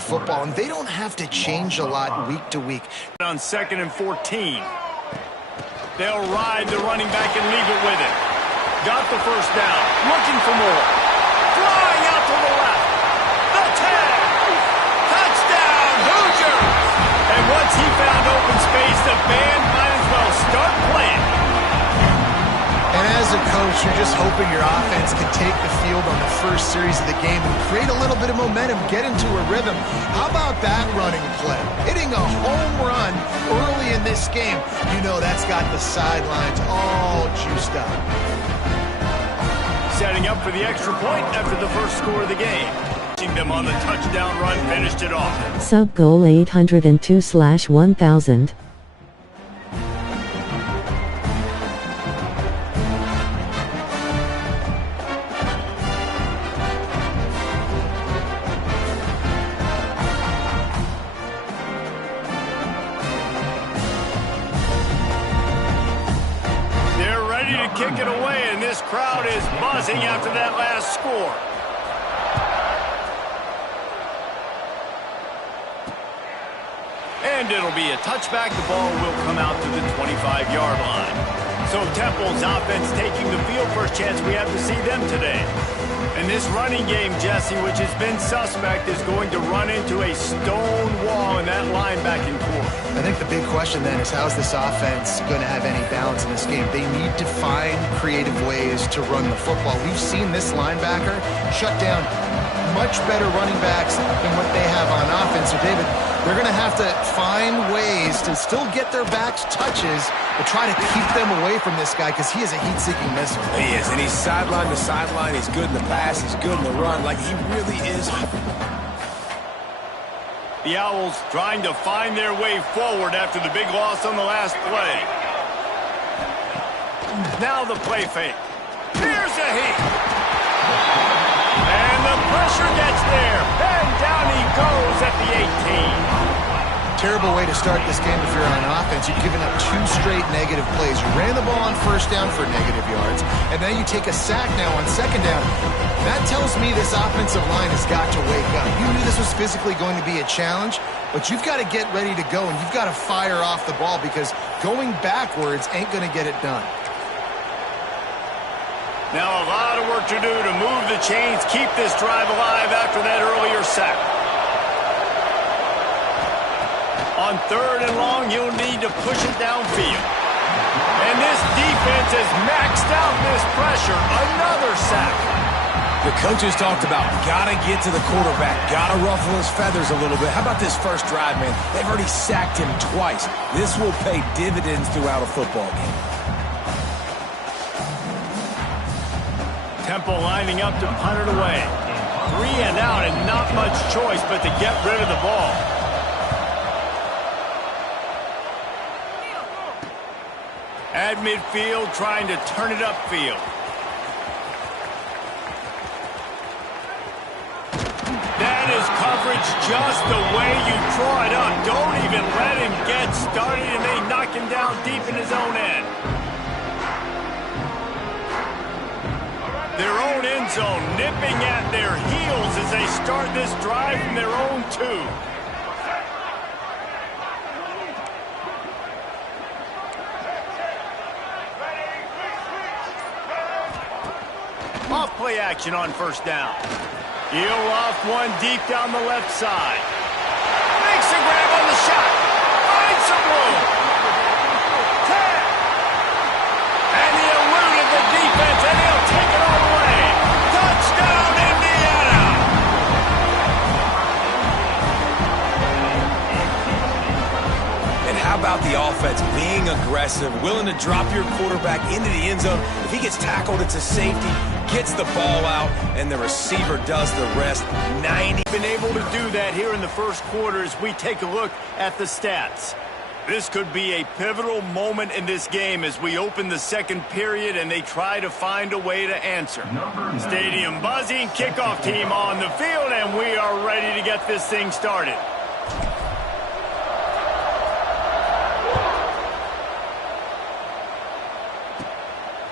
the football, and they don't have to change a lot week to week. On 2nd and 14. They'll ride the running back and leave it with it. Got the first down. Looking for more. Flying out to the left. The 10. Touchdown, Hoosiers! And once he found open space, the band might as well start playing. And as a coach, you're just hoping your offense can take the field on the first series of the game and create a little bit of momentum, get into a rhythm. How about that running play? Hitting a home run early in this game. You know that's got the sidelines all juiced up. Setting up for the extra point after the first score of the game. Them on the touchdown run, finished it off. Sub goal 802/1000. They're ready to kick it away, and this crowd is buzzing after that last score. And it'll be a touchback. The ball will come out to the 25-yard line. So Temple's offense taking the field. First chance we have to see them today. And this running game, Jesse, which has been suspect, is going to run into a stone wall in that linebacking core. I think the big question then is, how's this offense going to have any balance in this game? They need to find creative ways to run the football. We've seen this linebacker shut down much better running backs than what they have on offense. So, David, they're going to have to find ways to still get their backs touches, but try to keep them away from this guy because he is a heat-seeking missile. He is, and he's sideline to sideline. He's good in the pass. He's good in the run. Like, he really is. The Owls trying to find their way forward after the big loss on the last play. Now the play fake. Here's a hit. And the pressure gets there. And down he goes at the 18. Terrible way to start this game if you're on offense. You've given up 2 straight negative plays. You ran the ball on first down for negative yards, and then you take a sack now on second down. That tells me this offensive line has got to wake up. You knew this was physically going to be a challenge, but you've got to get ready to go, and you've got to fire off the ball because going backwards ain't going to get it done. Now a lot of work to do to move the chains, keep this drive alive after that earlier sack. On 3rd and long, you'll need to push it downfield. And this defense has maxed out this pressure. Another sack. The coaches talked about, gotta get to the quarterback, gotta ruffle his feathers a little bit. How about this first drive, man? They've already sacked him twice. This will pay dividends throughout a football game. Temple lining up to punt it away. 3 and out and not much choice but to get rid of the ball. At midfield, trying to turn it upfield. That is coverage just the way you draw it up. Don't even let him get started, and they knock him down deep in his own end. Their own end zone nipping at their heels as they start this drive from their own 2. Off play action on first down. He'll off one deep down the left side. Makes a grab on the shot. Finds some room. 10. And he eluded the defense, and he'll take it all away. Touchdown, Indiana! And how about the offense being aggressive, willing to drop your quarterback into the end zone? If he gets tackled, it's a safety. Gets the ball out, and the receiver does the rest. 90. Been able to do that here in the first quarter as we take a look at the stats. This could be a pivotal moment in this game as we open the second period and they try to find a way to answer. Stadium buzzing, kickoff team on the field, and we are ready to get this thing started.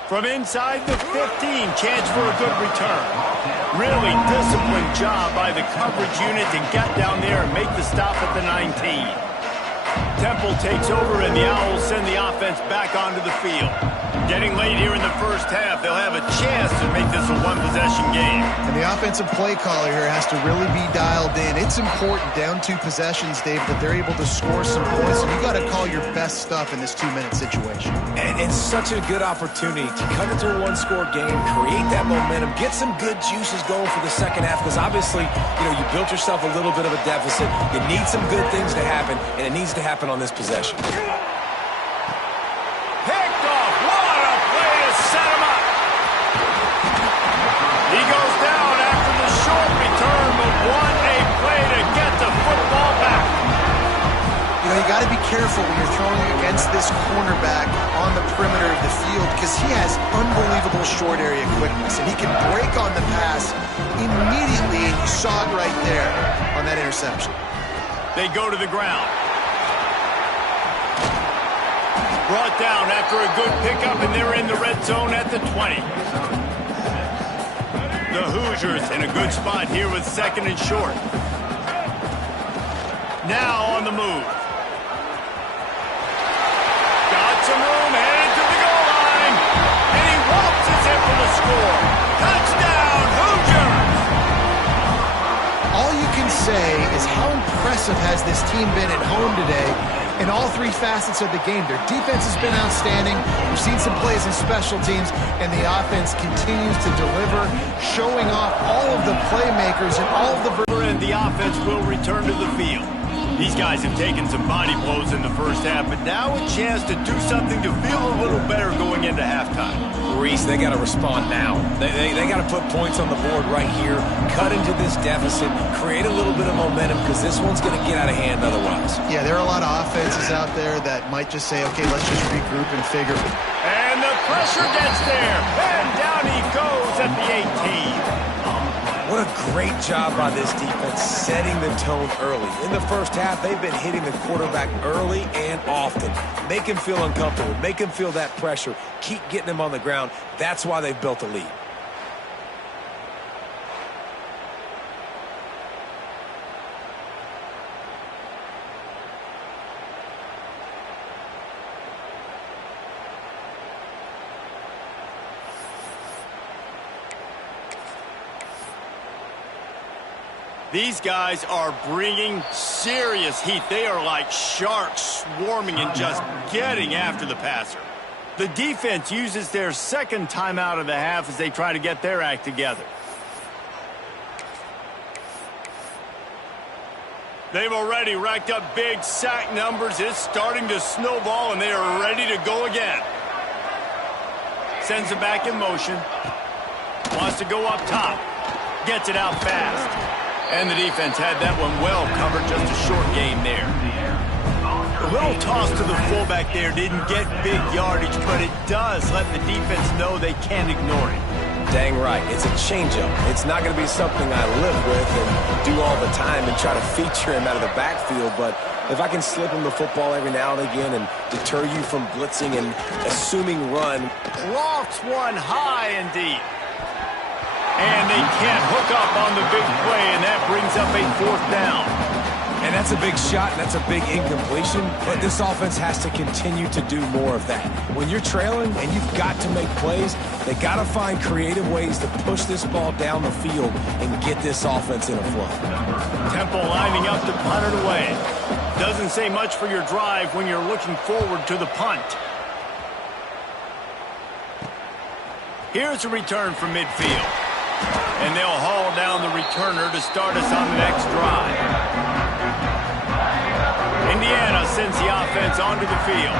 From inside the 15, chance for a good return. Really disciplined job by the coverage unit to get down there and make the stop at the 19. Temple takes over, and the Owls send the offense back onto the field. Getting late here in the first half, they'll have a chance to make this a one-possession game. And the offensive play caller here has to really be dialed in. It's important, down 2 possessions, Dave, that they're able to score some points. And you got to call your best stuff in this 2-minute situation. And it's such a good opportunity to cut into a one-score game, create that momentum, get some good juices going for the second half, because obviously, you built yourself a little bit of a deficit. You need some good things to happen, and it needs to happen on this possession. He goes down after the short return, but what a play to get the football back. You got to be careful when you're throwing against this cornerback on the perimeter of the field, because he has unbelievable short area quickness, and he can break on the pass immediately, and you saw it right there on that interception. They go to the ground. Brought down after a good pickup, and they're in the red zone at the 20. The Hoosiers in a good spot here with 2nd and short. Now on the move. Got some room, headed to the goal line. And he waltzes in for the score. Touchdown, Hoosiers! All you can say is how impressive has this team been at home today in all 3 facets of the game. Their defense has been outstanding. We've seen some plays in special teams, and the offense continues to deliver, showing off all of the playmakers and all of the... And the offense will return to the field. These guys have taken some body blows in the first half, but now a chance to do something to feel a little better going into halftime. Reese, they got to respond now. They got to put points on the board right here, cut into this deficit, create a little bit of momentum, because this one's going to get out of hand otherwise. Yeah, there are a lot of offenses out there that might just say, okay, let's just regroup and figure. And the pressure gets there, and down he goes at the 18. What a great job by this defense setting the tone early. In the first half, they've been hitting the quarterback early and often. Make him feel uncomfortable. Make him feel that pressure. Keep getting him on the ground. That's why they've built a lead. These guys are bringing serious heat. They are like sharks swarming and just getting after the passer. The defense uses their 2nd timeout of the half as they try to get their act together. They've already racked up big sack numbers. It's starting to snowball, and they are ready to go again. Sends it back in motion. Wants to go up top. Gets it out fast. And the defense had that one well covered, just a short game there. A little toss to the fullback there didn't get big yardage, but it does let the defense know they can't ignore it. Dang right. It's a changeup. It's not going to be something I live with and do all the time and try to feature him out of the backfield, but if I can slip him the football every now and again and deter you from blitzing and assuming run. Lofts one high and deep. And they can't hook up on the big play, and that brings up a 4th down. And that's a big shot, and that's a big incompletion, but this offense has to continue to do more of that. When you're trailing and you've got to make plays, they got to find creative ways to push this ball down the field and get this offense in a flow. Temple lining up to punt it away. Doesn't say much for your drive when you're looking forward to the punt. Here's a return from midfield. And they'll haul down the returner to start us on the next drive. Indiana sends the offense onto the field.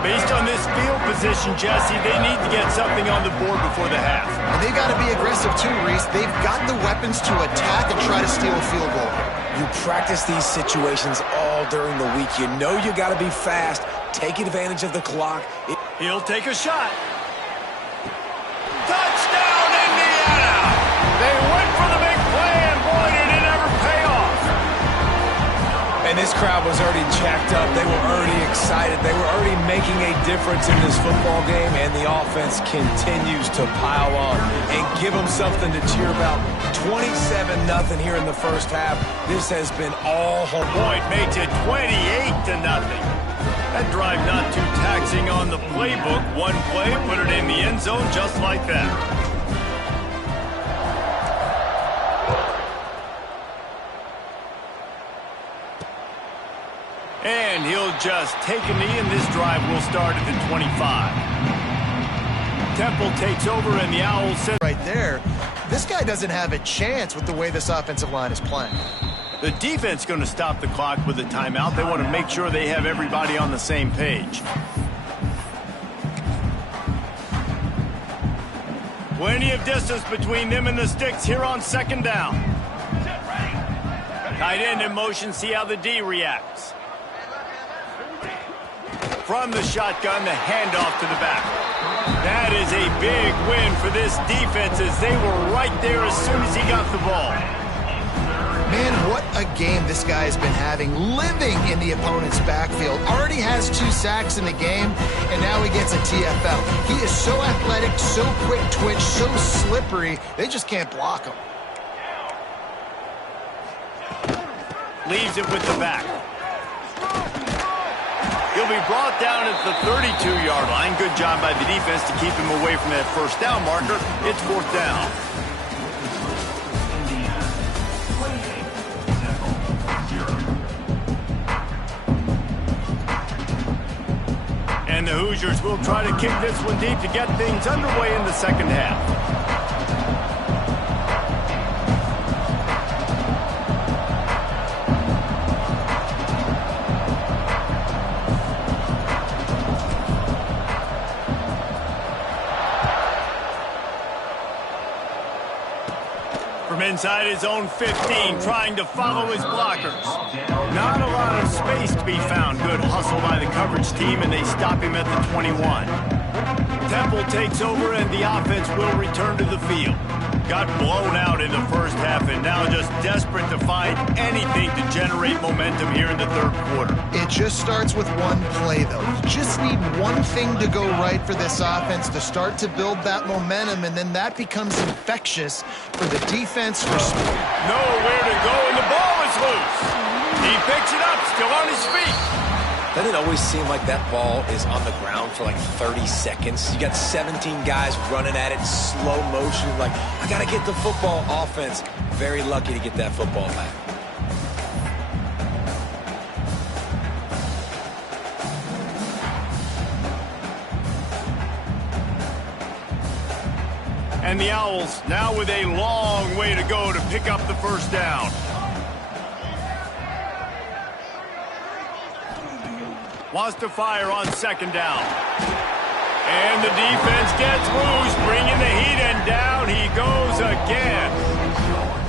Based on this field position, Jesse, they need to get something on the board before the half. And they got to be aggressive too, Reese. They've got the weapons to attack and try to steal a field goal. You practice these situations all during the week. You know you got to be fast, take advantage of the clock. He'll take a shot. Touchdown, Indiana! They went for the big play, and boy, did it ever pay off. And this crowd was already jacked up. They were already excited. They were already making a difference in this football game, and the offense continues to pile on and give them something to cheer about. 27-0 here in the first half. This has been all home. Point makes it 28-0. That drive not too taxing on the playbook. One play, put it in the end zone just like that. And he'll just take a knee, and this drive will start at the 25. Temple takes over, and the Owls set right there. This guy doesn't have a chance with the way this offensive line is playing. The defense going to stop the clock with a timeout. They want to make sure they have everybody on the same page. Plenty of distance between them and the sticks here on second down. Tight end in motion, see how the D reacts. From the shotgun, the handoff to the back. That is a big win for this defense as they were right there as soon as he got the ball. Man, what a game this guy has been having, living in the opponent's backfield. Already has 2 sacks in the game, and now he gets a TFL. He is so athletic, so quick twitch, so slippery, they just can't block him. Leaves it with the back. He'll be brought down at the 32-yard line. Good job by the defense to keep him away from that first down marker. It's 4th down. And the Hoosiers will try to kick this one deep to get things underway in the second half. From inside his own 15, trying to follow his blockers. Not a lot of space to be found. Good hustle by the coverage team, and they stop him at the 21. Temple takes over, and the offense will return to the field. Got blown out in the first half, and now just desperate to find anything to generate momentum here in the third quarter. It just starts with one play, though. You just need one thing to go right for this offense to start to build that momentum, and then that becomes infectious for the defense. Nowhere to go, and the ball is loose. He picks it up, still on his feet. Doesn't it always seem like that ball is on the ground for like 30 seconds? You got 17 guys running at it, slow motion, like, I got to get the football. Offense, very lucky to get that football back. And the Owls now with a long way to go to pick up the first down. Wants to fire on second down. And the defense gets loose, bringing the heat, and down he goes again.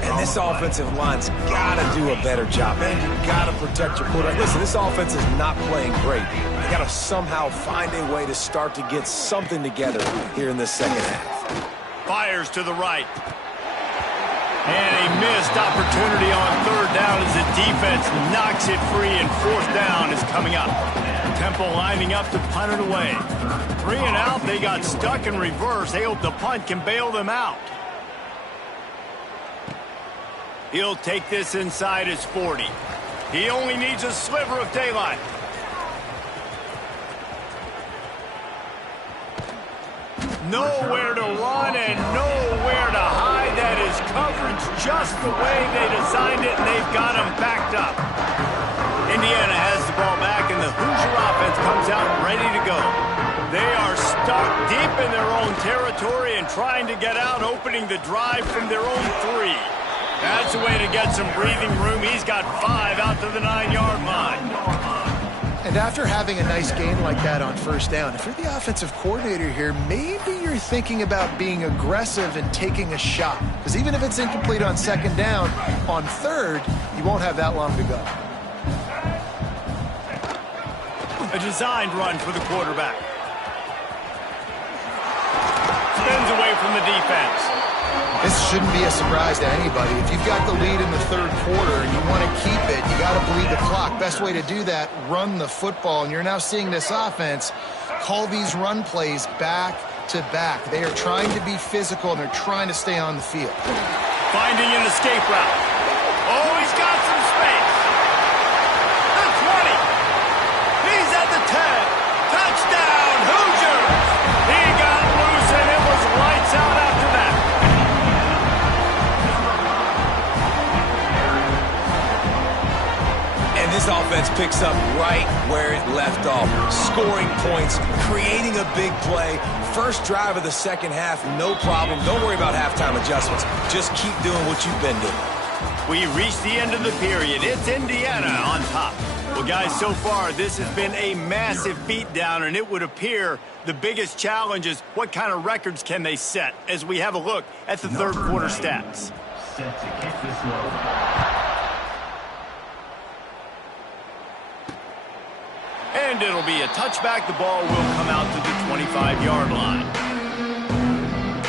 And this offensive line's got to do a better job, man. You got to protect your quarterback. Listen, this offense is not playing great. You got to somehow find a way to start to get something together here in this second half. Fires to the right. And a missed opportunity on third down as the defense knocks it free, and 4th down is coming up. Temple lining up to punt it away. 3 and out, they got stuck in reverse. They hope the punt can bail them out. He'll take this inside his 40. He only needs a sliver of daylight. Nowhere to run and nowhere to hide. That is coverage just the way they designed it, and they've got him backed up. Indiana has the ball back, and the Hoosier offense comes out ready to go. They are stuck deep in their own territory and trying to get out, opening the drive from their own 3. That's a way to get some breathing room. He's got 5 out to the 9-yard line. And after having a nice gain like that on first down, if you're the offensive coordinator here, maybe you're thinking about being aggressive and taking a shot. Because even if it's incomplete on second down, on third, you won't have that long to go. A designed run for the quarterback. Spins away from the defense. This shouldn't be a surprise to anybody. If you've got the lead in the third quarter and you want to keep it, you got to bleed the clock. Best way to do that, run the football. And you're now seeing this offense call these run plays back to back. They are trying to be physical, and they're trying to stay on the field. Finding an escape route. Oh, he's got some space. The 20. He's at the 10. Touchdown, Hoosiers. He got loose, and it was lights out after that. And this offense picks up right where it left off. Scoring points, creating a big play. First drive of the second half, no problem. Don't worry about halftime adjustments. Just keep doing what you've been doing. We reached the end of the period. It's Indiana on top. Well, guys, so far, this has been a massive beatdown, and it would appear the biggest challenge is what kind of records can they set as we have a look at the third quarter stats. Set to kick this one. And it'll be a touchback. The ball will come out to the 25-yard line.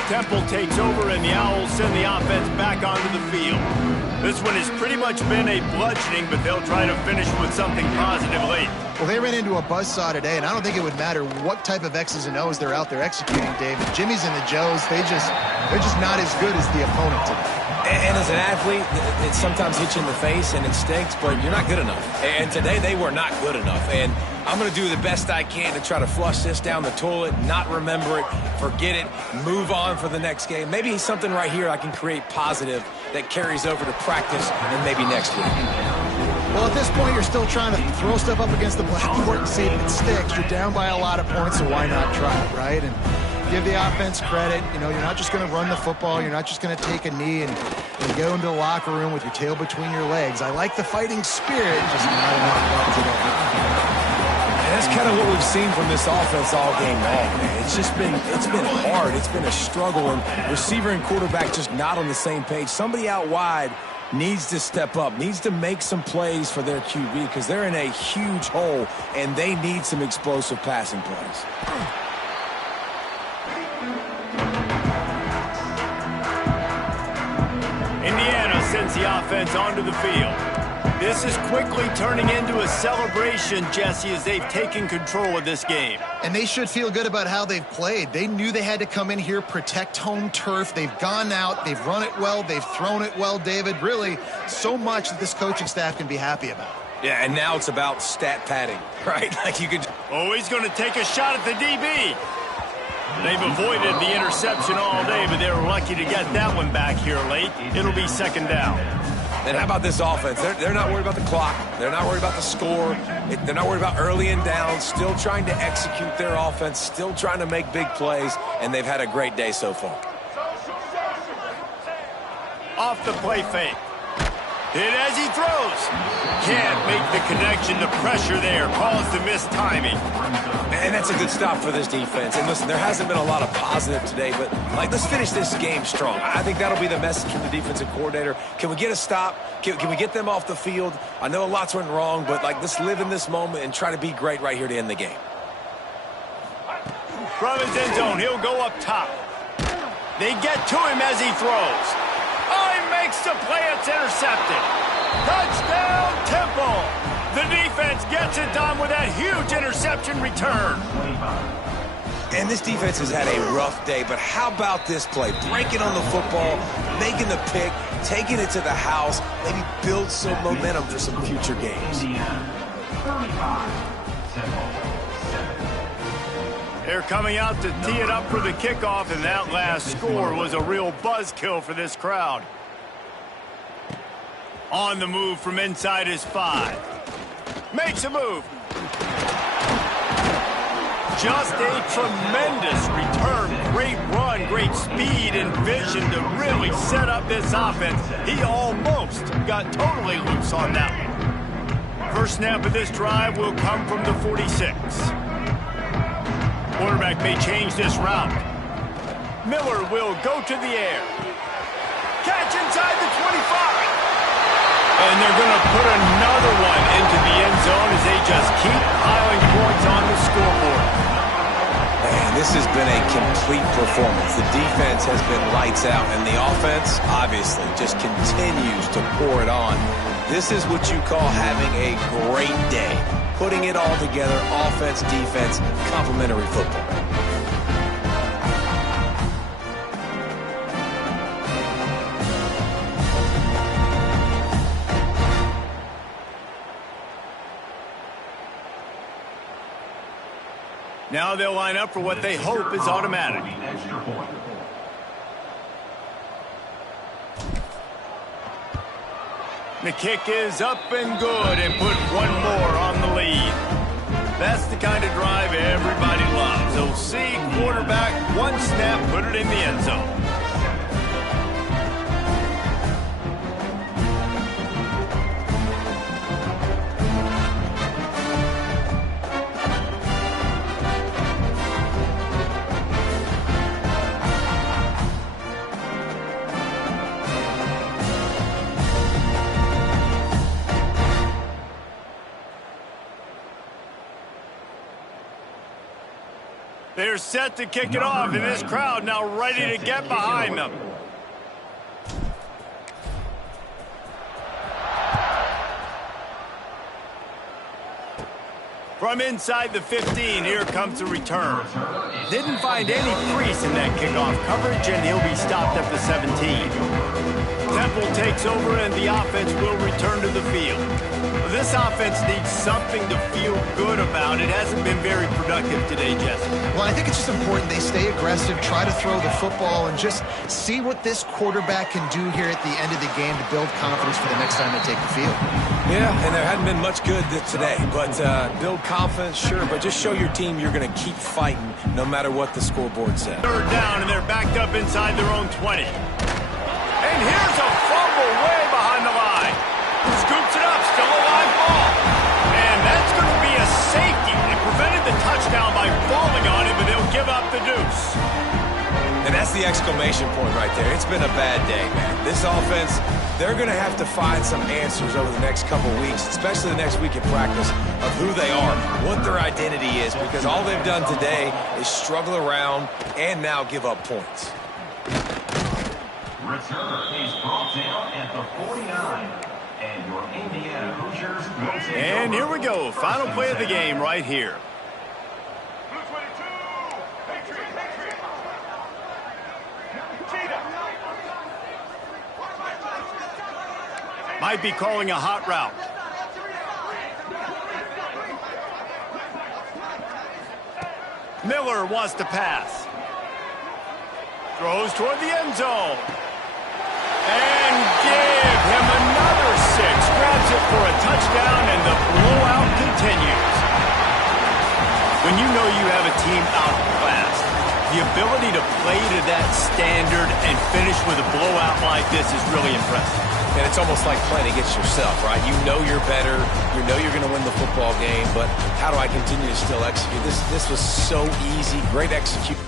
Temple takes over, and the Owls send the offense back onto the field. This one has pretty much been a bludgeoning, but they'll try to finish with something positive late. Well, they ran into a buzzsaw today, and I don't think it would matter what type of X's and O's they're out there executing, David. Jimmy's and the Joes, they're just not as good as the opponent today. And as an athlete, it sometimes hits you in the face and it stinks, but you're not good enough. And today they were not good enough. And I'm going to do the best I can to try to flush this down the toilet, not remember it, forget it, move on for the next game. Maybe something right here I can create positive that carries over to practice and maybe next week. Well, at this point, you're still trying to throw stuff up against the blackboard and see if it sticks. You're down by a lot of points, so why not try it, right? And give the offense credit. You know, you're not just going to run the football. You're not just going to take a knee and go into the locker room with your tail between your legs. I like the fighting spirit, just not enough today. And that's kind of what we've seen from this offense all game long, man. It's been hard. It's been a struggle, and receiver and quarterback just not on the same page. Somebody out wide needs to step up, needs to make some plays for their QB because they're in a huge hole, and they need some explosive passing plays. Indiana sends the offense onto the field. This is quickly turning into a celebration, Jesse, as they've taken control of this game. And they should feel good about how they've played. They knew they had to come in here, protect home turf. They've gone out, they've run it well, they've thrown it well, David. Really, so much that this coaching staff can be happy about. Yeah, and now it's about stat padding, right? Like you could. Oh, he's going to take a shot at the DB. They've avoided the interception all day, but they were lucky to get that one back here late. It'll be second down. And how about this offense? They're not worried about the clock. They're not worried about the score. They're not worried about early and down. Still trying to execute their offense. Still trying to make big plays. And they've had a great day so far. Off the play fake. Hit as he throws. Can't make the connection. The pressure there caused the missed timing. And that's a good stop for this defense. And listen, there hasn't been a lot of positive today, but let's finish this game strong. I think that'll be the message from the defensive coordinator. Can we get a stop? Can we get them off the field? I know lots went wrong, but let's live in this moment and try to be great right here to end the game. From his end zone, he'll go up top. They get to him as he throws. Oh, he makes the play. It's intercepted. Touchdown, Temple. The defense gets it done with that huge interception return. And this defense has had a rough day, but how about this play? Breaking on the football, making the pick, taking it to the house, maybe build some momentum for some future games. They're coming out to tee it up for the kickoff, and that last score was a real buzzkill for this crowd. On the move from inside his 5. Makes a move. Just a tremendous return. Great run, great speed and vision to really set up this offense. He almost got totally loose on that one. First snap of this drive will come from the 46. Quarterback may change this route. Miller will go to the air. Catch inside the 25. And they're going to put another one into the end zone as they just keep piling points on the scoreboard. Man, this has been a complete performance. The defense has been lights out, and the offense, obviously, just continues to pour it on. This is what you call having a great day. Putting it all together, offense, defense, complementary football. Now they'll line up for what they hope is automatic. The kick is up and good and put one more on the lead. That's the kind of drive everybody loves. They'll see quarterback, one snap, put it in the end zone. They're set to kick it off, and this crowd now ready to get behind them. From inside the 15, here comes the return. Didn't find any crease in that kickoff coverage, and he'll be stopped at the 17. Temple takes over, and the offense will return to the field. This offense needs something to feel good about. It hasn't been very productive today, Jesse. Well, I think it's just important they stay aggressive, try to throw the football, and just see what this quarterback can do here at the end of the game to build confidence for the next time they take the field. Yeah, and there hadn't been much good today, but build confidence, sure, but just show your team you're going to keep fighting no matter what the scoreboard says. Third down, and they're backed up inside their own 20. And here's a fumble way behind the line. Scoops it up, still a live ball. And that's going to be a safety. They prevented the touchdown by falling on it, but they'll give up the deuce. And that's the exclamation point right there. It's been a bad day, man. This offense, they're going to have to find some answers over the next couple weeks, especially the next week in practice, of who they are, what their identity is, because all they've done today is struggle around and now give up points. Return is brought down at the 49. And your Indiana Hoosiers will take And here we go. Final play of the game right here. Might be calling a hot route. Miller wants to pass. Throws toward the end zone. And give him another 6. Grabs it for a touchdown, and the blowout continues. When you know you have a team outclassed, the ability to play to that standard and finish with a blowout like this is really impressive. And it's almost like playing against yourself, right? You know you're better. You know you're going to win the football game, but how do I continue to still execute? This was so easy. Great execution.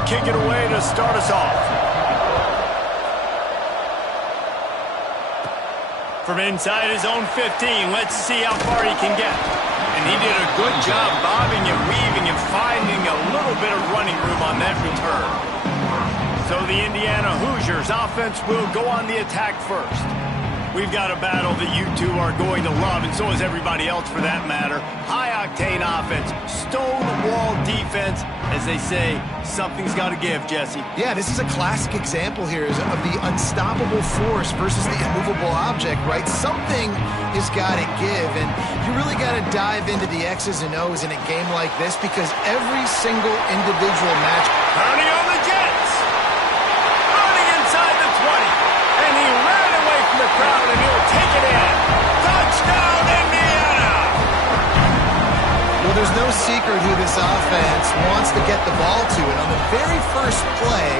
will kick it away to start us off. From inside his own 15, let's see how far he can get. And he did a good job bobbing and weaving and finding a little bit of running room on that return. So the Indiana Hoosiers offense will go on the attack first. We've got a battle that you two are going to love, and so is everybody else for that matter. High-octane offense, stone-wall defense. As they say, something's got to give, Jesse. Yeah, this is a classic example here of the unstoppable force versus the immovable object, right? Something has got to give, and you really got to dive into the X's and O's in a game like this because every single individual match... Turning on the Jets! Running inside the 20, and he ran away from the crowd, and he'll take it in. Touchdown, Indiana! Well, there's no secret who this offense wants to get the ball to, and on the very first play,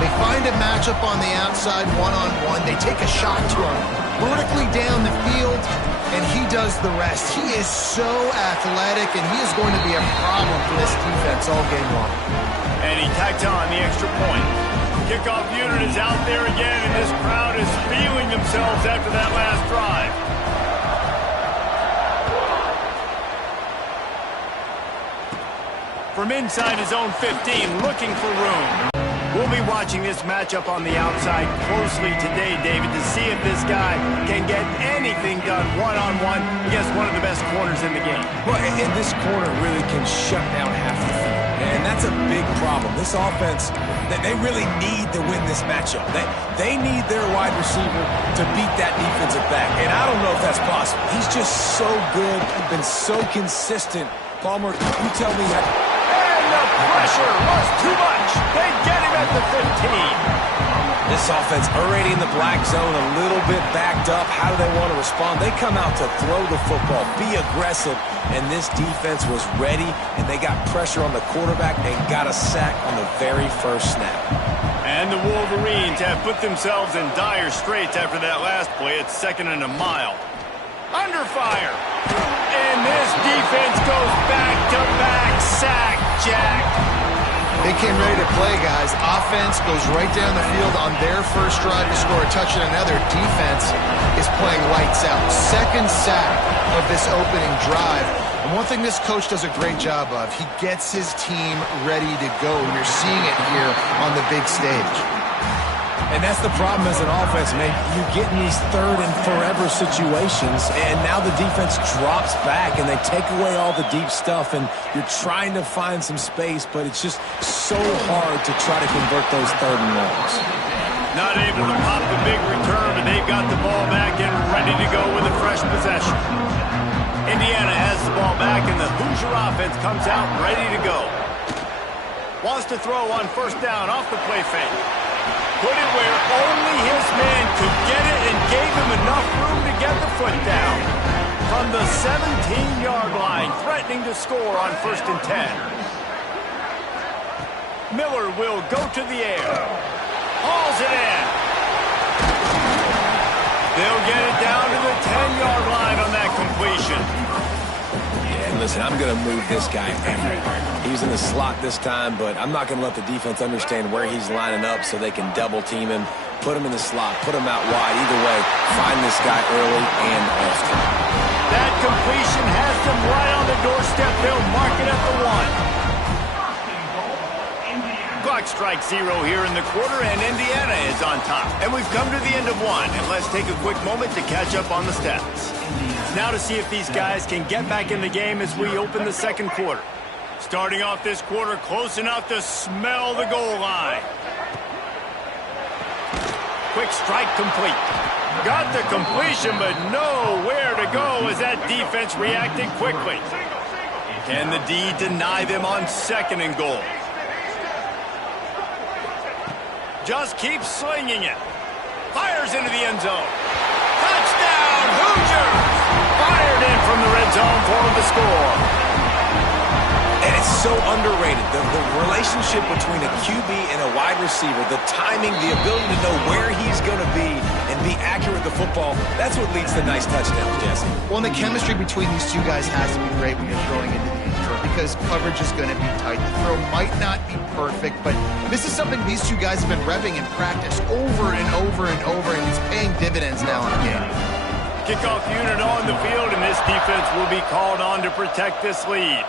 they find a matchup on the outside one-on-one. They take a shot to him vertically down the field, and he does the rest. He is so athletic, and he is going to be a problem for this defense all game long. And he tacked on the extra point. Kickoff unit is out there again, and this crowd is feeling themselves after that last drive. From inside his own 15, looking for room. We'll be watching this matchup on the outside closely today, David, to see if this guy can get anything done one-on-one against one of the best corners in the game. Well, and this corner really can shut down half the field. And that's a big problem. This offense, they really need to win this matchup. They need their wide receiver to beat that defensive back. And I don't know if that's possible. He's just so good, been so consistent. Palmer, you tell me how... The pressure was too much. They get him at the 15. This offense already in the black zone, a little bit backed up. How do they want to respond? They come out to throw the football, be aggressive, and this defense was ready, and they got pressure on the quarterback and got a sack on the very first snap. And the Wolverines have put themselves in dire straits after that last play. It's 2nd and a mile. Under fire. And this defense goes back-to-back sack, Jack. They came ready to play, guys. Offense goes right down the field on their first drive to score a touchdown. Another defense is playing lights out. 2nd sack of this opening drive. And one thing this coach does a great job of, he gets his team ready to go. You're seeing it here on the big stage. And that's the problem as an offense, man. You get in these third and forever situations, and now the defense drops back, and they take away all the deep stuff, and you're trying to find some space, but it's just so hard to try to convert those 3rd and longs. Not able to pop the big return, but they've got the ball back and ready to go with a fresh possession. Indiana has the ball back, and the Hoosier offense comes out ready to go. Wants to throw on 1st down off the play fake. Put it where only his man could get it and gave him enough room to get the foot down. From the 17-yard line, threatening to score on 1st and 10. Miller will go to the air. Hauls it in. They'll get it down to the 10-yard line on that completion. And listen, I'm going to move this guy everywhere. He's in the slot this time, but I'm not going to let the defense understand where he's lining up so they can double team him, put him in the slot, put him out wide. Either way, find this guy early and often. That completion has them right on the doorstep. They'll mark it at the 1. Clock strikes 0 here in the quarter, and Indiana is on top. And we've come to the end of 1, and let's take a quick moment to catch up on the stats. Now to see if these guys can get back in the game as we open the 2nd quarter. Starting off this quarter close enough to smell the goal line. Quick strike complete. Got the completion, but nowhere to go as that defense reacted quickly. Can the D deny them on 2nd and goal? Just keeps slinging it. Fires into the end zone. Touchdown, Hoosiers! Fired in from the red zone for the score. And it's so underrated. The relationship between a QB and a wide receiver, the timing, the ability to know where he's going to be and be accurate with the football, that's what leads to nice touchdowns, Jesse. Well, and the chemistry between these two guys has to be great when you're throwing into the end tougher because coverage is going to be tight. The throw might not be perfect, but this is something these two guys have been repping in practice over and over and over, and it's paying dividends now in the game. Kickoff unit on the field, and this defense will be called on to protect this lead.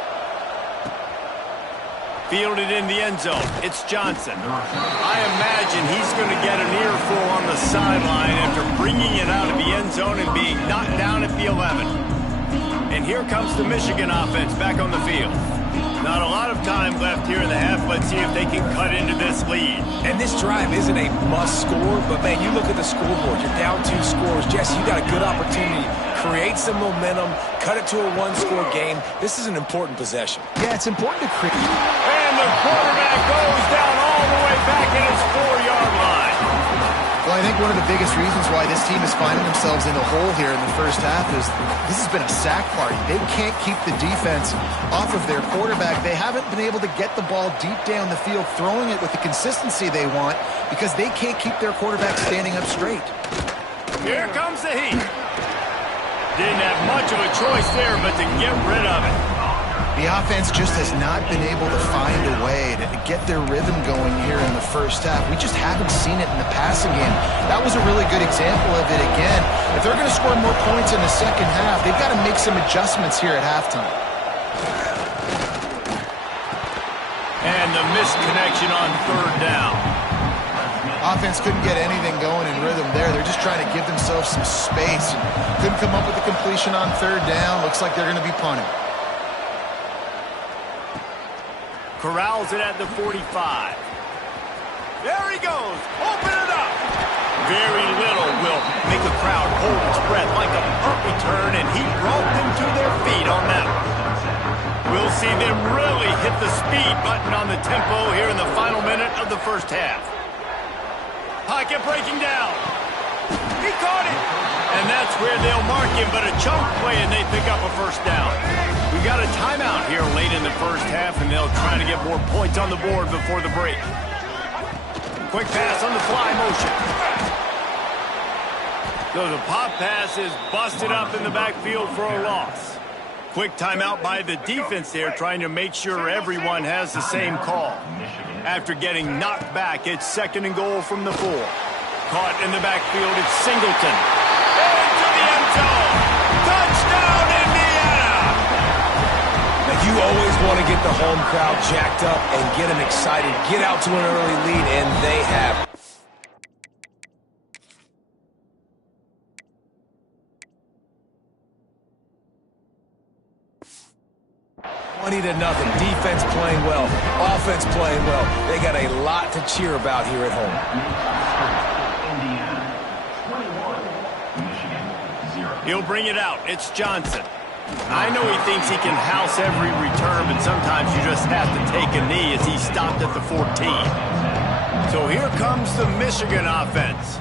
Fielded in the end zone. It's Johnson. I imagine he's going to get an earful on the sideline after bringing it out of the end zone and being knocked down at the 11. And here comes the Michigan offense back on the field. Not a lot of time left here in the half. Let's see if they can cut into this lead. And this drive isn't a must score, but man, you look at the scoreboard. You're down 2 scores. Jesse, you got a good opportunity. Create some momentum. Cut it to a 1-score game. This is an important possession. Yeah, it's important to create. And the quarterback goes down all the way back at his 4-yard line. Well, I think one of the biggest reasons why this team is finding themselves in a hole here in the first half is this has been a sack party. They can't keep the defense off of their quarterback. They haven't been able to get the ball deep down the field, throwing it with the consistency they want because they can't keep their quarterback standing up straight. Here comes the heat. Didn't have much of a choice there, but to get rid of it. The offense just has not been able to find a way to get their rhythm going here in the first half. We just haven't seen it in the passing game. That was a really good example of it again. If they're going to score more points in the second half, they've got to make some adjustments here at halftime. And the missed connection on 3rd down. Offense couldn't get anything going in rhythm there. They're just trying to give themselves some space. Couldn't come up with a completion on 3rd down. Looks like they're going to be punting. Corrals it at the 45. There he goes. Open it up. Very little will make a crowd hold its breath like a punt return, and he brought them to their feet on that one. We'll see them really hit the speed button on the tempo here in the final minute of the first half. Pocket breaking down. He caught it. And that's where they'll mark him, but a chunk play and they pick up a first down. We got a timeout here late in the first half, and they'll try to get more points on the board before the break. Quick pass on the fly motion. So the pop pass is busted up in the backfield for a loss. Quick timeout by the defense there, trying to make sure everyone has the same call. After getting knocked back, it's 2nd and goal from the 4. Caught in the backfield, it's Singleton. Into the end zone. Touchdown, Indiana! Now, you always want to get the home crowd jacked up and get them excited. Get out to an early lead, and they have. 20-0. Defense playing well. Offense playing well. They got a lot to cheer about here at home. He'll bring it out. It's Johnson. I know he thinks he can house every return, but sometimes you just have to take a knee as he stopped at the 14. So here comes the Michigan offense.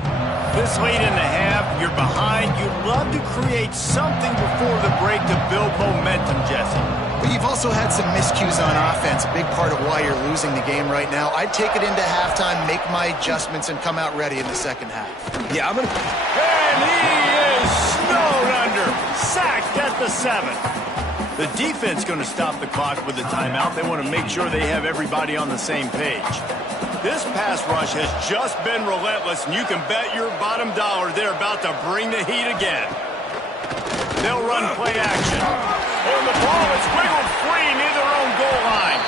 This late in the half, you're behind. You'd love to create something before the break to build momentum, Jesse. But you've also had some miscues on offense, a big part of why you're losing the game right now. I'd take it into halftime, make my adjustments, and come out ready in the second half. Yeah, I'm going to... And he is snowed under. Sacked at the 7. The defense going to stop the clock with the timeout. They want to make sure they have everybody on the same page. This pass rush has just been relentless, and you can bet your bottom dollar they're about to bring the heat again. They'll run play action. And the ball is wiggled free near their own goal line.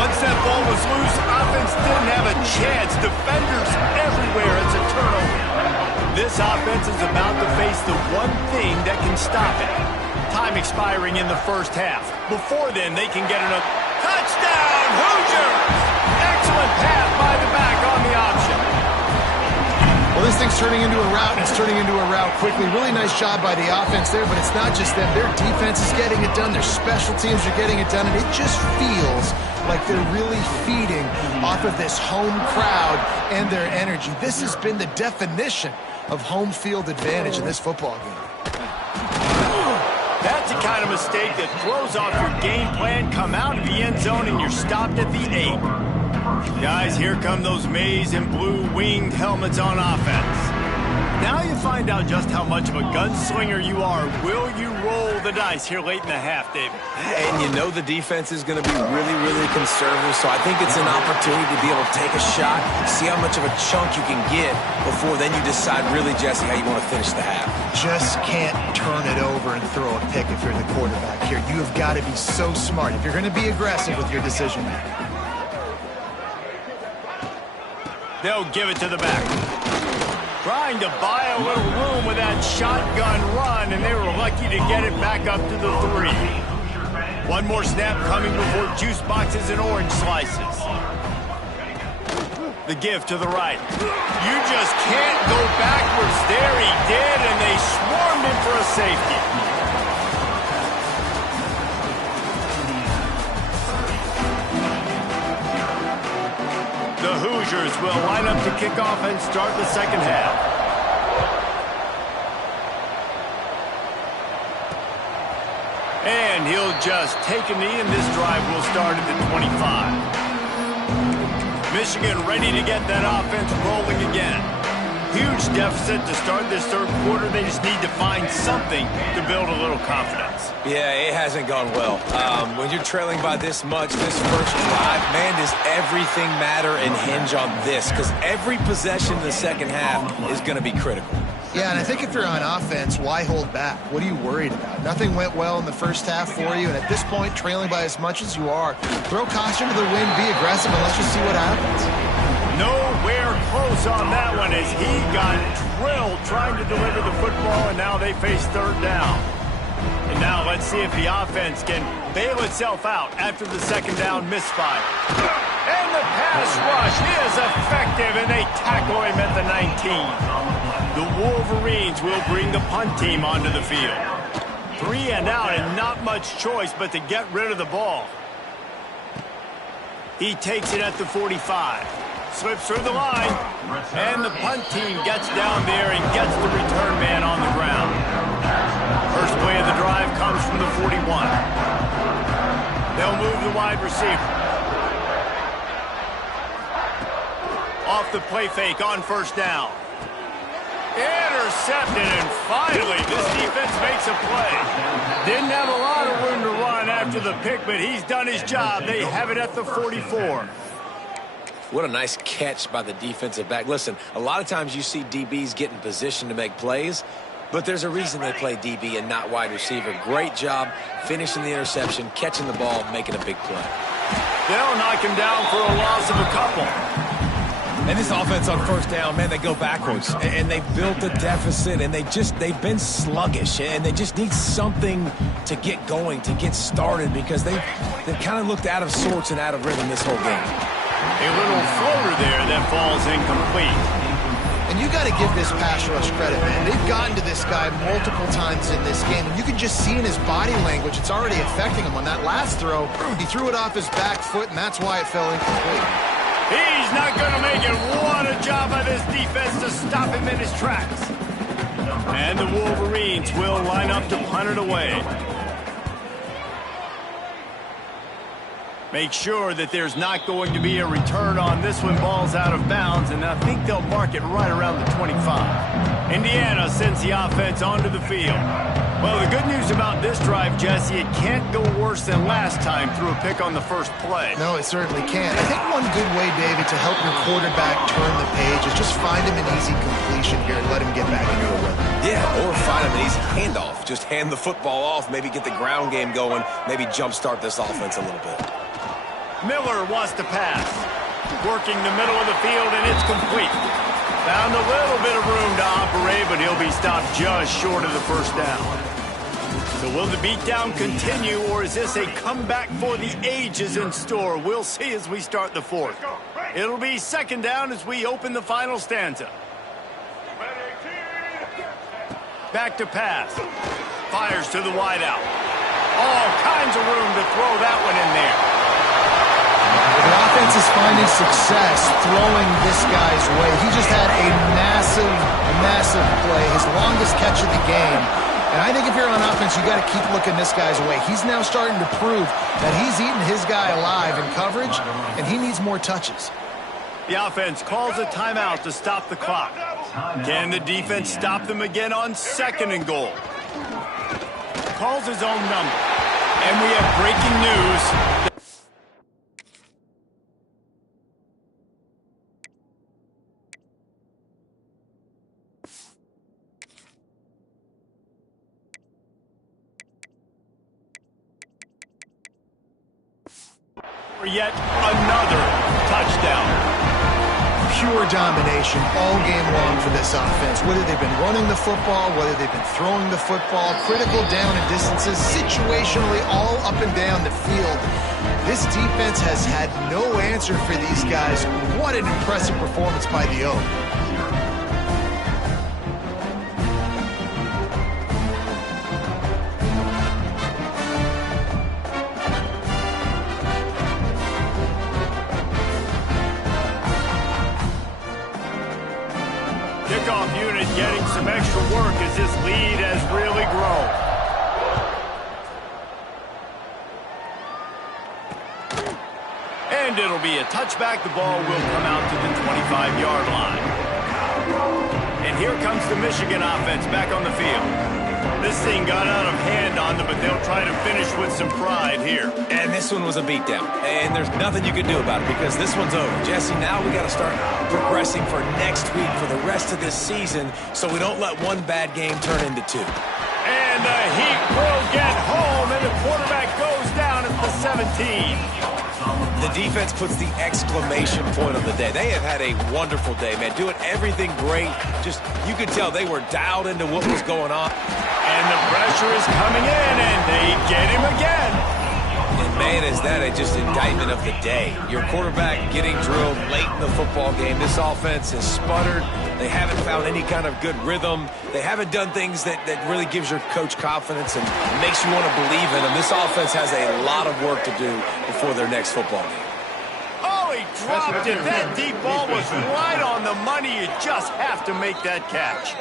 Once that ball was loose, offense didn't have a chance. Defenders everywhere. It's a turnover. This offense is about to face the one thing that can stop it. Time expiring in the first half. Before then, they can get another touchdown, Hoosiers! Excellent pass by the back on the option. Well, this thing's turning into a rout, and it's turning into a rout quickly. Really nice job by the offense there, but it's not just them. Their defense is getting it done. Their special teams are getting it done, and it just feels like they're really feeding off of this home crowd and their energy. This has been the definition of home field advantage in this football game. That's the kind of mistake that throws off your game plan. Come out of the end zone, and you're stopped at the 8. Guys, here come those maize and blue winged helmets on offense. Now you find out just how much of a gunslinger you are. Will you roll the dice here late in the half, David? And you know the defense is going to be really, really conservative, so I think it's an opportunity to be able to take a shot, see how much of a chunk you can get before then you decide really, Jesse, how you want to finish the half. Just can't turn it over and throw a pick if you're the quarterback here. You have got to be so smart if you're going to be aggressive with your decision making. They'll give it to the back. Trying to buy a little room with that shotgun run, and they were lucky to get it back up to the 3. One more snap coming before juice boxes and orange slices. The give to the right. You just can't go backwards there. He did, and they swarmed him for a safety. The Hoosiers will line up to kick off and start the second half. And he'll just take a knee, and this drive will start at the 25. Michigan ready to get that offense rolling again. Huge deficit to start this third quarter. They just need to find something to build a little confidence. Yeah, it hasn't gone well. When you're trailing by this much, this first drive, man, does everything matter and hinge on this? Because every possession in the second half is going to be critical. Yeah, and I think if you're on offense, why hold back? What are you worried about? Nothing went well in the first half for you, and at this point, trailing by as much as you are, throw caution to the wind, be aggressive, and let's just see what happens. Nowhere close on that one as he got drilled trying to deliver the football, and now they face third down. And now let's see if the offense can bail itself out after the second down misfire. And the pass rush is effective, and they tackle him at the 19. The Wolverines will bring the punt team onto the field. 3 and out, and not much choice but to get rid of the ball. He takes it at the 45. Slips through the line, and the punt team gets down there and gets the return man on the ground. First play of the drive comes from the 41. They'll move the wide receiver. Off the play fake on first down. Intercepted, and finally this defense makes a play. Didn't have a lot of room to run after the pick, but he's done his job. They have it at the 44. What a nice catch by the defensive back. Listen, a lot of times you see DBs get in position to make plays, but there's a reason they play DB and not wide receiver. Great job finishing the interception, catching the ball, making a big play. They'll knock him down for a loss of a couple. And this offense on first down, man, they go backwards. And they've built a deficit, and they've been sluggish. And they just need something to get going, to get started, because they've kind of looked out of sorts and out of rhythm this whole game. A little floater there that falls incomplete. And you got to give this pass rush credit, man. They've gotten to this guy multiple times in this game, and you can just see in his body language it's already affecting him. On that last throw, he threw it off his back foot, and that's why it fell incomplete. He's not going to make it. What a job by this defense to stop him in his tracks. And the Wolverines will line up to punt it away. Make sure that there's not going to be a return on this one. Ball's out of bounds, and I think they'll mark it right around the 25. Indiana sends the offense onto the field. Well, the good news about this drive, Jesse, it can't go worse than last time through a pick on the first play. No, it certainly can't. I think one good way, David, to help your quarterback turn the page is just find him an easy completion here and let him get back into a rhythm. Yeah, or find him an easy handoff. Just hand the football off, maybe get the ground game going, maybe jumpstart this offense a little bit. Miller wants to pass. Working the middle of the field, and it's complete. Found a little bit of room to operate, but he'll be stopped just short of the first down. So will the beatdown continue, or is this a comeback for the ages in store? We'll see as we start the fourth. It'll be second down as we open the final stanza. Back to pass. Fires to the wideout. All kinds of room to throw that one in there. The offense is finding success throwing this guy's way. He just had a massive play, his longest catch of the game. And I think if you're on offense, you got to keep looking this guy's way. He's now starting to prove that he's eating his guy alive in coverage, and he needs more touches. The offense calls a timeout to stop the clock. Can the defense stop them again on 2nd and goal? Calls his own number. And we have breaking news. For yet another touchdown. Pure domination all game long for this offense. Whether they've been running the football, whether they've been throwing the football, critical down and distances, situationally all up and down the field. This defense has had no answer for these guys. What an impressive performance by the O. Kickoff unit getting some extra work as this lead has really grown. And it'll be a touchback. The ball will come out to the 25-yard line. And here comes the Michigan offense back on the field. This thing got out of hand on them, but they'll try to finish with some pride here. And this one was a beatdown. And there's nothing you can do about it because this one's over. Jesse, now we got to start progressing for next week for the rest of this season so we don't let one bad game turn into two. And the Heat will get home, and the quarterback goes down at the 17. The defense puts the exclamation point on the day. They have had a wonderful day, man. Doing everything great. Just, you could tell they were dialed into what was going on. And the pressure is coming in, and they get him again. And man, is that just indictment of the day. Your quarterback getting drilled late in the football game. This offense has sputtered. They haven't found any kind of good rhythm. They haven't done things that really gives your coach confidence and makes you want to believe in them. This offense has a lot of work to do before their next football game. Oh, he dropped it. That deep ball was right on the money. You just have to make that catch.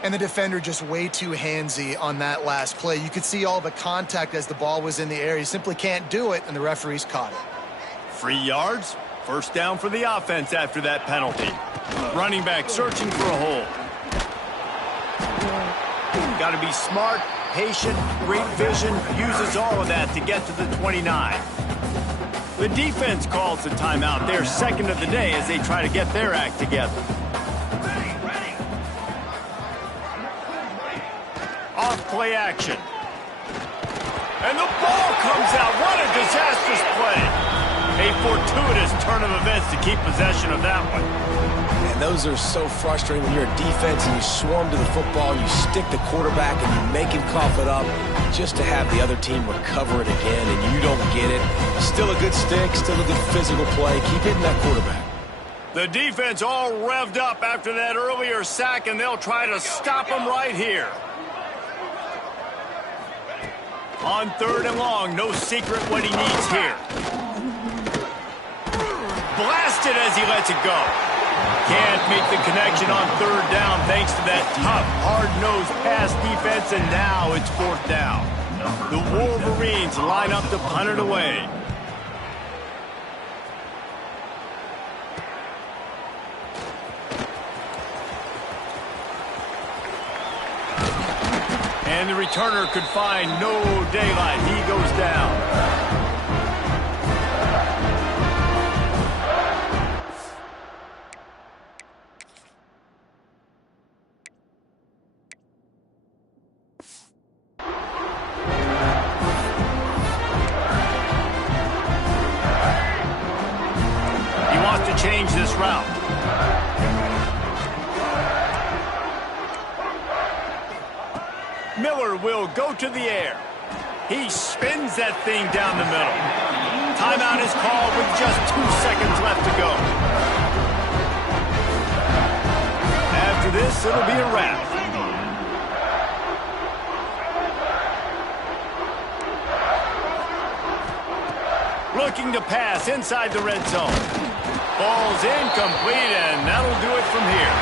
And the defender just way too handsy on that last play. You could see all the contact as the ball was in the air. He simply can't do it, and the referees caught it. 3 yards. First down for the offense after that penalty. Running back searching for a hole. Got to be smart, patient, great vision. Uses all of that to get to the 29. The defense calls the timeout. They're 2nd of the day as they try to get their act together. Off play action. And the ball comes out. What a disastrous play. A fortuitous turn of events to keep possession of that one. And those are so frustrating when you're a defense and you swarm to the football, you stick the quarterback and you make him cough it up just to have the other team recover it again and you don't get it. Still a good stick, still a good physical play. Keep hitting that quarterback. The defense all revved up after that earlier sack, and they'll try to stop him right here. On 3rd and long, no secret what he needs here. Blasted as he lets it go. Can't make the connection on 3rd down thanks to that tough, hard-nosed pass defense, and now it's 4th down. The Wolverines line up to punt it away. And the returner could find no daylight. He goes down. He wants to change this route. Miller will go to the air. He spins that thing down the middle. Timeout is called with just 2 seconds left to go. After this, it'll be a wrap. Looking to pass inside the red zone. Ball's incomplete, and that'll do it from here.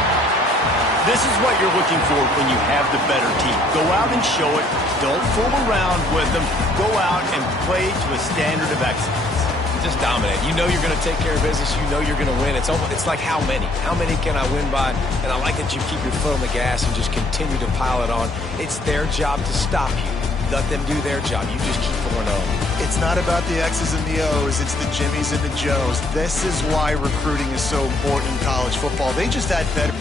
This is what you're looking for when you have the better team. Go out and show it. Don't fool around with them. Go out and play to a standard of excellence. just dominate. You know you're going to take care of business. You know you're going to win. It's like how many? How many can I win by? And I like that you keep your foot on the gas and just continue to pile it on. It's their job to stop you. Let them do their job. You just keep going on. It's not about the X's and the O's. It's the Jimmies and the Joes. This is why recruiting is so important in college football. They just add better.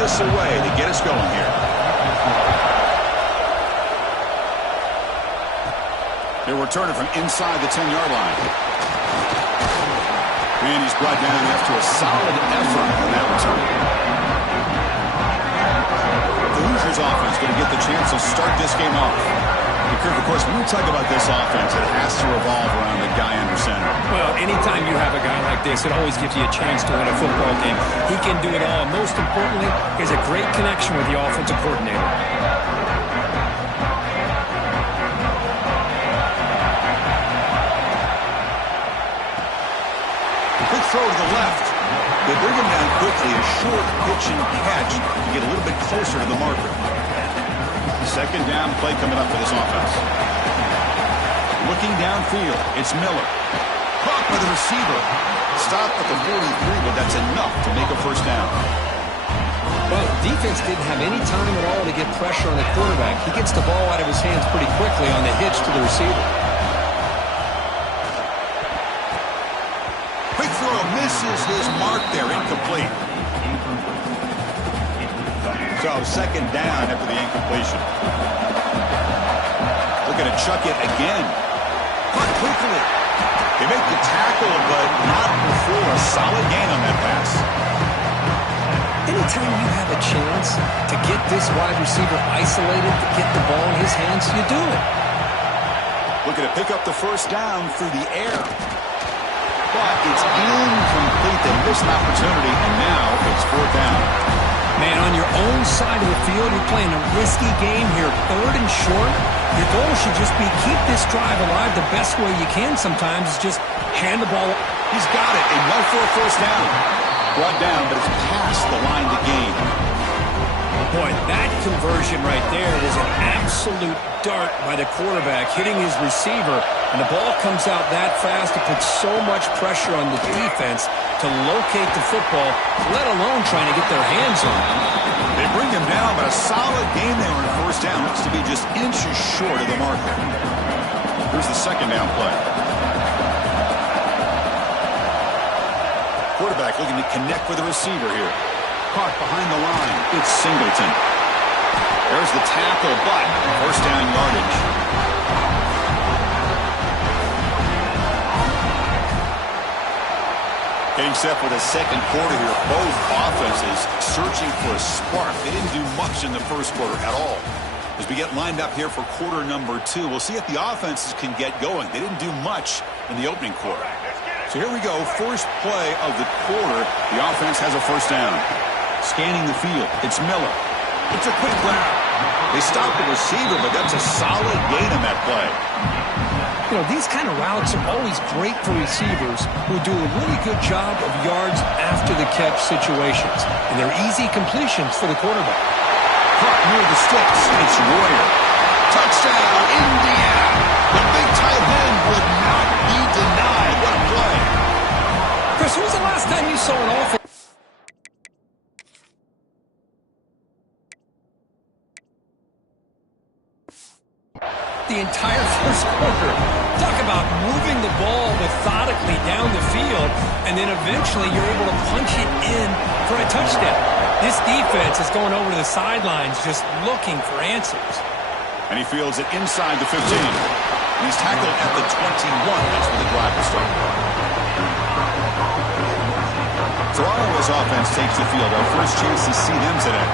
this away to get us going here. They're returning from inside the 10-yard line. And he's brought down after a solid effort on that return. The Hoosiers offense going to get the chance to start this game off. Kirk, of course, when we talk about this offense, it has to revolve around the guy under center. Well, anytime you have a guy like this, it always gives you a chance to win a football game. He can do it all. Most importantly, he has a great connection with the offensive coordinator. Quick throw to the left. They bring him down quickly. A short pitch and catch to get a little bit closer to the marker. Second down play coming up for this offense. Looking downfield, it's Miller. Caught by the receiver. Stopped at the 43, but that's enough to make a first down. Well, defense didn't have any time at all to get pressure on the quarterback. He gets the ball out of his hands pretty quickly on the hitch to the receiver. Quick throw misses his mark there, incomplete. So second down after the incompletion. Looking to chuck it again. Caught quickly. They make the tackle, but not before a solid gain on that pass. Anytime you have a chance to get this wide receiver isolated, to get the ball in his hands, you do it. Looking to pick up the first down through the air. but it's incomplete. They missed an opportunity, and now it's fourth down. Man, on your own side of the field, you're playing a risky game here, third and short. Your goal should just be keep this drive alive the best way you can sometimes is just hand the ball. He's got it, and well for a first down. Brought down, but it's past the line to gain. Boy, that conversion right there was an absolute dart by the quarterback, hitting his receiver, and the ball comes out that fast. It puts so much pressure on the defense to locate the football, let alone trying to get their hands on it. They bring him down, but a solid game there on first down. Looks to be just inches short of the marker. Here's the second down play. Quarterback looking to connect with the receiver here. Caught behind the line. It's Singleton. There's the tackle, but first down yardage. Getting set for the second quarter here. Both offenses searching for a spark. They didn't do much in the first quarter at all. As we get lined up here for quarter number 2, we'll see if the offenses can get going. They didn't do much in the opening quarter. So here we go. First play of the quarter. The offense has a first down. Scanning the field. It's Miller. It's a quick grab. They stop the receiver, but that's a solid gain on that play. You know, these kind of routes are always great for receivers who do a really good job of yards after the catch situations. And they're easy completions for the quarterback. Caught near the sticks. It's Royer. Touchdown, Indiana. The big tight end would not be denied. What a play. Chris, when was the last time you saw an offense? The entire first quarter. Talk about moving the ball methodically down the field, and then eventually you're able to punch it in for a touchdown. This defense is going over to the sidelines just looking for answers. And he fields it inside the 15. And he's tackled at the 21. That's where the drive will start. So Iowa's offense takes the field. Our first chance to see them today.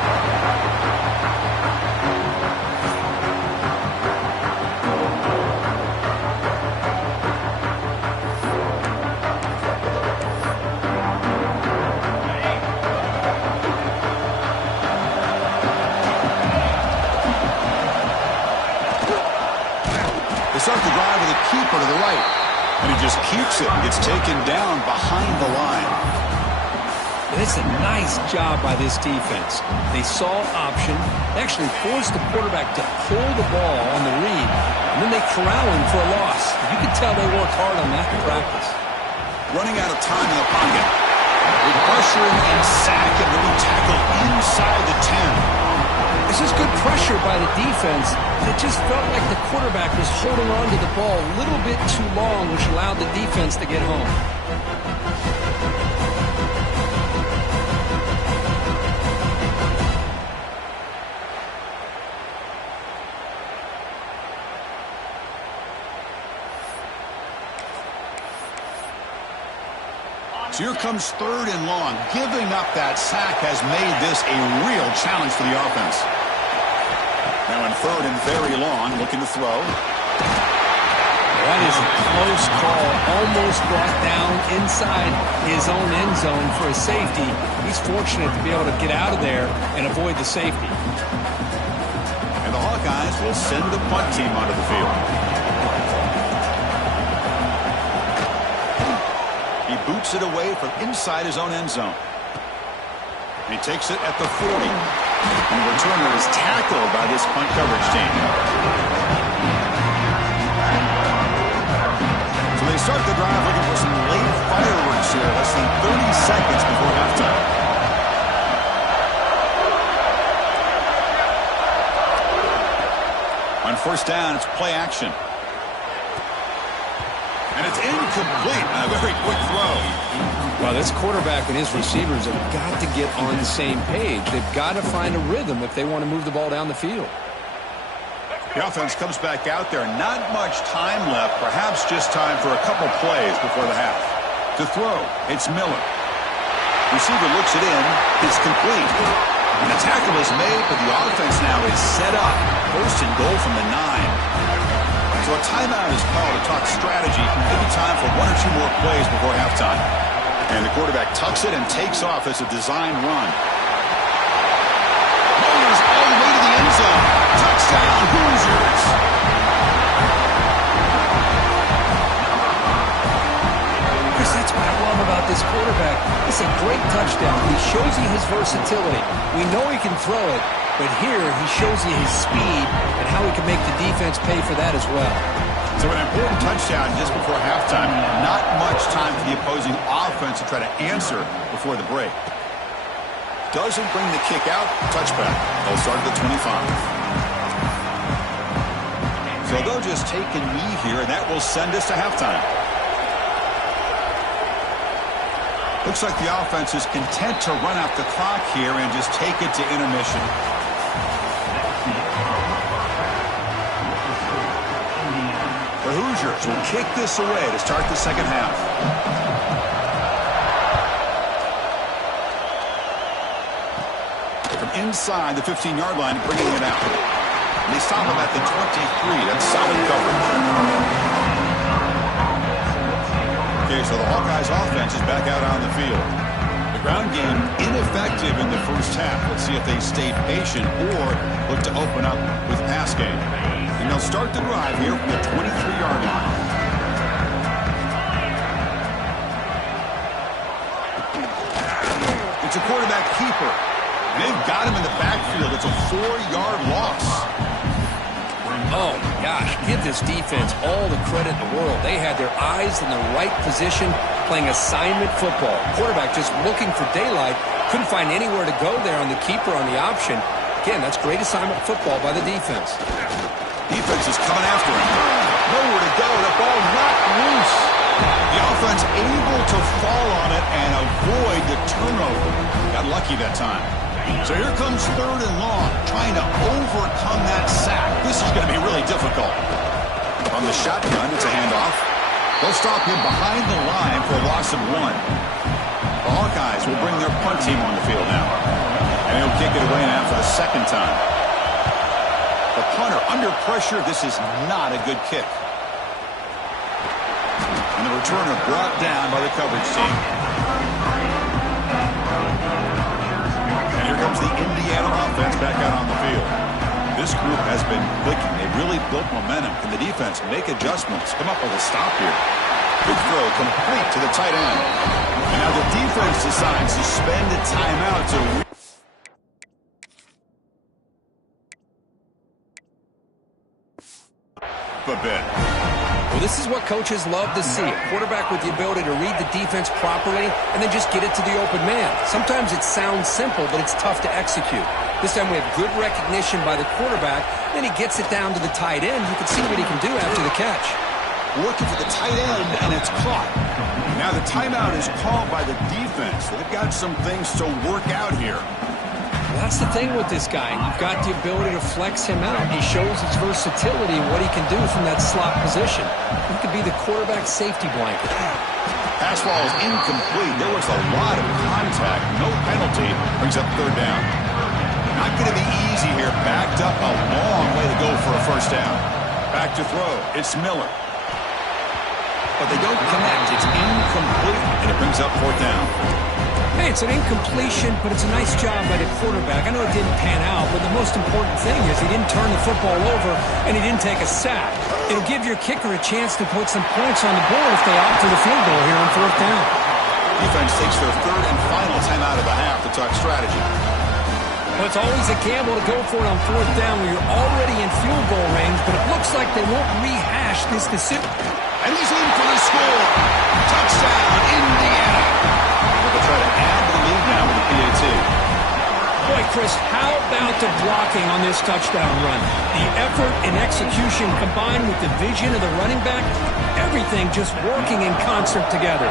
Start the drive with a keeper to the right. And he just keeps it. It's taken down behind the line. And it's a nice job by this defense. They saw option. They actually forced the quarterback to pull the ball on the read. And then they corral him for a loss. You can tell they worked hard on that in practice. Running out of time in the pocket. With ushering and sack and will be tackled inside the 10. This is good pressure by the defense. It just felt like the quarterback was holding on to the ball a little bit too long, which allowed the defense to get home. So here comes third and long. Giving up that sack has made this a real challenge for the offense. Now in third and very long, looking to throw. That is a close call. Almost brought down inside his own end zone for a safety. He's fortunate to be able to get out of there and avoid the safety. And the Hawkeyes will send the punt team onto the field. He boots it away from inside his own end zone. He takes it at the 40. And the returner is tackled by this punt coverage team. So they start the drive looking for some late fireworks here. Less than 30 seconds before halftime. On first down, it's play action. And it's incomplete on a very quick throw. Well, this quarterback and his receivers have got to get on the same page. They've got to find a rhythm if they want to move the ball down the field. The offense comes back out there. Not much time left. Perhaps just time for a couple plays before the half. To throw, it's Miller. Receiver looks it in. It's complete. And the tackle is made, but the offense now is set up. First and goal from the 9. So a timeout is called to talk strategy. Maybe time for one or two more plays before halftime. And the quarterback tucks it and takes off as a design run. Rolls all the way to the end zone. Touchdown, Hoosiers. Chris, that's what I love about this quarterback. It's a great touchdown. He shows you his versatility. We know he can throw it, but here he shows you his speed and how he can make the defense pay for that as well. So an important touchdown just before halftime. Not much time for the opposing offense to try to answer before the break. Doesn't bring the kick out. Touchback. They'll start at the 25. So they'll just take a knee here, and that will send us to halftime. Looks like the offense is content to run out the clock here and just take it to intermission. The Hoosiers will kick this away to start the second half. From inside the 15-yard line, bringing it out. They stop him at the 23. That's solid coverage. Okay, so the Hawkeyes offense is back out on the field. The ground game ineffective in the first half. Let's see if they stay patient or look to open up with pass game. And they'll start the drive here from the 23-yard line. It's a quarterback keeper. And they've got him in the backfield. It's a 4-yard loss. Oh, my gosh, give this defense all the credit in the world. They had their eyes in the right position, playing assignment football. Quarterback just looking for daylight. Couldn't find anywhere to go there on the keeper on the option. Again, that's great assignment football by the defense. Defense is coming after him. Nowhere to go. The ball knocked loose. The offense able to fall on it and avoid the turnover. Got lucky that time. So here comes 3rd and long, trying to overcome that sack. This is going to be really difficult. On the shotgun, it's a handoff. They'll stop him behind the line for a loss of 1. The Hawkeyes will bring their punt team on the field now. And he'll kick it away now for the second time. The punter under pressure. This is not a good kick. And the returner brought down by the coverage team. Here comes the Indiana offense back out on the field. This group has been clicking. They've really built momentum. Can the defense make adjustments? Come up with a stop here. Big throw complete to the tight end. And now the defense decides to spend a timeout to a bit. Well, this is what coaches love to see. A quarterback with the ability to read the defense properly and then just get it to the open man. Sometimes it sounds simple, but it's tough to execute. This time we have good recognition by the quarterback. Then he gets it down to the tight end. You can see what he can do after the catch. Looking for the tight end, and it's caught. Now the timeout is called by the defense. They've got some things to work out here. That's the thing with this guy. You've got the ability to flex him out. He shows his versatility and what he can do from that slot position. He could be the quarterback safety blanket. Pass ball is incomplete. There was a lot of contact. No penalty. Brings up 3rd down. Not going to be easy here. Backed up a long way to go for a first down. Back to throw. It's Miller. But they don't connect. It's incomplete. And it brings up 4th down. Hey, it's an incompletion, but it's a nice job by the quarterback. I know it didn't pan out, but the most important thing is he didn't turn the football over and he didn't take a sack. It'll give your kicker a chance to put some points on the board if they opt for the field goal here on 4th down. Defense takes their 3rd and final timeout of the half to talk strategy. Well, it's always a gamble to go for it on 4th down when you're already in field goal range, but it looks like they won't rehash this decision. And he's in for the score. Touchdown, Indiana. They'll try to add to the lead now with the PAT. Boy, Chris, how about the blocking on this touchdown run? The effort and execution combined with the vision of the running back, everything just working in concert together.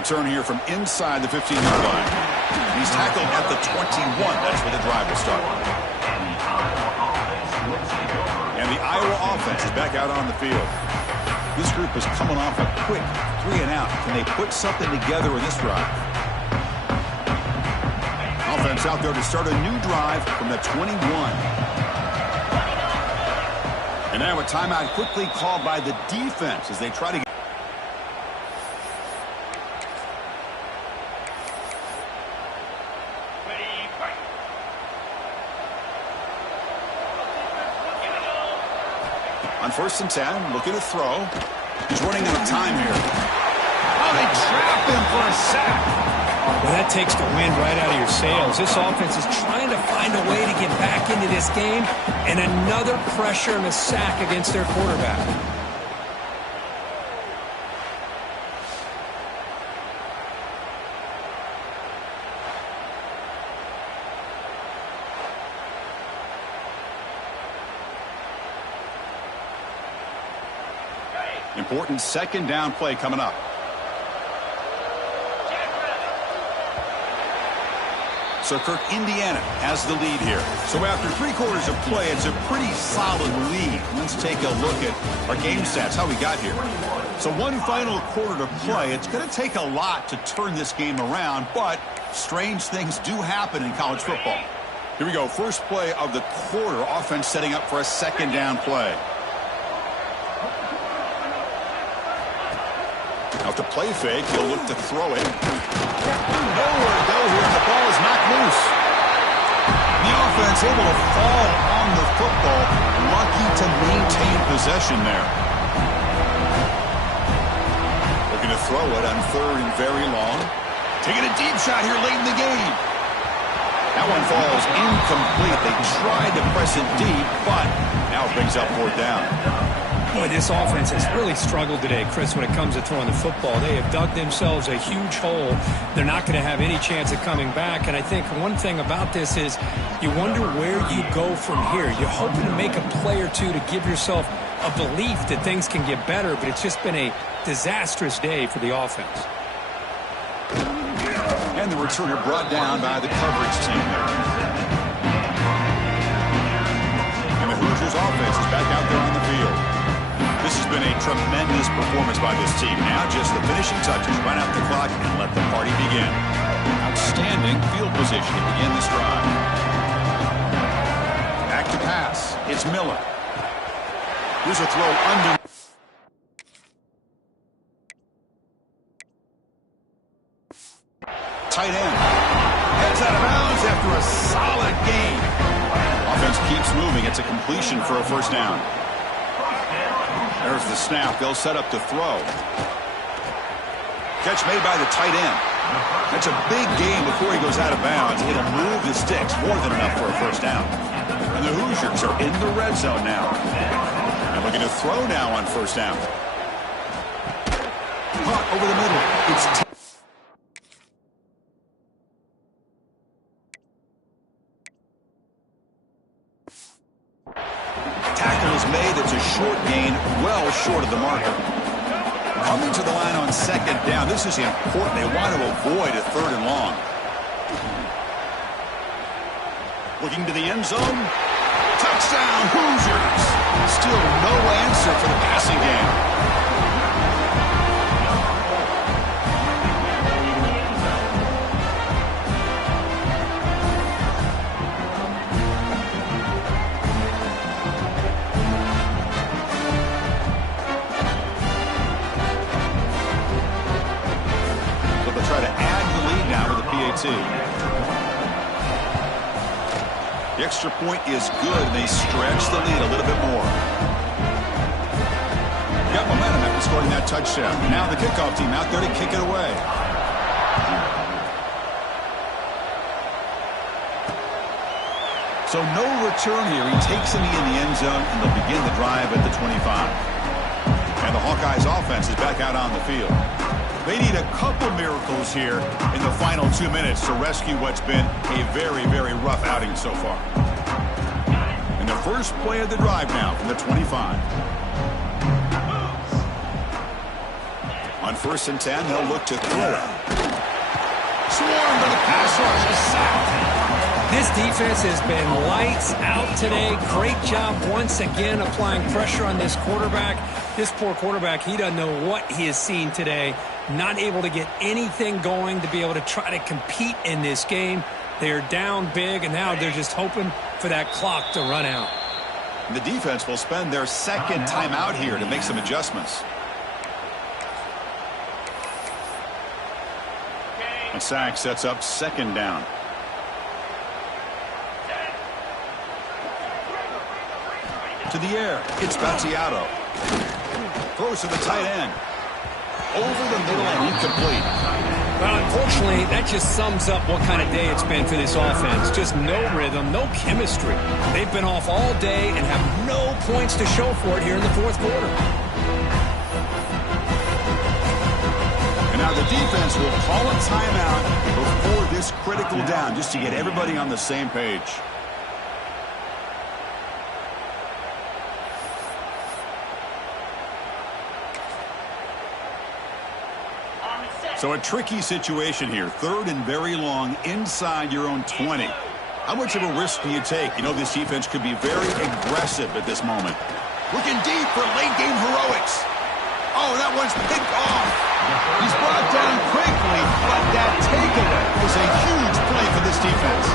Return here from inside the 15-yard line. He's tackled at the 21. That's where the drive will start. And the Iowa offense is back out on the field. This group is coming off a quick 3-and-out. Can they put something together in this drive? Offense out there to start a new drive from the 21. And now a timeout quickly called by the defense as they try to get... On 1st and 10, looking to throw. He's running out of time here. Oh, they trap him for a sack. Well, that takes the wind right out of your sails. This offense is trying to find a way to get back into this game, and another pressure and a sack against their quarterback. Important 2nd down play coming up. So Kirk, Indiana has the lead here. So after 3 quarters of play, it's a pretty solid lead. Let's take a look at our game stats, how we got here. So 1 final quarter to play. It's going to take a lot to turn this game around, but strange things do happen in college football. Here we go. First play of the quarter. Offense setting up for a 2nd down play. Now to play fake, he'll look to throw it. Nowhere to go here, and the ball is knocked loose. The offense able to fall on the football, lucky to maintain possession there. Looking to throw it on 3rd and very long. Taking a deep shot here late in the game. That one falls incomplete. They tried to press it deep, but now it brings up 4th down. Boy, this offense has really struggled today, Chris, when it comes to throwing the football. They have dug themselves a huge hole. They're not going to have any chance of coming back. And I think one thing about this is you wonder where you go from here. You're hoping to make a play or two to give yourself a belief that things can get better, but it's just been a disastrous day for the offense. And the returner brought down by the coverage team there. And the Hoosiers offense is back out there on the field. This has been a tremendous performance by this team. Now just the finishing touches, run out the clock, and let the party begin. Outstanding field position to begin this drive. Back to pass. It's Miller. Here's a throw under. Tight end. Heads out of bounds after a solid gain. Offense keeps moving. It's a completion for a 1st down. There's the snap. They'll set up to throw. Catch made by the tight end. That's a big gain before he goes out of bounds. It'll move the sticks more than enough for a 1st down. And the Hoosiers are in the red zone now. And looking to throw now on 1st down. Caught over the middle. It's tackle is made. It's a short gain, well short of the marker. Coming to the line on 2nd down. This is important. They want to avoid a 3rd and long. Looking to the end zone. Touchdown, Hoosiers. Still no answer for the passing game. Try to add the lead now with a PAT. The extra point is good. They stretch the lead a little bit more. Got momentum after scoring that touchdown. Now the kickoff team out there to kick it away. So no return here. He takes it in the end zone, and they'll begin the drive at the 25. And the Hawkeyes offense is back out on the field. They need a couple miracles here in the final 2 minutes to rescue what's been a very, very rough outing so far. And the first play of the drive now from the 25. On 1st and 10, they'll look to throw it. Swarmed by the pass rush, is sacked. This defense has been lights out today. Great job once again applying pressure on this quarterback. This poor quarterback, he doesn't know what he has seen today. Not able to get anything going to be able to try to compete in this game. They're down big, and now they're just hoping for that clock to run out. The defense will spend their second timeout here to make some adjustments. A sack sets up second down. To the air, it's Battiato. Throws to the tight end. Over the middle and incomplete. Well, unfortunately, that just sums up what kind of day it's been for this offense. Just no rhythm, no chemistry. They've been off all day and have no points to show for it here in the fourth quarter. And now the defense will call a timeout before this critical down, just to get everybody on the same page. So a tricky situation here. Third and very long inside your own 20. How much of a risk do you take? You know this defense could be very aggressive at this moment. Looking deep for late-game heroics. Oh, that one's picked off. He's brought down quickly, but that takeaway was a huge play for this defense.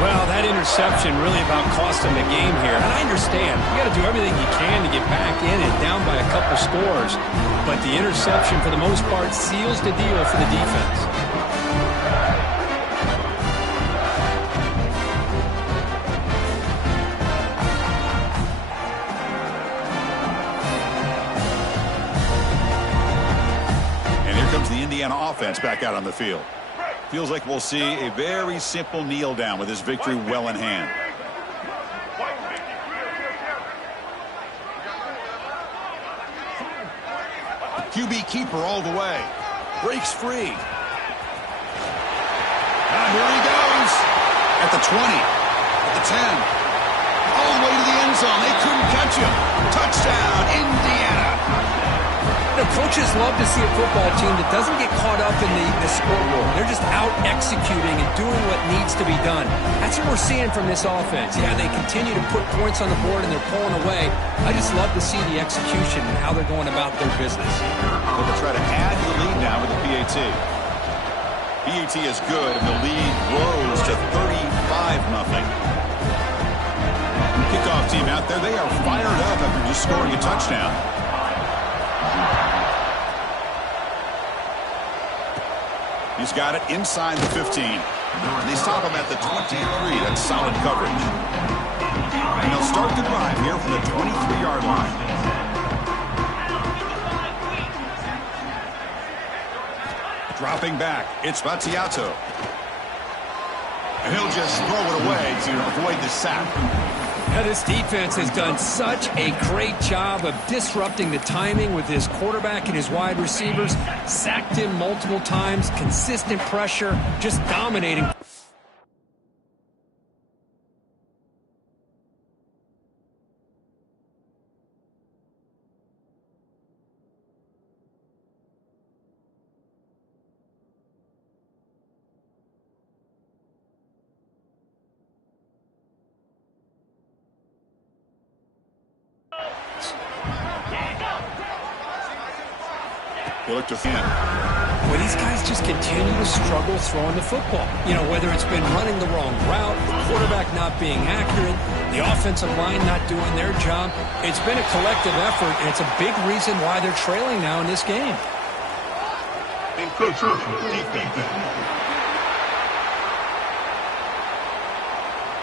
Well, that interception really about cost him the game here. And I understand. You got to do everything you can to get back in and down by a couple scores. But the interception, for the most part, seals the deal for the defense. And here comes the Indiana offense back out on the field. Feels like we'll see a very simple kneel down with this victory well in hand. QB keeper all the way. Breaks free. And here he goes. At the 20. At the 10. All the way to the end zone. They couldn't catch him. Touchdown, Indiana. The coaches love to see a football team that doesn't get caught up in the scoreboard. They're just out executing and doing what needs to be done. That's what we're seeing from this offense. Yeah, they continue to put points on the board and they're pulling away. I just love to see the execution and how they're going about their business. They'll try to add to the lead now with the PAT. PAT is good, and the lead grows to 35-0. Kickoff team out there. They are fired up after just scoring a touchdown. He's got it inside the 15. And they stop him at the 23. That's solid coverage. And they'll start the drive here from the 23-yard line. Dropping back, it's Battiato. And he'll just throw it away to avoid the sack. Now, this defense has done such a great job of disrupting the timing with his quarterback and his wide receivers. Sacked him multiple times, consistent pressure, just dominating. They look to fin. Well, these guys just continue to struggle throwing the football. You know, whether it's been running the wrong route, the quarterback not being accurate, the offensive line not doing their job. It's been a collective effort, and it's a big reason why they're trailing now in this game.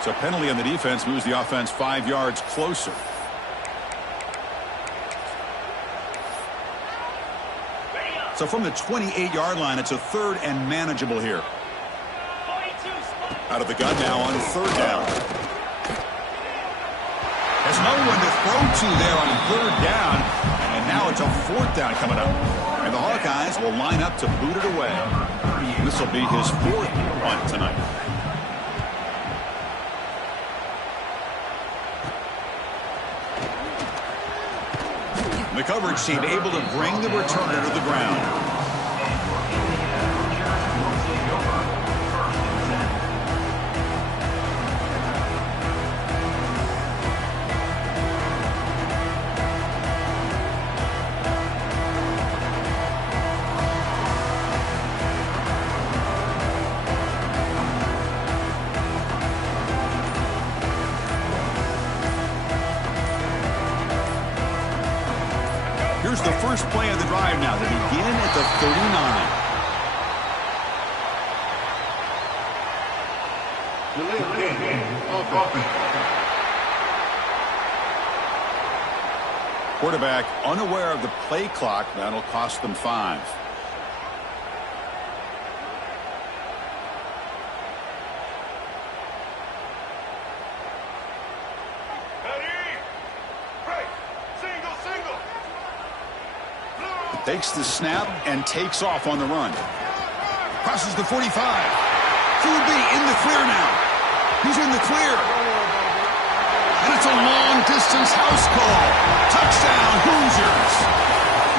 So penalty on the defense moves the offense 5 yards closer. So from the 28-yard line, it's a third and manageable here. Out of the gun now on third down. There's no one to throw to there on third down. And now it's a fourth down coming up. And the Hawkeyes will line up to boot it away. This will be his fourth punt tonight. The coverage team able to bring the returner to the ground. Here's the first play of the drive now to begin at the 39. Quarterback unaware of the play clock. That'll cost them 5. Takes the snap and takes off on the run. Crosses the 45. QB in the clear now. He's in the clear. And it's a long-distance house call. Touchdown, Hoosiers.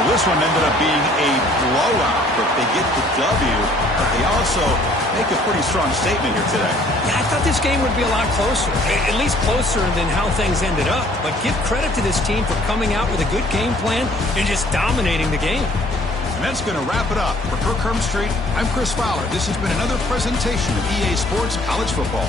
Well, this one ended up being a blowout, but they get the W, but they also make a pretty strong statement here today. Yeah, I thought this game would be a lot closer, at least closer than how things ended up. But give credit to this team for coming out with a good game plan and just dominating the game. And that's going to wrap it up. For Kirk Hermstreet, I'm Chris Fowler. This has been another presentation of EA Sports College Football.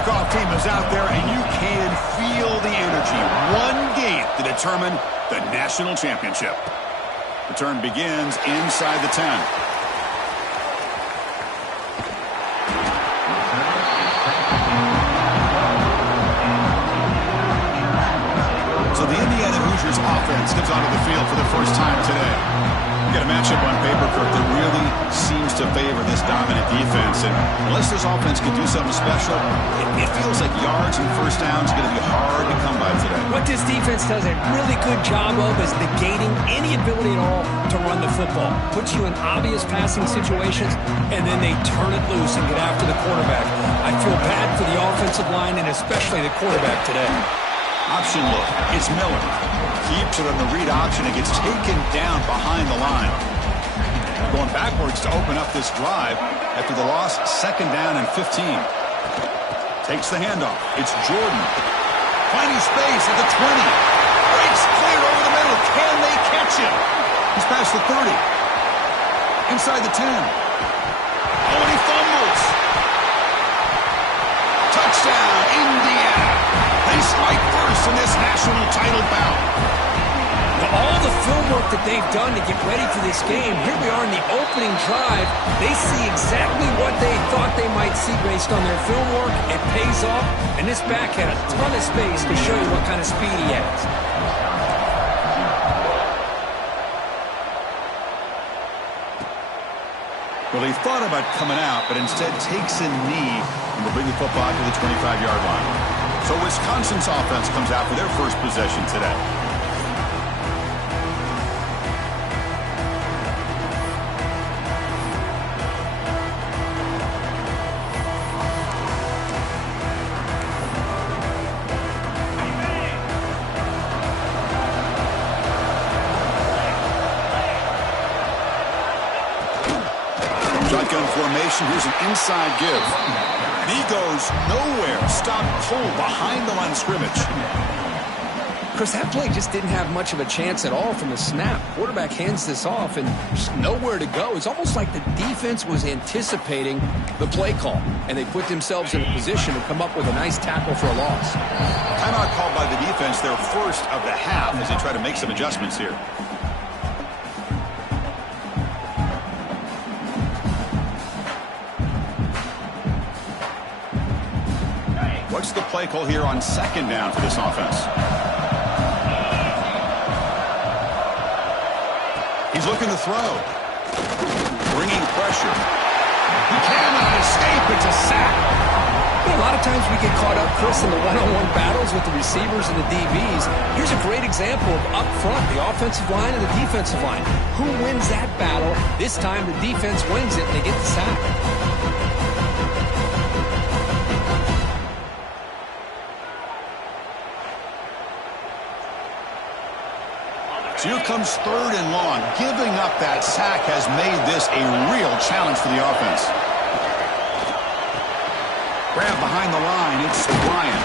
kickoff team is out there, and you can feel the energy. One game to determine the national championship. Return begins inside the 10. So the Indiana Hoosiers offense comes onto the field for the first time today. You got a matchup on paper, Kirk, that really seems to favor this dominant defense. And unless this offense can do something special, it feels like yards and first downs are going to be hard to come by today. What this defense does a really good job of is negating any ability at all to run the football. Puts you in obvious passing situations, and then they turn it loose and get after the quarterback. I feel bad for the offensive line and especially the quarterback today. Option look. It's Miller. Keeps it on the read option and gets taken down behind the line. Going backwards to open up this drive after the loss, 2nd down and 15. Takes the handoff. It's Jordan. Finding space at the 20. Breaks clear over the middle. Can they catch him? He's past the 30. Inside the 10. Oh, and he fumbles. Touchdown, Indiana. They strike first in this national title bout. Well, all the film work that they've done to get ready for this game, here we are in the opening drive. They see exactly what they thought they might see based on their film work. It pays off, and this back had a ton of space to show you what kind of speed he has. Well, he thought about coming out, but instead takes a knee and will bring the football to the 25-yard line. So Wisconsin's offense comes out for their first possession today. Shotgun formation. Here's an inside give. And he goes nowhere. Stop pull behind the line of scrimmage. Chris, that play just didn't have much of a chance at all from the snap. Quarterback hands this off and just nowhere to go. It's almost like the defense was anticipating the play call, and they put themselves in a position to come up with a nice tackle for a loss. Timeout called by the defense, their first of the half, as they try to make some adjustments here. What's the play call here on 2nd down for this offense? He's looking to throw. Bringing pressure. He cannot escape. It's a sack. A lot of times we get caught up, Chris, in the one-on-one battles with the receivers and the DBs. Here's a great example of up front, the offensive line and the defensive line. Who wins that battle? This time the defense wins it and they get the sack. So here comes 3rd and long. Giving up that sack has made this a real challenge for the offense. Grab behind the line. It's Ryan.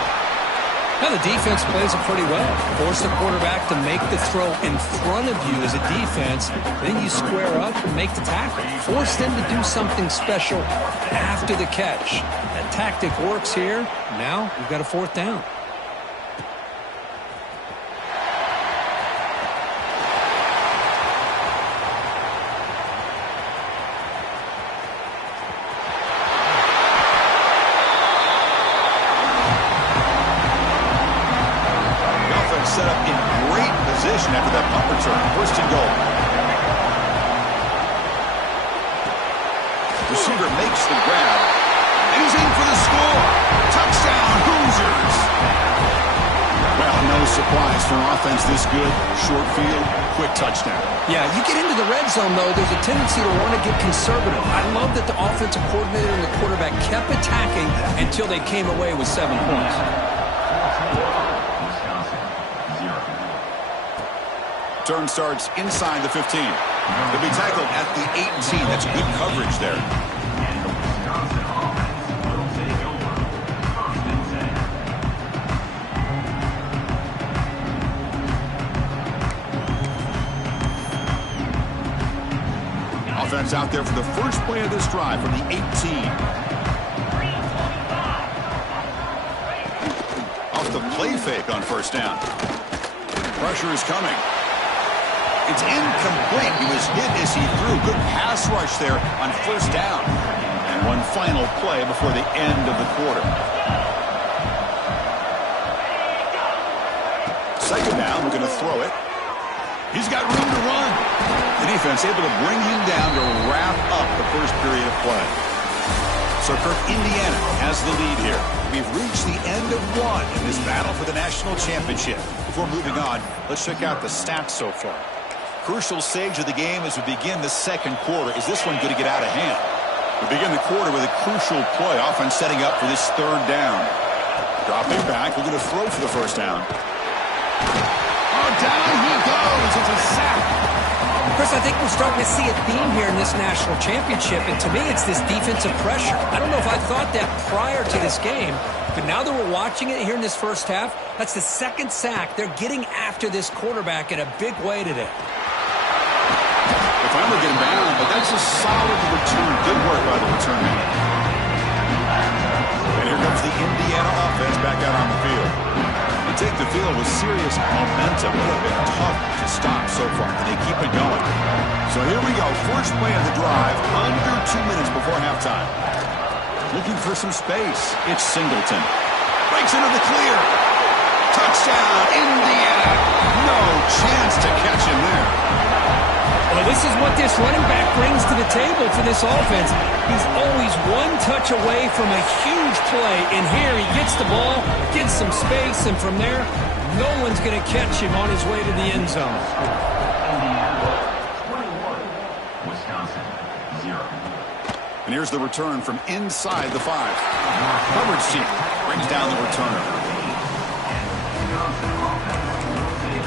Now the defense plays it pretty well. Force the quarterback to make the throw in front of you as a defense. Then you square up and make the tackle. Force them to do something special after the catch. That tactic works here. Now you've got a 4th down. Set up in great position after that punt return. 1st and goal. Receiver makes the grab, and he's in for the score. Touchdown, Hoosiers. Well, no surprise for an offense this good. Short field, quick touchdown. Yeah, you get into the red zone, though, there's a tendency to want to get conservative. I love that the offensive coordinator and the quarterback kept attacking until they came away with 7 points. Turn starts inside the 15. They'll be tackled at the 18. That's good coverage there. Offense out there for the first play of this drive from the 18. the play fake on first down. Pressure is coming. It's incomplete. He was hit as he threw. Good pass rush there on first down. And one final play before the end of the quarter. Second down, we're going to throw it. He's got room to run. The defense able to bring him down to wrap up the first period of play. So Kirk, Indiana has the lead here. We've reached the end of one in this battle for the national championship. Before moving on, let's check out the stats so far. Crucial stage of the game as we begin the second quarter. Is this one going to get out of hand? We begin the quarter with a crucial play, offense setting up for this third down. Dropping back, we're going to throw for the first down. Oh, down he goes. It's a sack. Chris, I think we're starting to see a theme here in this national championship, and to me it's this defensive pressure. I don't know if I thought that prior to this game, but now that we're watching it here in this first half, that's the second sack. They're getting after this quarterback in a big way today. They finally get him down, but that's a solid return. Good work by the return man. And here comes the Indiana offense back out on the field. They take the field with serious momentum. It would have been tough to stop so far, but they keep it going. So here we go. First play of the drive, under 2 minutes before halftime. Looking for some space. It's Singleton. Breaks into the clear. Touchdown, Indiana. No chance to catch him there. Well, this is what this running back brings to the table for this offense. He's always one touch away from a huge play. And here he gets the ball, gets some space, and from there, no one's going to catch him on his way to the end zone. Wisconsin, 0. And here's the return from inside the 5. Coverage team brings down the returner.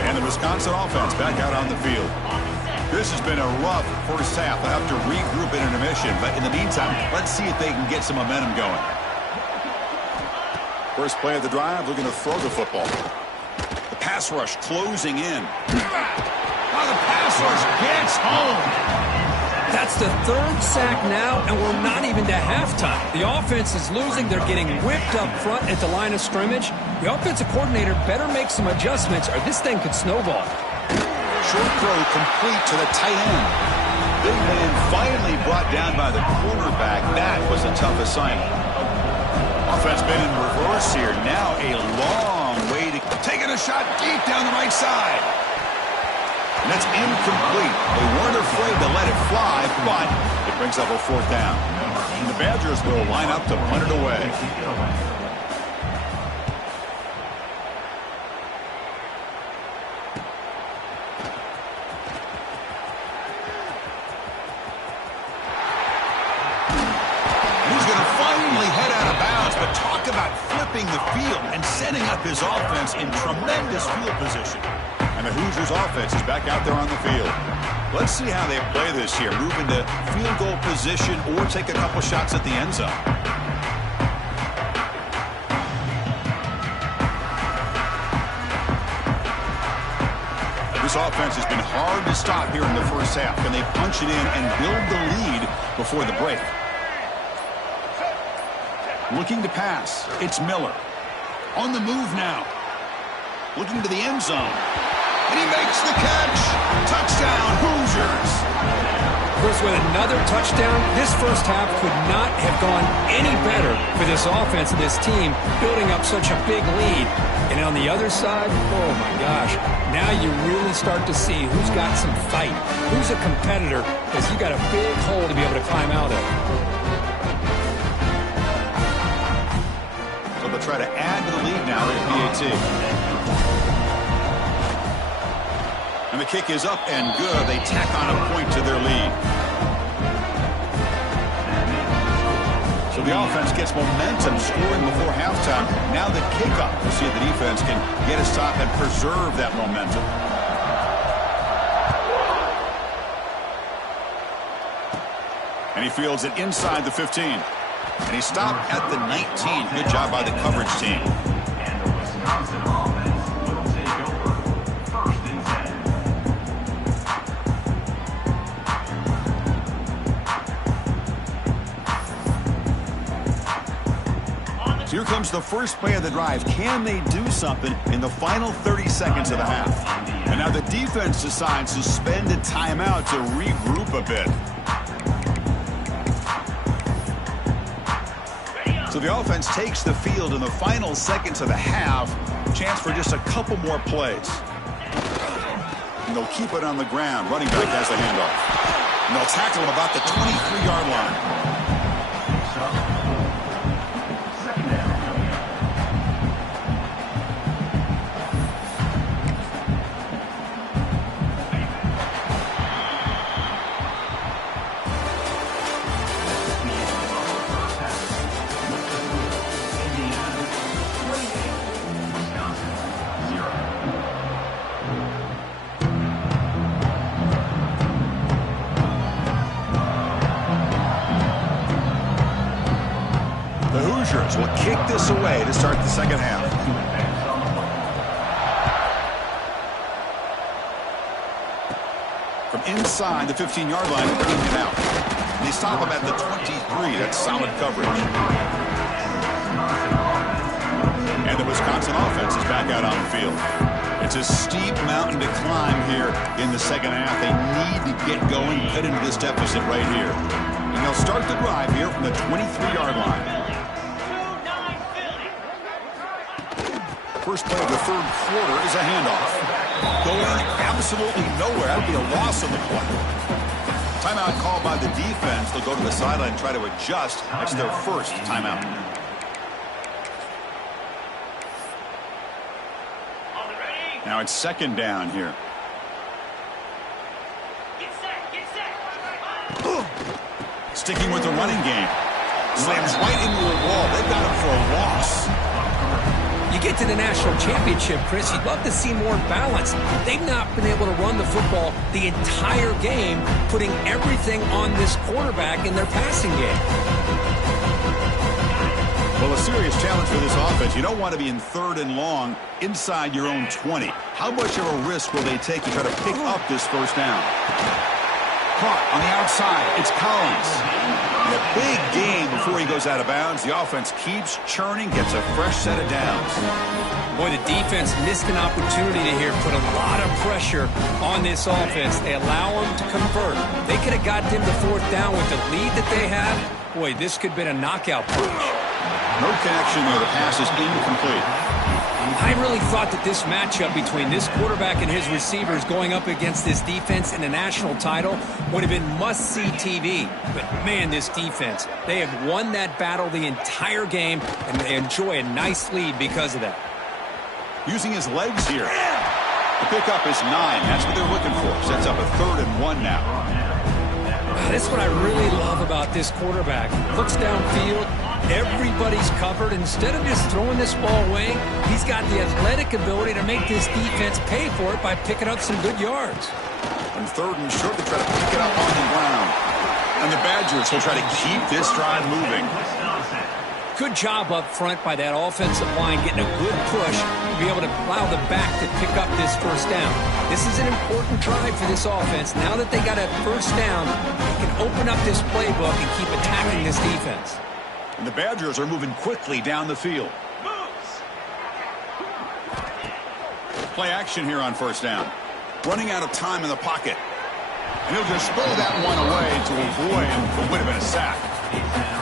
And the Wisconsin offense back out on the field. This has been a rough first half. They'll have to regroup in intermission. But in the meantime, let's see if they can get some momentum going. First play of the drive, we're going to throw the football. The pass rush closing in. Oh, the pass rush gets home. That's the third sack now, and we're not even to halftime. The offense is losing. They're getting whipped up front at the line of scrimmage. The offensive coordinator better make some adjustments, or this thing could snowball. Short throw complete to the tight end. Big man finally brought down by the quarterback. That was a tough assignment. Offense been in reverse here. Now a long way to taking a shot deep down the right side. And that's incomplete. They weren't afraid to let it fly, but it brings up a fourth down. And the Badgers will line up to punt it away. The field and setting up his offense in tremendous field position. And the Hoosiers offense is back out there on the field. Let's see how they play this here. Move into field goal position or take a couple shots at the end zone. This offense has been hard to stop here in the first half. Can they punch it in and build the lead before the break? Looking to pass. It's Miller. On the move now. Looking to the end zone. And he makes the catch. Touchdown, Hoosiers. Chris, with another touchdown, this first half could not have gone any better for this offense and this team, building up such a big lead. And on the other side, oh my gosh, now you really start to see who's got some fight, who's a competitor, because you got a big hole to be able to climb out of. They'll try to add to the lead now at PAT. And the kick is up and good. They tack on a point to their lead. So the offense gets momentum, scoring before halftime. Now the kickoff. We'll see if the defense can get a stop and preserve that momentum. And he fields it inside the 15. And he stopped at the 19. Good job by the coverage team. And the Wisconsin offense will take over 1st and 10. Here comes the first play of the drive. Can they do something in the final 30 seconds of the half? And now the defense decides to spend a timeout to regroup a bit. So the offense takes the field in the final seconds of the half. Chance for just a couple more plays. And they'll keep it on the ground. Running back has the handoff. And they'll tackle him about the 23-yard line. Will kick this away to start the second half. From inside the 15-yard line, bringing it out. And they stop him at the 23. That's solid coverage. And the Wisconsin offense is back out on the field. It's a steep mountain to climb here in the second half. They need to get going, cut into this deficit right here. And they'll start the drive here from the 23-yard line. First play of the third quarter is a handoff. Going absolutely nowhere. That'd be a loss on the play. Timeout called by the defense. They'll go to the sideline and try to adjust. That's their first timeout. Now it's second down here. Sticking with the running game. Slams right into a wall. They've got him for a loss. You get to the national championship, Chris, you'd love to see more balance. They've not been able to run the football the entire game, putting everything on this quarterback in their passing game. Well, a serious challenge for this offense. You don't want to be in third and long inside your own 20. How much of a risk will they take to try to pick up this first down? Caught on the outside. It's Collins. And a big game before he goes out of bounds. The offense keeps churning, gets a fresh set of downs. Boy, the defense missed an opportunity to here, put a lot of pressure on this offense. They allow them to convert. They could have got them to fourth down with the lead that they have. Boy, this could have been a knockout punch. No connection there. The pass is incomplete. I really thought that this matchup between this quarterback and his receivers going up against this defense in the national title would have been must-see TV. But, man, this defense, they have won that battle the entire game, and they enjoy a nice lead because of that. Using his legs here. The pickup is 9. That's what they're looking for. Sets up a 3rd and 1 now. That's what I really love about this quarterback. Looks downfield. Everybody's covered. Instead of just throwing this ball away, he's got the athletic ability to make this defense pay for it by picking up some good yards. On 3rd and short, they try to pick it up on the ground. And the Badgers will try to keep this drive moving. Good job up front by that offensive line, getting a good push to be able to allow the back to pick up this first down. This is an important drive for this offense. Now that they got a first down, they can open up this playbook and keep attacking this defense. And the Badgers are moving quickly down the field. Play action here on first down. Running out of time in the pocket. And he'll just throw that one away to avoid what would have been a sack.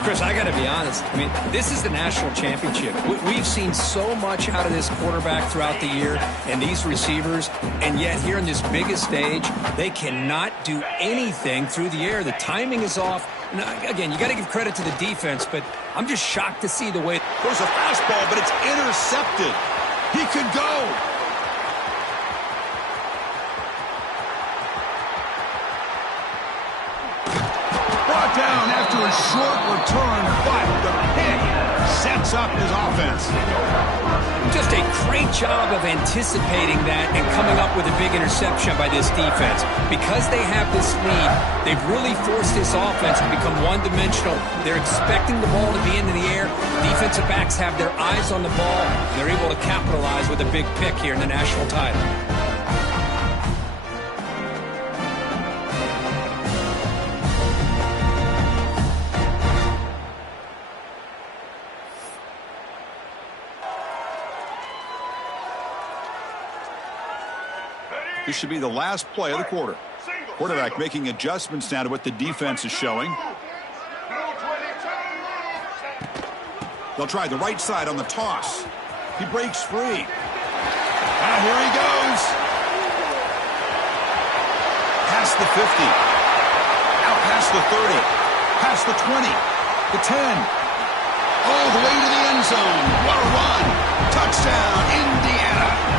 Chris, I got to be honest. I mean, this is the national championship. We've seen so much out of this quarterback throughout the year and these receivers, and yet here in this biggest stage, they cannot do anything through the air. The timing is off. Now, again, you got to give credit to the defense, but I'm just shocked to see the way. There's a fastball, but it's intercepted. He could go. Brought down after a short return, but the pick sets up his offense. Just a great job of anticipating that and coming up with a big interception by this defense. Because they have this lead, they've really forced this offense to become one-dimensional. They're expecting the ball to be into the air. Defensive backs have their eyes on the ball. They're able to capitalize with a big pick here in the national title. This should be the last play of the quarter. Quarterback making adjustments now to what the defense is showing. They'll try the right side on the toss. He breaks free. And here he goes. Past the 50. Out past the 30. Past the 20. The 10. All the way to the end zone. What a run. Touchdown, Indiana.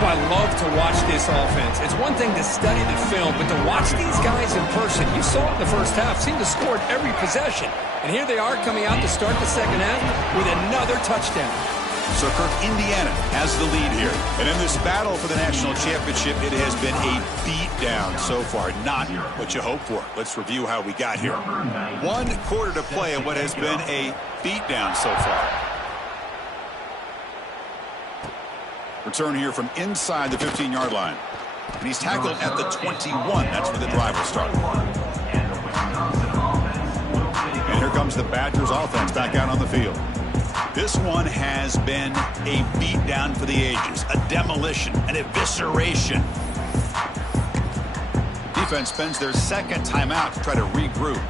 I love to watch this offense. It's one thing to study the film, but to watch these guys in person, you saw it in the first half, seemed to score at every possession. And here they are coming out to start the second half with another touchdown. So, Kirk, Indiana has the lead here. And in this battle for the national championship, it has been a beatdown so far. Not what you hope for. Let's review how we got here. 1 quarter to play in what has been a beatdown so far. Return here from inside the 15-yard line. And he's tackled at the 21. That's where the drive will start. And here comes the Badgers offense back out on the field. This one has been a beatdown for the ages. A demolition, an evisceration. Defense spends their second timeout to try to regroup.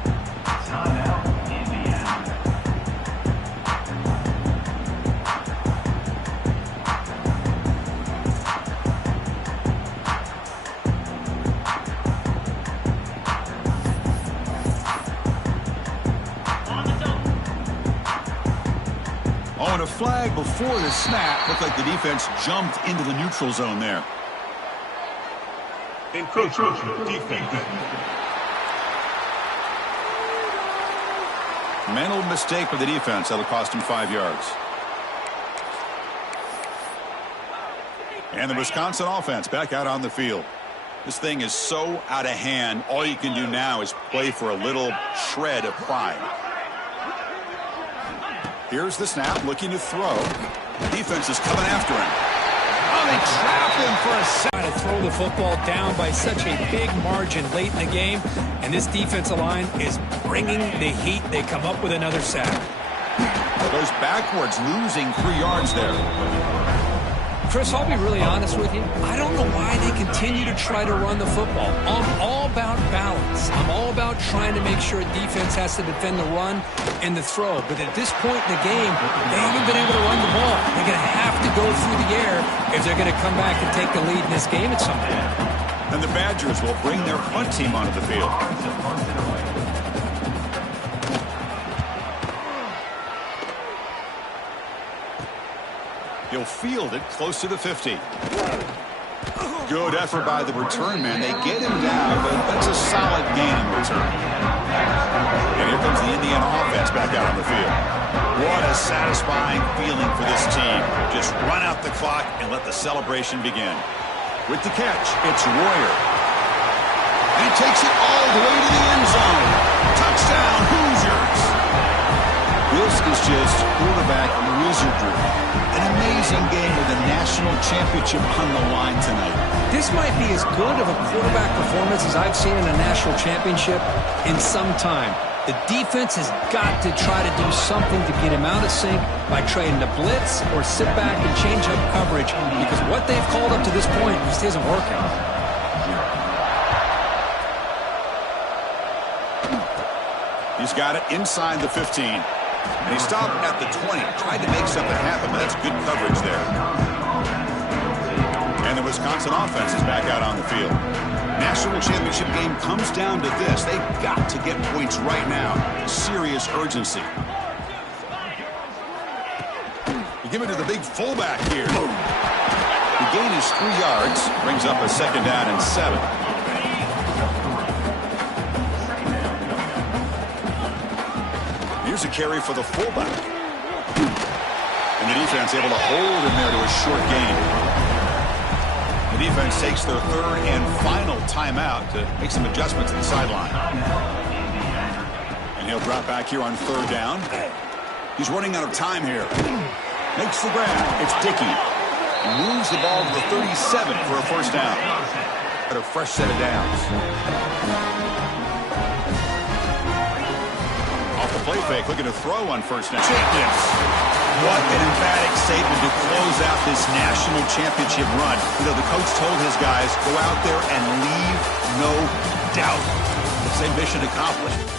A flag before the snap. Looked like the defense jumped into the neutral zone there. Encroachment defense. Mental mistake for the defense. That'll cost him 5 yards. And the Wisconsin offense back out on the field. This thing is so out of hand. All you can do now is play for a little shred of pride. Here's the snap, looking to throw. Defense is coming after him. Oh, they trap him for a sack. Trying to throw the football down by such a big margin late in the game, and this defensive line is bringing the heat. They come up with another sack. Goes backwards, losing 3 yards there. Chris, I'll be really honest with you. I don't know why they continue to try to run the football. I'm all about balance. I'm all about trying to make sure defense has to defend the run and the throw. But at this point in the game, they haven't been able to run the ball. They're going to have to go through the air if they're going to come back and take the lead in this game at some point. And the Badgers will bring their punt team onto the field. He'll field it close to the 50. Good effort by the return man. They get him down, but that's a solid gain in return. And here comes the Indiana offense back out on the field. What a satisfying feeling for this team. Just run out the clock and let the celebration begin. With the catch, it's Royer. He takes it all the way to the end zone. Touchdown, Hoosiers. This is just quarterback wizardry. An amazing game with a national championship on the line tonight. This might be as good of a quarterback performance as I've seen in a national championship in some time. The defense has got to try to do something to get him out of sync by trying to blitz or sit back and change up coverage, because what they've called up to this point just isn't working. He's got it inside the 15. And he stopped at the 20. Tried to make something happen, but that's good coverage there. And the Wisconsin offense is back out on the field. National championship game comes down to this. They've got to get points right now. Serious urgency. You give it to the big fullback here. The gain is 3 yards. Brings up a 2nd down and 7. Here's a carry for the fullback. And the defense able to hold him there to a short gain. The defense takes their 3rd and final timeout to make some adjustments at the sideline. And he'll drop back here on 3rd down. He's running out of time here. Makes the grab. It's Dickey. Moves the ball to the 37 for a 1st down. Got a fresh set of downs. play fake, looking to throw on first down. Fitness. What an emphatic statement to close out this national championship run. You know, the coach told his guys, go out there and leave no doubt. Say mission accomplished.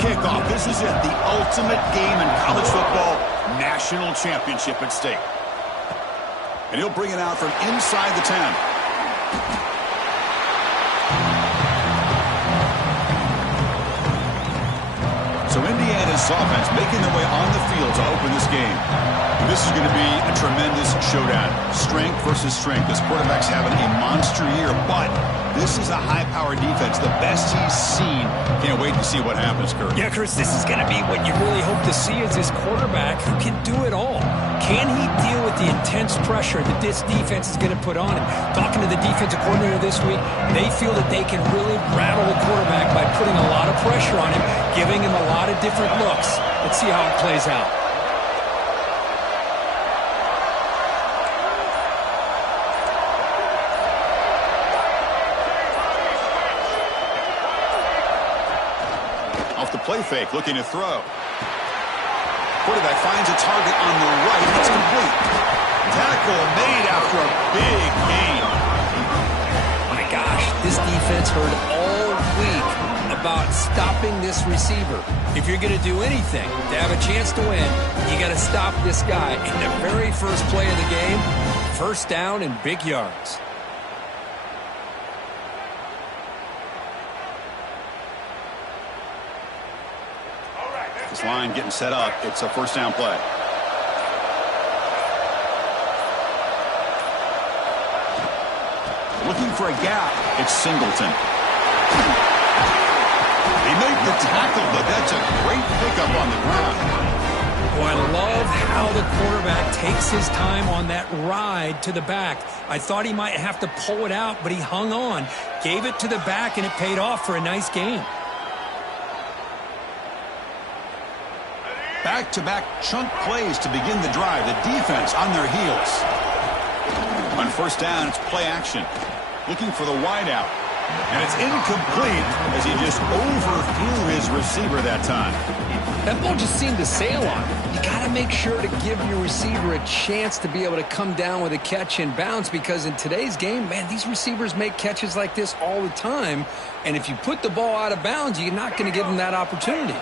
Kickoff. This is it, the ultimate game in college football, national championship at stake. And he'll bring it out from inside the 10. So Indiana's offense making their way on the field to open this game. And this is going to be a tremendous showdown. Strength versus strength. This quarterback's having a monster year, but this is a high-powered defense, the best he's seen. Can't wait to see what happens, Kurt. Yeah, Chris, this is going to be what you really hope to see is this quarterback who can do it all. Can he deal with the intense pressure that this defense is going to put on him? Talking to the defensive coordinator this week, they feel that they can really rattle the quarterback by putting a lot of pressure on him, giving him a lot of different looks. Let's see how it plays out. Off the play fake, looking to throw. Quarterback finds a target on the right. It's complete. Tackle made after a big gain. My gosh, this defense heard all week about stopping this receiver. If you're going to do anything to have a chance to win, you got to stop this guy. In the very first play of the game, first down and big yards. offense line getting set up. It's a first down play. Looking for a gap. It's Singleton. He made the tackle, but that's a great pickup on the ground. Oh, I love how the quarterback takes his time on that ride to the back. I thought he might have to pull it out, but he hung on, gave it to the back, and it paid off for a nice gain. Back-to-back chunk plays to begin the drive. The defense on their heels. On first down, it's play action. Looking for the wideout. And it's incomplete as he just overthrew his receiver that time. That ball just seemed to sail on him. You got to make sure to give your receiver a chance to be able to come down with a catch and bounce, because in today's game, man, these receivers make catches like this all the time. And if you put the ball out of bounds, you're not going to give them that opportunity.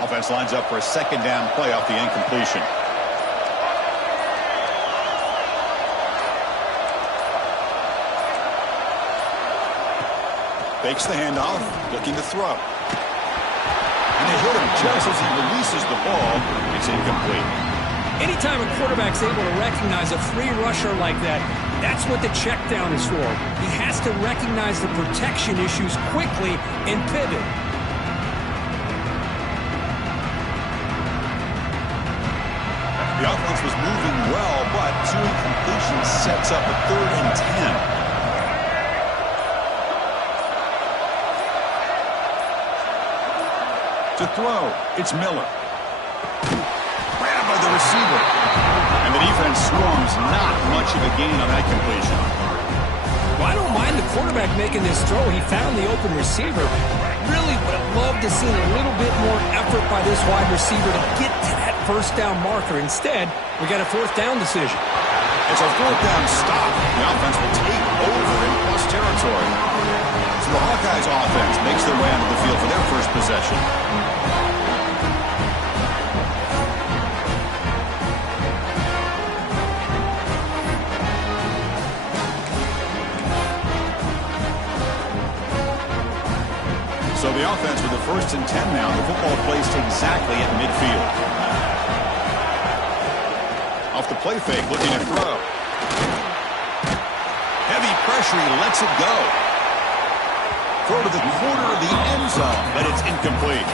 Offense lines up for a second down play off the incompletion. Fakes the handoff, looking to throw. And they hit him just as he releases the ball. It's incomplete. Anytime a quarterback's able to recognize a free rusher like that, that's what the check down is for. He has to recognize the protection issues quickly and pivot. The offense was moving well, but 2 incompletions sets up a 3rd and 10. To throw, it's Miller. Grabbed by the receiver. And the defense swarms. Not much of a gain on that completion. Well, I don't mind the quarterback making this throw. He found the open receiver. Really would have loved to see a little bit more effort by this wide receiver to get to that first down marker. Instead, we got a 4th down decision. It's a 4th down stop. The offense will take over in plus territory. So the Hawkeyes offense makes their way onto the field for their first possession. So the offense with the 1st and 10 now. The football placed exactly at midfield. Off the play fake, looking to throw. Heavy pressure, he lets it go. Throw to the corner of the end zone, but it's incomplete.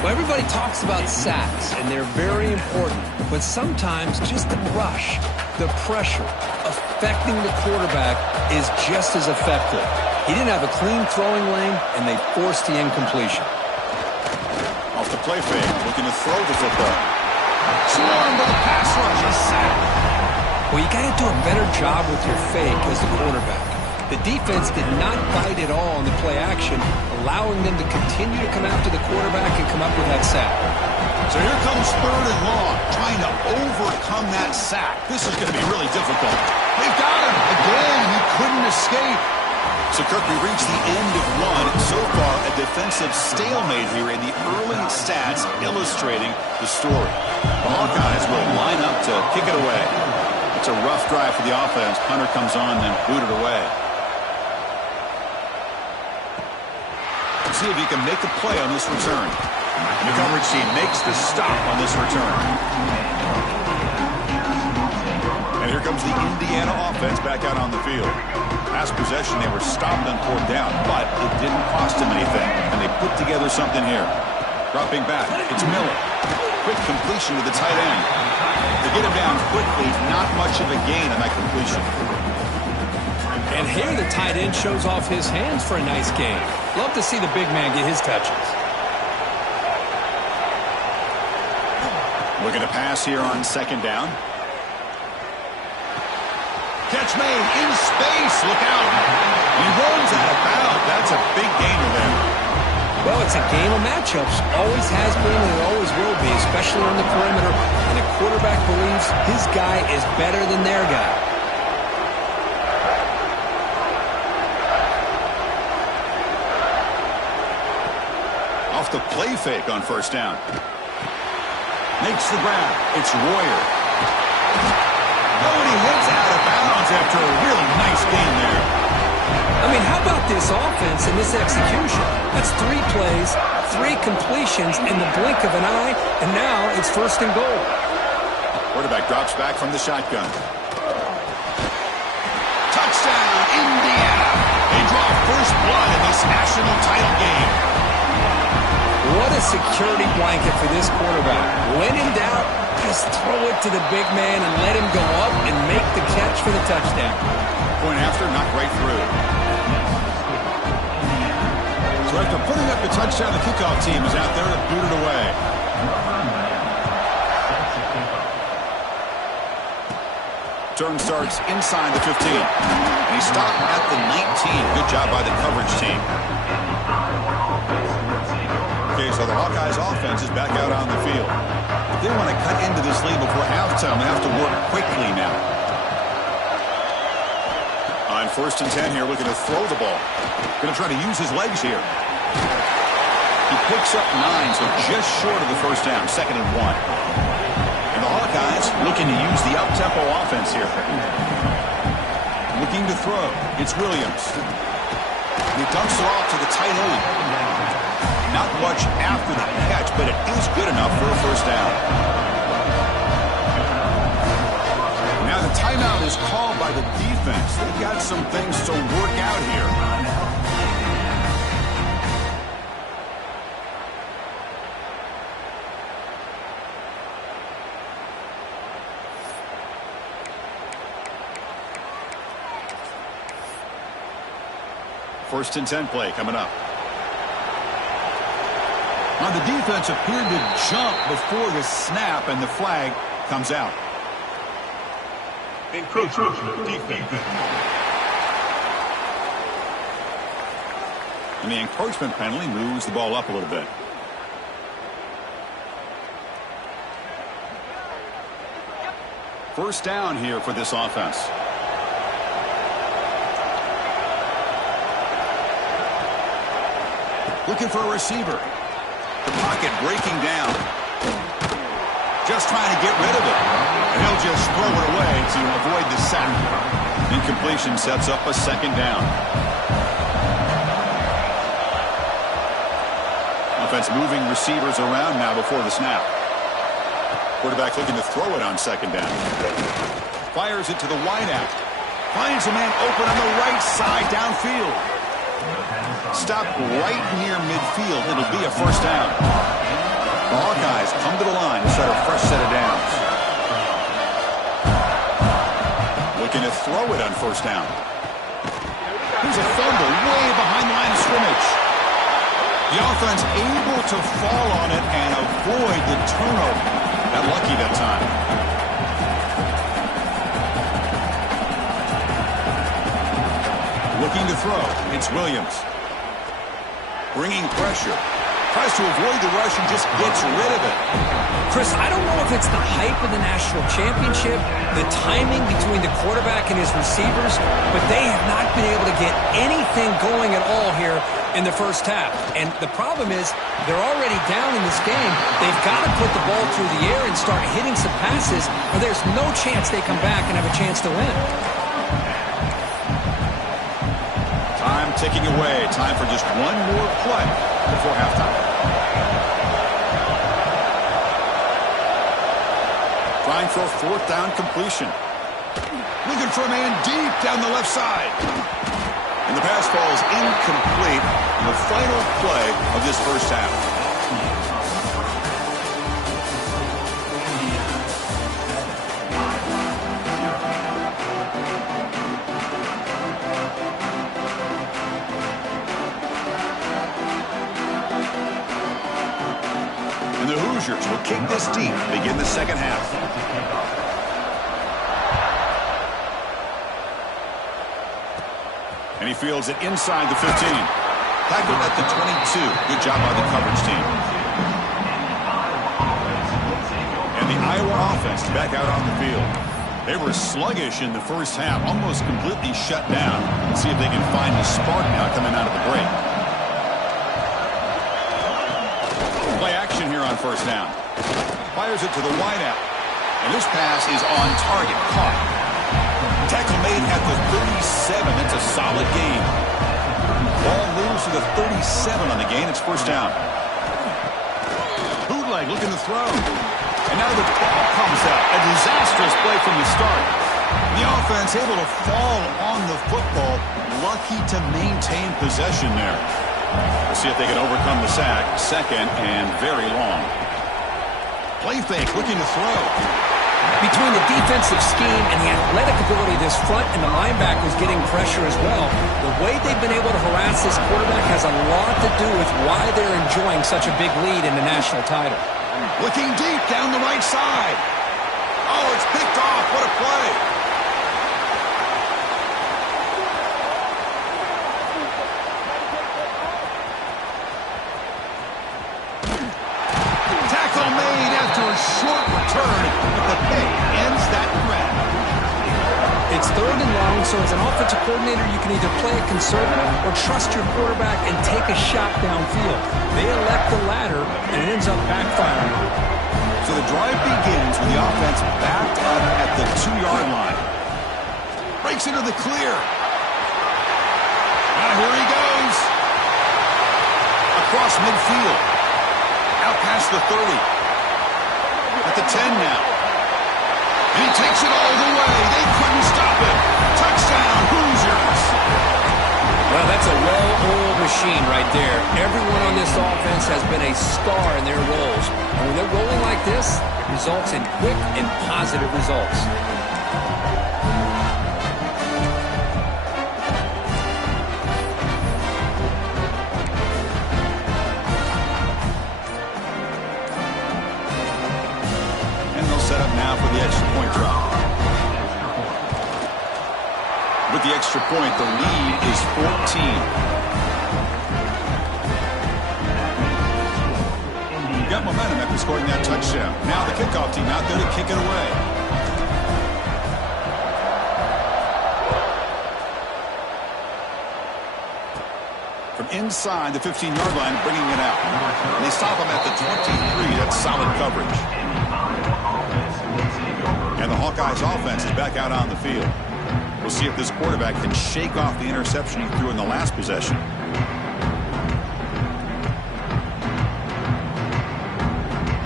Well, everybody talks about sacks, and they're very important. But sometimes just the rush, the pressure, affecting the quarterback is just as effective. He didn't have a clean throwing lane, and they forced the incompletion. Off the play fake, looking to throw the football. Swarmed by the pass rush, a sack. Well, you got to do a better job with your fake as the quarterback. The defense did not bite at all on the play action, allowing them to continue to come after the quarterback and come up with that sack. So here comes 3rd and long, trying to overcome that sack. This is going to be really difficult. They've got him. Again, he couldn't escape. So, Kirk, we reached the end of 1. So far, a defensive stalemate here in the early stats illustrating the story. The Hawkeyes will line up to kick it away. It's a rough drive for the offense. Hunter comes on and booted away. Let's see if he can make a play on this return. The coverage team makes the stop on this return. And here comes the Indiana offense back out on the field. Last possession, they were stopped on 4th down, but it didn't cost them anything, and they put together something here. Dropping back, it's Miller. Quick completion to the tight end. They get him down quickly, not much of a gain on that completion. And here the tight end shows off his hands for a nice gain. Love to see the big man get his touches. Looking to pass here on 2nd down. Catch made in space. Look out. He runs out of bounds. That's a big gainer there. Well, it's a game of matchups. Always has been and it always will be, especially on the perimeter. And a quarterback believes his guy is better than their guy. Off the play fake on 1st down. Makes the grab. It's Royer. Oh, and he heads out of bounds after a really nice game there. I mean, how about this offense and this execution? That's 3 plays, 3 completions in the blink of an eye, and now it's 1st and goal. Quarterback drops back from the shotgun. Touchdown, Indiana. They draw first blood in this national title game. What a security blanket for this quarterback. When in doubt, just throw it to the big man and let him go up and make the catch for the touchdown. Point after, knocked right through. So after putting up the touchdown, the kickoff team is out there to boot it away. Turn starts inside the 15. And he stopped at the 19. Good job by the coverage team. Okay, so the Hawkeyes offense is back out on the field. If they want to cut into this lead before halftime, they have to work quickly now. On 1st and 10 here, looking to throw the ball. Going to try to use his legs here. He picks up 9, so just short of the 1st down, 2nd and 1. And the Hawkeyes looking to use the up-tempo offense here. Looking to throw. It's Williams. And he dumps it off to the tight end. Not much after the catch, but it is good enough for a 1st down. Now the timeout is called by the defense. They've got some things to work out here. First and 10 play coming up. Now the defense appeared to jump before the snap, and the flag comes out. Encroachment defense. And the encroachment penalty moves the ball up a little bit. First down here for this offense. Looking for a receiver. The pocket breaking down. Just trying to get rid of it. And he'll just throw it away to avoid the sack. Incompletion sets up a 2nd down. Offense moving receivers around now before the snap. Quarterback looking to throw it on 2nd down. Fires it to the wideout. Finds a man open on the right side downfield. Stop right near midfield. It'll be a 1st down. The Hawkeyes come to the line to start a fresh set of downs. Looking to throw it on 1st down. Here's a fumble way behind the line of scrimmage. The offense able to fall on it and avoid the turnover. Got lucky that time. Looking to throw. It's Williams. Bringing pressure. Tries to avoid the rush and just gets rid of it. Chris, I don't know if it's the hype of the national championship, the timing between the quarterback and his receivers, but they have not been able to get anything going at all here in the 1st half. And the problem is they're already down in this game. They've got to put the ball through the air and start hitting some passes, or there's no chance they come back and have a chance to win. Time ticking away. Time for just one more play before halftime. Trying for a 4th down completion. Looking for a man deep down the left side. And the pass falls incomplete in the final play of this 1st half. And the Hoosiers will kick this deep to begin the 2nd half. And he fields it inside the 15. Tackled at the 22. Good job by the coverage team. And the Iowa offense back out on the field. They were sluggish in the 1st half, almost completely shut down. Let's see if they can find a spark now coming out of the break. Play action here on 1st down. Fires it to the wideout. And this pass is on target. Caught. Tackle made at the 37. It's a solid gain. Ball moves to the 37 on the gain. It's first down. Bootleg looking to throw. And now the ball comes out. A disastrous play from the start. The offense able to fall on the football. Lucky to maintain possession there. We'll see if they can overcome the sack. Second and very long. Play fake looking to throw. Between the defensive scheme and the athletic ability of this front and the linebackers getting pressure as well, the way they've been able to harass this quarterback has a lot to do with why they're enjoying such a big lead in the national title. Looking deep down the right side. Oh, it's picked off. What a play. Tackle made after a short return, but the pick ends that threat. It's third and long, so as an offensive coordinator, you can either play it conservative or trust your quarterback and take a shot downfield. They elect the latter, and it ends up backfiring. So the drive begins with the offense backed up at the 2-yard line. Breaks into the clear. Now here he goes. Across midfield. Out past the 30. At the 10 now. And he takes it all the way. They couldn't stop it. Touchdown, Hoosiers. Well, that's a well-oiled machine right there. Everyone on this offense has been a star in their roles. And when they're rolling like this, it results in quick and positive results. And they'll set up now for the extra point drop. With the extra point, the lead is 14. Got momentum after scoring that touchdown. Now the kickoff team out there to kick it away. From inside the 15-yard line, bringing it out. And they stop him at the 23. That's solid coverage. And the Hawkeyes offense is back out on the field. We'll see if this quarterback can shake off the interception he threw in the last possession.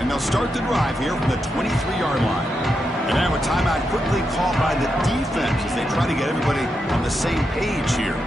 And they'll start the drive here from the 23-yard line. And now a timeout quickly called by the defense as they try to get everybody on the same page here.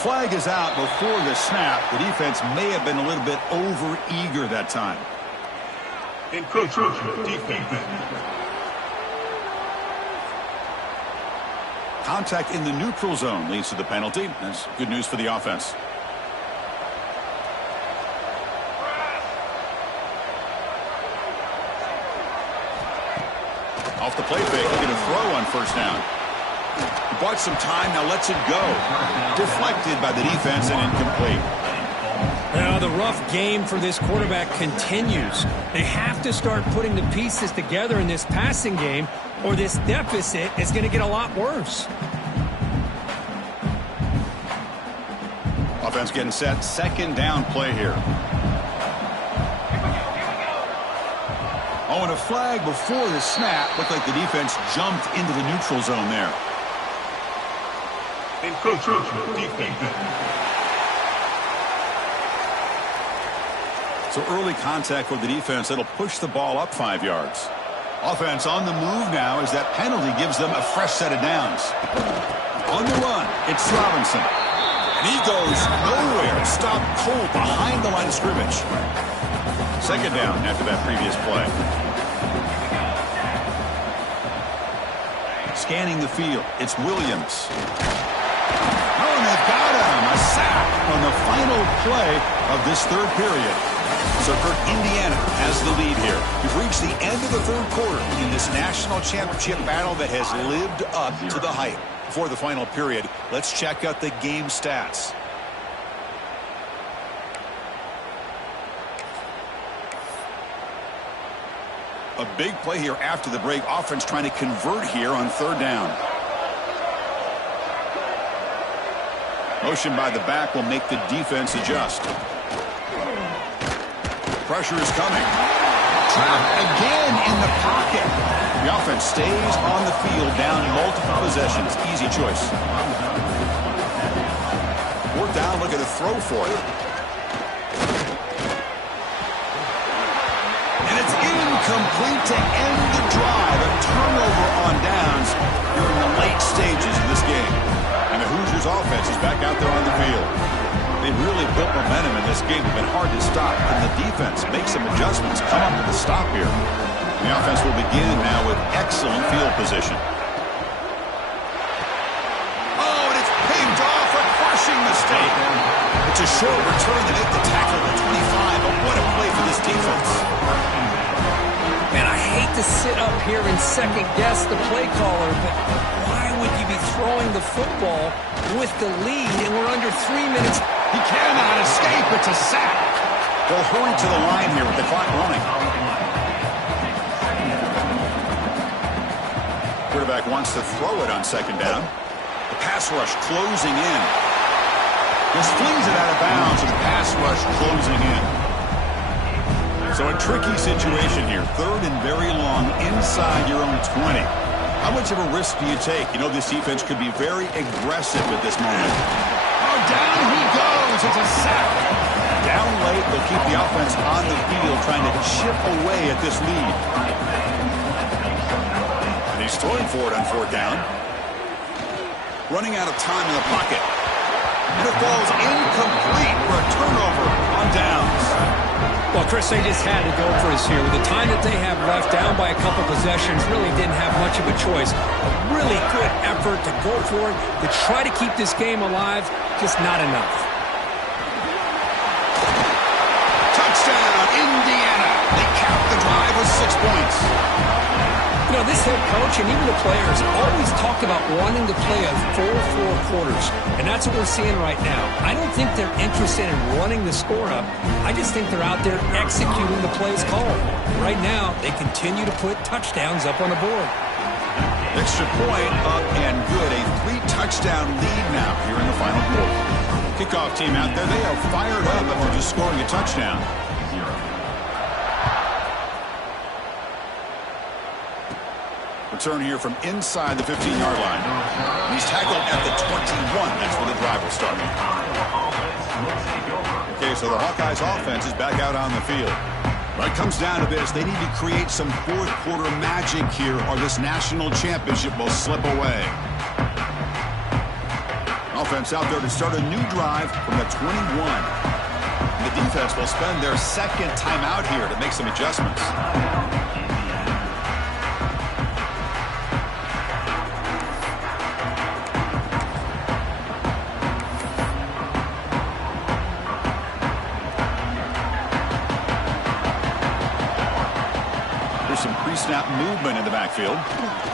Flag is out before the snap. The defense may have been a little bit over-eager that time. Encroachment defense. Contact in the neutral zone leads to the penalty. That's good news for the offense. Off the play fake, looking to throw on first down. He bought some time, now lets it go. Deflected by the defense and incomplete. Now the rough game for this quarterback continues. They have to start putting the pieces together in this passing game, or this deficit is going to get a lot worse. Offense getting set. Second down play here. Oh, and a flag before the snap. Looked like the defense jumped into the neutral zone there. Encroachment defense. So early contact for the defense. That'll push the ball up 5 yards. Offense on the move now as that penalty gives them a fresh set of downs. On the run, it's Robinson. And he goes nowhere. Stopped cold behind the line of scrimmage. Second down after that previous play. Scanning the field, it's Williams. Oh, and they've got him. A sack on the final play of this third period. So Kurt, Indiana has the lead here. We've reached the end of the third quarter in this national championship battle that has lived up to the hype. Before the final period, let's check out the game stats. A big play here after the break. Offense trying to convert here on third down. Motion by the back will make the defense adjust. Pressure is coming. Trapped again in the pocket. The offense stays on the field down multiple possessions. Easy choice. Fourth down, look at a throw for it. And it's incomplete to end the drive. A turnover on downs during the late stages of this game. And the Hoosiers offense is back out there on the field. They've really built momentum in this game. It's been hard to stop. Can the defense make some adjustments, come up with a stop here? And the offense will begin now with excellent field position. Oh, and it's paved off. A crushing mistake. It's a short return to make the tackle at 25, but what a play for this defense. Man, I hate to sit up here and second guess the play caller, but why would you be throwing the football with the lead and we're under 3 minutes? He cannot escape. It's a sack. They'll hurry to the line here with the clock running. Quarterback wants to throw it on second down. The pass rush closing in. Just flings it out of bounds with the pass rush closing in. So a tricky situation here. Third and very long inside your own 20. How much of a risk do you take? You know this defense could be very aggressive at this moment. Oh, down he goes. It's a sack. Down late, they'll keep the offense on the field trying to chip away at this lead. And he's throwing for it on fourth down. Running out of time in the pocket. And it falls incomplete for a turnover on downs. Well, Chris, they just had to go for us here. With the time that they have left, down by a couple possessions, really didn't have much of a choice. A really good effort to go for it, to try to keep this game alive, just not enough. Touchdown, Indiana. They cap the drive with 6 points. You know, this head coach and even the players always talk about wanting to play a full 4 quarters, and that's what we're seeing right now. I don't think they're interested in running the score up. I just think they're out there executing the plays called. Right now, they continue to put touchdowns up on the board. Extra point up and good. A 3-touchdown lead now here in the final quarter. Kickoff team out there, they are fired up after just scoring a touchdown. Return here from inside the 15-yard line. And he's tackled at the 21. That's where the drive will start. Okay, so the Hawkeyes offense is back out on the field. But it comes down to this. They need to create some fourth quarter magic here or this national championship will slip away. Offense out there to start a new drive from the 21. And the defense will spend their second timeout here to make some adjustments. Some pre-snap movement in the backfield.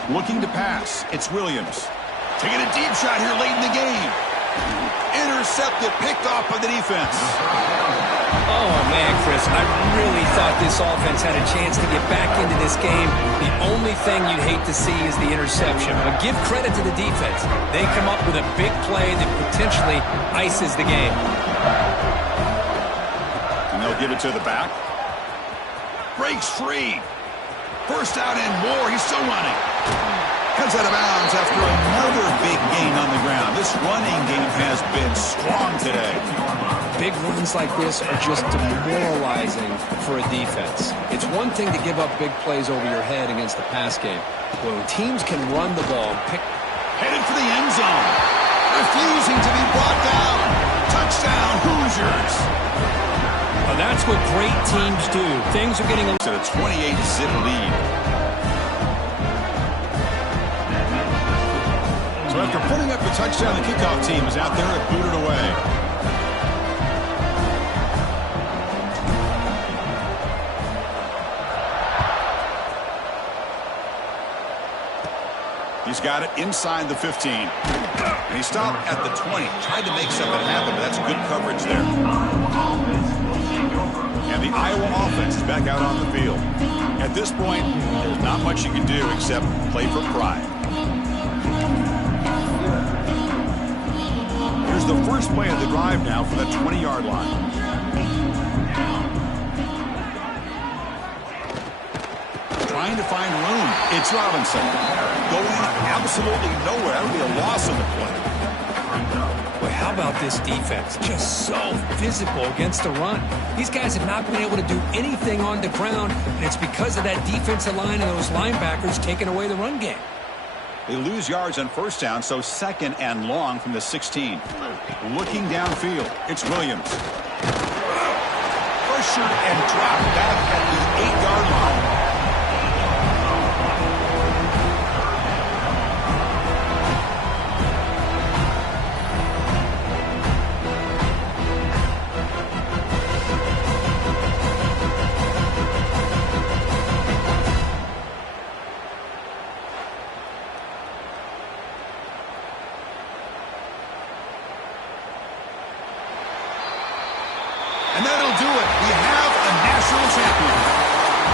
Looking to pass. It's Williams. Taking a deep shot here late in the game. Intercepted, picked off by the defense. Oh, man, Chris, I really thought this offense had a chance to get back into this game. The only thing you'd hate to see is the interception. But give credit to the defense. They come up with a big play that potentially ices the game. And they'll give it to the back. Breaks free. First out and more. He's still running. Comes out of bounds after another big gain on the ground. This running game has been strong today. Big runs like this are just demoralizing for a defense. It's one thing to give up big plays over your head against the pass game. When teams can run the ball, headed for the end zone. Refusing to be brought down. Touchdown, Hoosiers. Well, that's what great teams do. Things are getting to the 28-zip lead. So after putting up the touchdown, the kickoff team is out there and booted away. He's got it inside the 15. And he stopped at the 20. Tried to make something happen, but that's good coverage there. And the Iowa offense is back out on the field. At this point, there's not much you can do except play for pride. Here's the first play of the drive now for the 20-yard line. Trying to find room. It's Robinson. Going absolutely nowhere. That'll be a loss on the play. Boy, how about this defense? Just so physical against the run. These guys have not been able to do anything on the ground, and it's because of that defensive line and those linebackers taking away the run game. They lose yards on first down, so 2nd and long from the 16. Looking downfield, it's Williams. Pressure and drop back at the 8-yard line. And that'll do it. We have a national champion.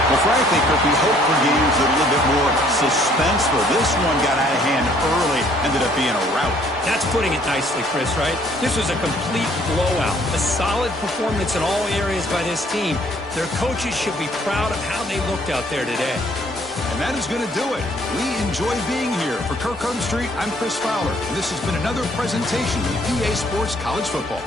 Well, frankly, Kirk, we hope for games with a little bit more suspenseful. This one got out of hand early, ended up being a rout. That's putting it nicely, Chris, right? This was a complete blowout. A solid performance in all areas by this team. Their coaches should be proud of how they looked out there today. And that is going to do it. We enjoy being here. For Kirk Street, I'm Chris Fowler. And this has been another presentation of EA Sports College Football.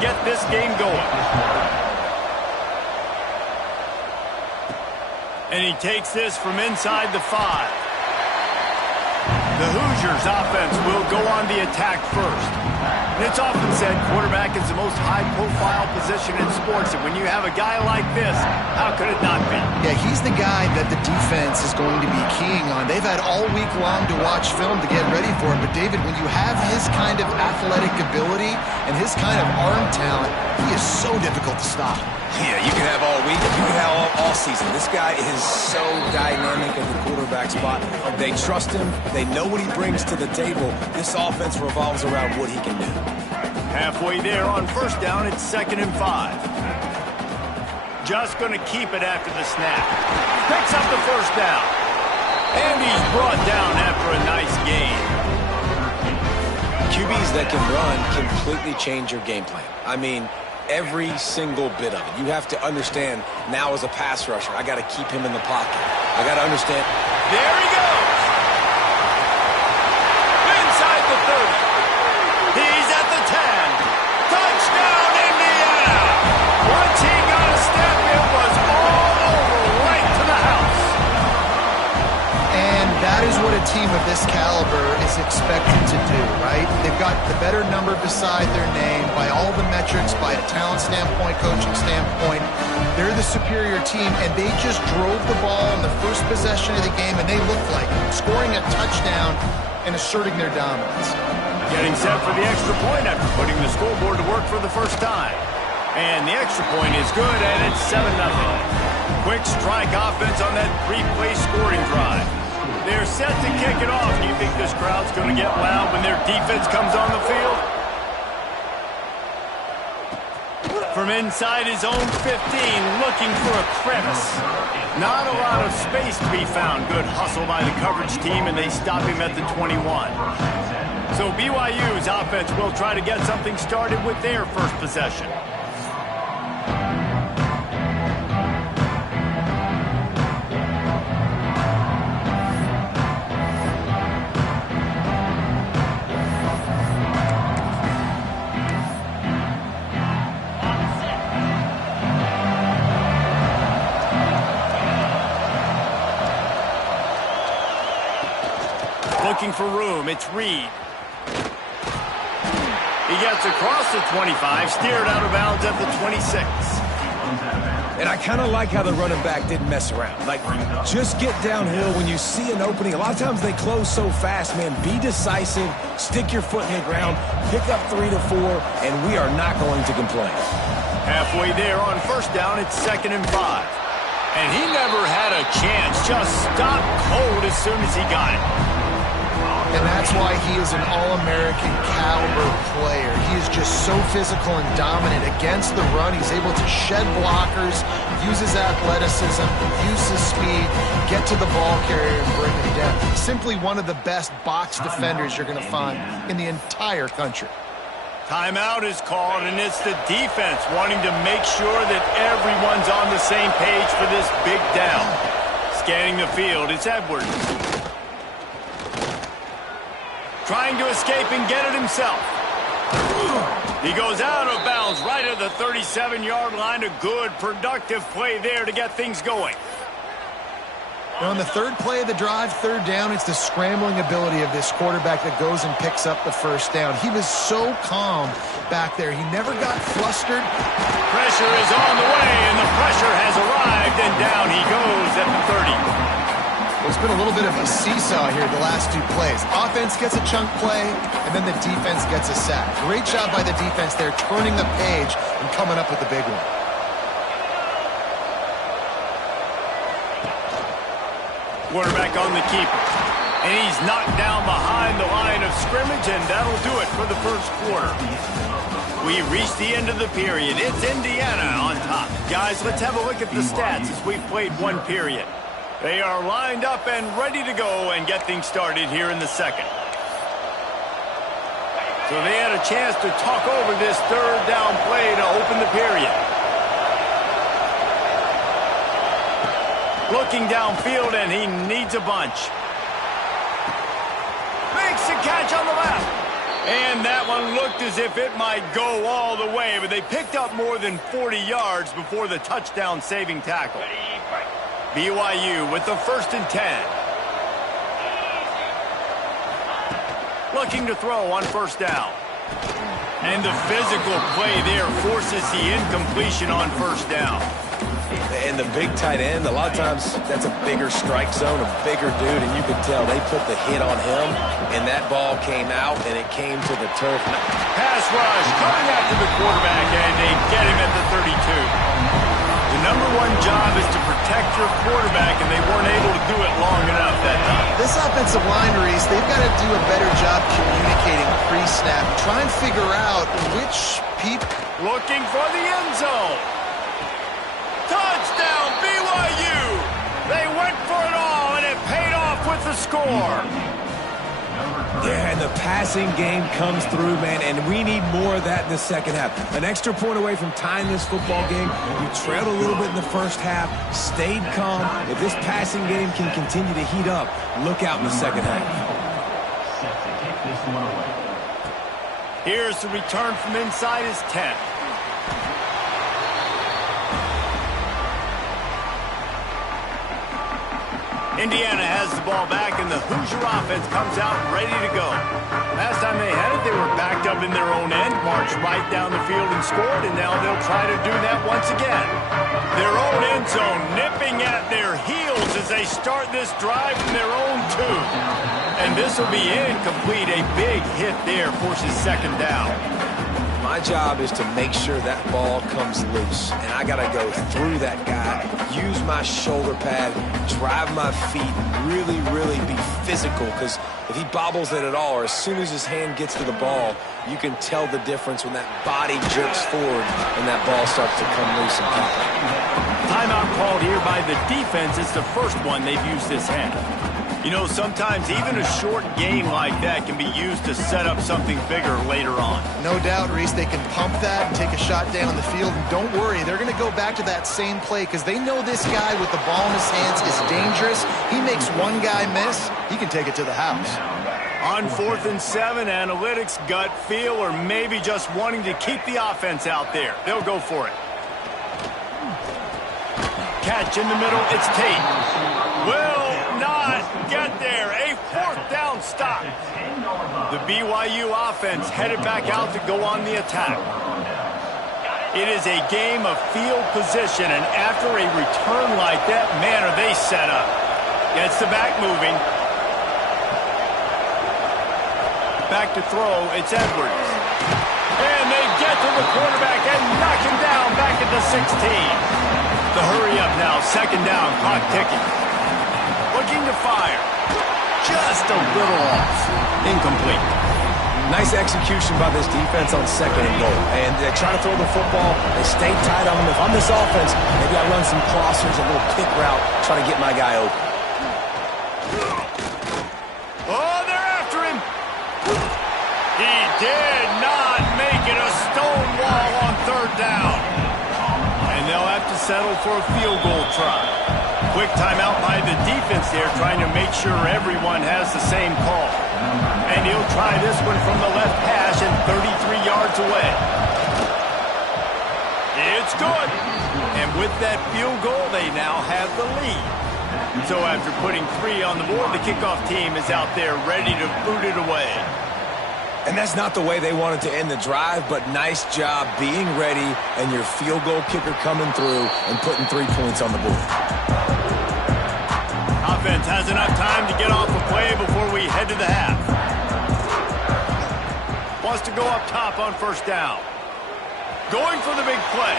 get this game going. And he takes this from inside the 5. The Hoosiers offense will go on the attack first. And it's often said quarterback is the most high-profile position in sports, and when you have a guy like this, how could it not be? Yeah, he's the guy that the defense is going to be keying on. They've had all week long to watch film to get ready for him, but David, when you have his kind of athletic ability and his kind of arm talent, he is so difficult to stop. Yeah, you can have all week, you can have all season. This guy is so dynamic at the quarterback spot. They trust him. They know what he brings to the table. This offense revolves around what he can do. Halfway there on first down, it's 2nd and 5. Just going to keep it after the snap. Picks up the first down. And he's brought down after a nice gain. QBs that can run completely change your game plan. I mean, every single bit of it. You have to understand now as a pass rusher, I got to keep him in the pocket. I got to understand. There he goes. Inside the 30. He's at the 10. Touchdown, Indiana. Once he got a step, it was all over, right to the house. And that is what a team of this caliber is expected to do, right? They've got the better number beside their name by all the metrics, by a talent standpoint, coaching standpoint. They're the superior team, and they just drove the ball in the first possession of the game, and they looked like scoring a touchdown and asserting their dominance. Getting set for the extra point after putting the scoreboard to work for the first time. And the extra point is good, and it's 7-0. Quick strike offense on that 3-play scoring drive. They're set to kick it off. Do you think this crowd's going to get loud when their defense comes on the field? From inside his own 15, looking for a crevice. Not a lot of space to be found. Good hustle by the coverage team, and they stop him at the 21. So BYU's offense will try to get something started with their first possession. Looking for room, it's Reed. He gets across the 25, steered out of bounds at the 26. And I kind of like how the running back didn't mess around. Like, just get downhill when you see an opening. A lot of times they close so fast, man. Be decisive, stick your foot in the ground, pick up 3 to 4, and we are not going to complain. Halfway there on first down, it's 2nd and 5. And he never had a chance, just stopped cold as soon as he got it. And that's why he is an All-American caliber player. He is just so physical and dominant against the run. He's able to shed blockers, use his athleticism, use his speed, get to the ball carrier and bring him down. Simply one of the best box defenders you're going to find in the entire country. Timeout is called, and it's the defense wanting to make sure that everyone's on the same page for this big down. Scanning the field, it's Edwards. Trying to escape and get it himself. He goes out of bounds right at the 37-yard line. A good, productive play there to get things going. Now on the third play of the drive, third down, it's the scrambling ability of this quarterback that goes and picks up the first down. He was so calm back there. He never got flustered. Pressure is on the way, and the pressure has arrived, and down he goes at the 30. It's been a little bit of a seesaw here the last two plays. Offense gets a chunk play, and then the defense gets a sack. Great job by the defense there, turning the page and coming up with the big one. Quarterback on the keeper. And he's knocked down behind the line of scrimmage, and that'll do it for the first quarter. We reach the end of the period. It's Indiana on top. Guys, let's have a look at the stats as we've played one period. They are lined up and ready to go and get things started here in the second. So they had a chance to talk over this third down play to open the period. Looking downfield, and he needs a bunch. Makes a catch on the left. And that one looked as if it might go all the way, but they picked up more than 40 yards before the touchdown-saving tackle. BYU with the 1st and 10. Looking to throw on 1st down. And the physical play there forces the incompletion on 1st down. And the big tight end, a lot of times that's a bigger strike zone, a bigger dude, and you could tell they put the hit on him, and that ball came out, and it came to the turf. Pass rush coming after the quarterback, and they get him at the 32. The #1 job is to protect your quarterback, and they weren't able to do it long enough that time. This offensive line, Reese, they've got to do a better job communicating pre-snap. Try and figure out which people... Looking for the end zone. Touchdown, BYU! They went for it all, and it paid off with the score. Yeah, and the passing game comes through, man, and we need more of that in the second half. An extra point away from tying this football game. You trailed a little bit in the first half, stayed calm. If this passing game can continue to heat up, look out in the second half. Here's the return from inside his 10. Indiana has the ball back, and the Hoosier offense comes out ready to go. Last time they had it, they were backed up in their own end, marched right down the field and scored, and now they'll try to do that once again. Their own end zone nipping at their heels as they start this drive from their own 2. And this will be incomplete. A big hit there forces 2nd down. My job is to make sure that ball comes loose, and I got to go through that guy, use my shoulder pad, drive my feet, really, really be physical, because if he bobbles it at all, or as soon as his hand gets to the ball, you can tell the difference when that body jerks forward and that ball starts to come loose and pop. Timeout called here by the defense. It's the first one they've used this half. You know, sometimes even a short game like that can be used to set up something bigger later on. No doubt, Reese, they can pump that and take a shot down the field. And don't worry, they're going to go back to that same play because they know this guy with the ball in his hands is dangerous. He makes one guy miss, he can take it to the house. On 4th and 7, analytics, gut feel, or maybe just wanting to keep the offense out there. They'll go for it. Catch in the middle, it's Tate. Will not get there. A 4th down stop. The BYU offense headed back out to go on the attack. It is a game of field position, and after a return like that, man, are they set up. Gets the back moving. Back to throw, it's Edwards. And they get to the quarterback and knock him down back at the 16. The hurry up now, 2nd down, clock ticking. Looking to fire. Just a little off. Incomplete. Nice execution by this defense on 2nd and goal. And they try to throw the football. They stay tight on them. If I'm this offense, maybe I run some crossers, a little kick route, try to get my guy open. Oh, they're after him. He did not make it. A stone wall on 3rd down. And they'll have to settle for a field goal try. Quick timeout by the defense there, trying to make sure everyone has the same call. And he'll try this one from the left hash and 33 yards away. It's good. And with that field goal, they now have the lead. So after putting 3 on the board, the kickoff team is out there ready to boot it away. And that's not the way they wanted to end the drive, but nice job being ready and your field goal kicker coming through and putting 3 points on the board. Offense has enough time to get off the play before we head to the half. Wants to go up top on 1st down. Going for the big play.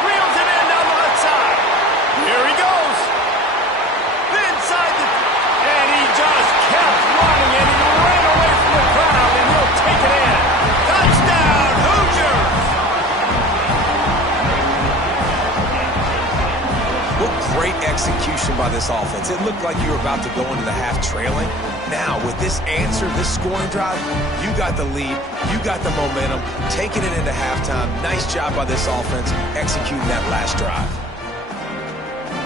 Reels it in down the left side. Here he goes. Inside the... And he just kept running, and he ran away from the crowd, and he'll take it in. Touchdown, Hoosiers! What great execution by this offense. It looked like you were about to go into the half trailing. Now, with this answer, this scoring drive, you got the lead, you got the momentum, taking it into halftime. Nice job by this offense executing that last drive.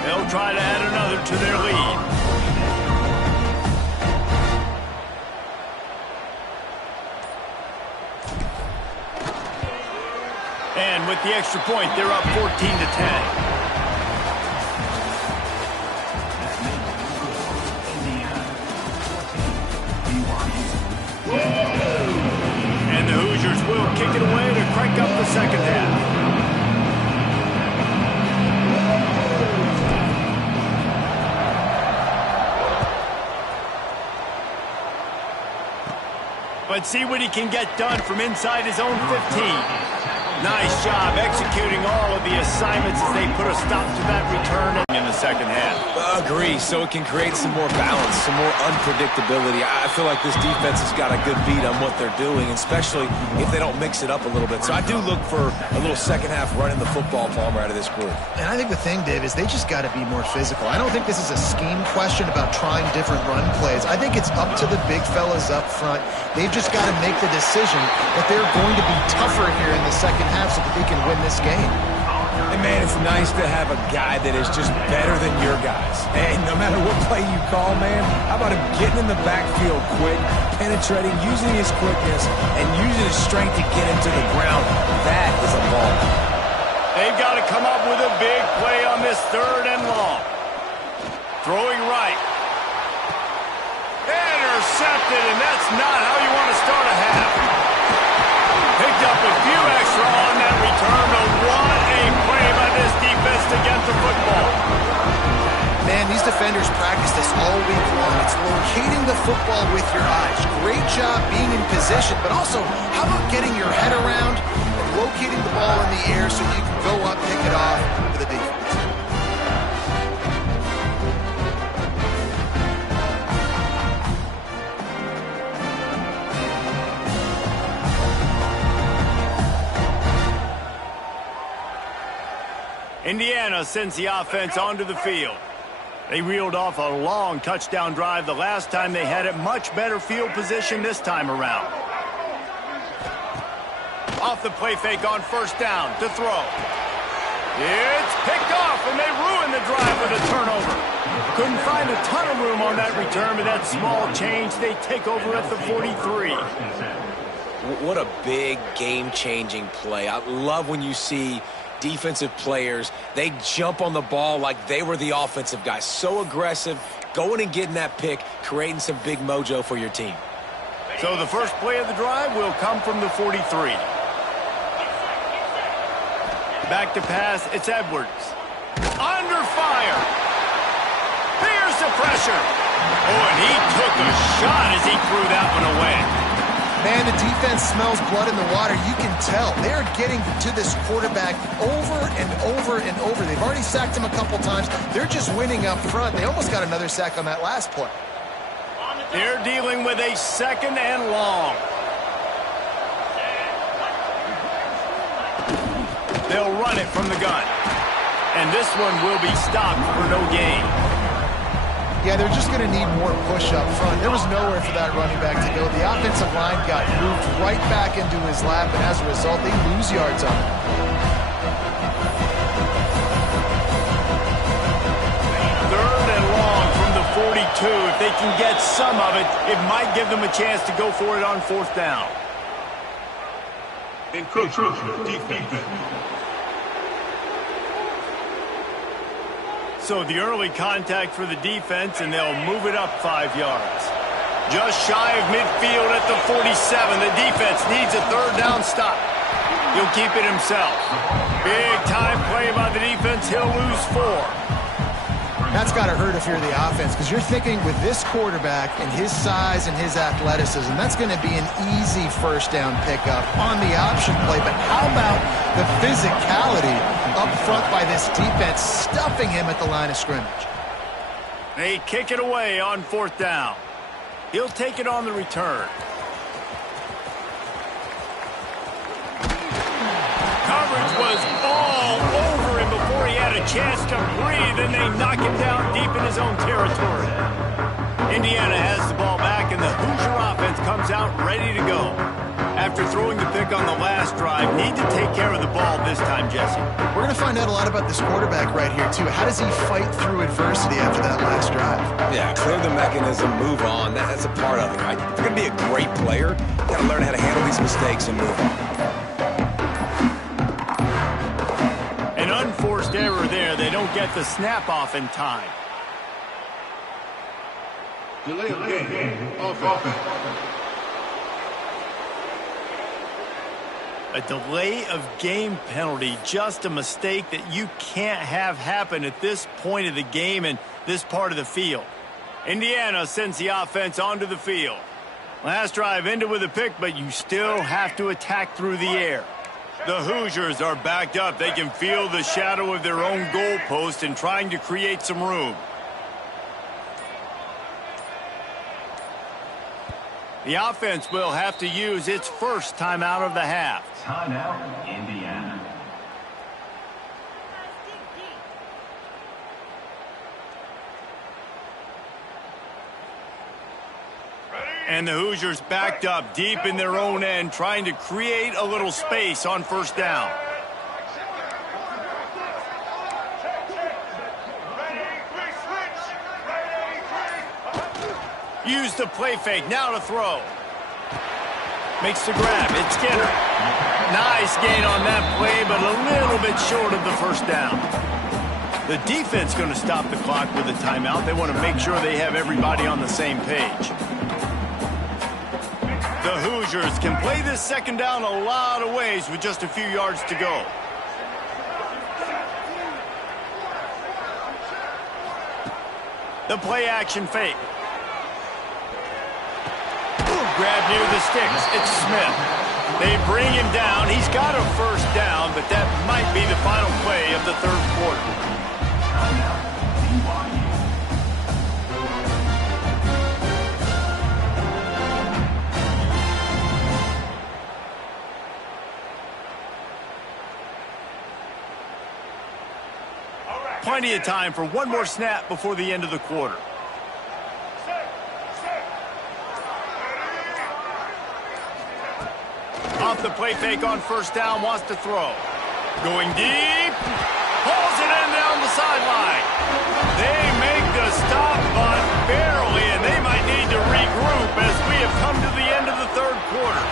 They'll try to add another to their lead. again with the extra point. They're up 14-10. And the Hoosiers will kick it away to crank up the second half. But see what he can get done from inside his own 15. Nice job executing all of the assignments as they put a stop to that return in the second half. Agree, so it can create some more balance, some more unpredictability. I feel like this defense has got a good beat on what they're doing, especially if they don't mix it up a little bit. So I do look for a little second half running the football, Palmer, out of this group. And I think the thing, Dave, is they just got to be more physical. I don't think this is a scheme question about trying different run plays. I think it's up to the big fellas up front. They've just got to make the decision that they're going to be tougher here in the second half so that they can win this game. And man, it's nice to have a guy that is just better than your guys. And no matter what play you call, man, how about him getting in the backfield quick, penetrating, using his quickness, and using his strength to get into the ground? That is a ball. They've got to come up with a big play on this 3rd and long. Throwing right. Intercepted, and that's not how you want to start a half. Picked up a few extra on that return, but what a play by this defense to get the football. Man, these defenders practice this all week long. It's locating the football with your eyes. Great job being in position, but also, how about getting your head around and locating the ball in the air so you can go up, pick it off for the defense. Indiana sends the offense onto the field. They reeled off a long touchdown drive the last time they had it. Much better field position this time around. Off the play fake on 1st down to throw. It's picked off, and they ruin the drive with a turnover. Couldn't find a ton of room on that return, but that small change, they take over at the 43. What a big game-changing play. I love when you see defensive players, they jump on the ball like they were the offensive guys. So aggressive, going and getting that pick, creating some big mojo for your team. So the first play of the drive will come from the 43. Back to pass, it's Edwards. Under fire. Here's the pressure. Oh, and he took a shot as he threw that one away. Man, the defense smells blood in the water. You can tell. They're getting to this quarterback over and over and over. They've already sacked him a couple times. They're just winning up front. They almost got another sack on that last play. They're dealing with a 2nd and long. They'll run it from the gun. And this one will be stopped for no gain. Yeah, they're just going to need more push up front. There was nowhere for that running back to go. The offensive line got moved right back into his lap, and as a result, they lose yards on it. 3rd and long from the 42. If they can get some of it, it might give them a chance to go for it on 4th down. Encroachment defense. So the early contact for the defense, and they'll move it up 5 yards. Just shy of midfield at the 47. The defense needs a 3rd down stop. He'll keep it himself. Big time play by the defense. He'll lose 4. That's got to hurt if you're the offense, because you're thinking with this quarterback and his size and his athleticism, that's going to be an easy 1st down pickup on the option play. But how about the physicality up front by this defense, stuffing him at the line of scrimmage? They kick it away on 4th down. He'll take it on the return. Coverage was all over him before he had a chance to breathe, and they knock him down deep in his own territory. Indiana has the ball back, and the Hoosier offense comes out ready to go. After throwing the pick on the last drive, need to take care of the ball this time, Jesse. We're going to find out a lot about this quarterback right here, too. How does he fight through adversity after that last drive? Yeah, clear the mechanism, move on. That's a part of it, right? If you're going to be a great player, you got to learn how to handle these mistakes and move on. there. They don't get the snap off in time. Delay of game. Offense. A delay of game penalty, just a mistake that you can't have happen at this point of the game and this part of the field. Indiana sends the offense onto the field. Last drive ended with a pick, but you still have to attack through the air. The Hoosiers are backed up. They can feel the shadow of their own goalpost and trying to create some room. The offense will have to use its first timeout of the half. Timeout, Indiana. And the Hoosiers backed up deep in their own end, trying to create a little space on first down. Use the play fake, now to throw. Makes the grab, it's Skinner. Nice gain on that play, but a little bit short of the first down. The defense going to stop the clock with a timeout. They want to make sure they have everybody on the same page. The Hoosiers can play this second down a lot of ways with just a few yards to go. The play action fake. Grab near the sticks. It's Smith. They bring him down. He's got a first down, but that might be the final play of the third quarter. Plenty of time for one more snap before the end of the quarter. Off the play fake on first down, wants to throw. Going deep, pulls it in down the sideline. They make the stop, but barely, and they might need to regroup as we have come to the end of the third quarter.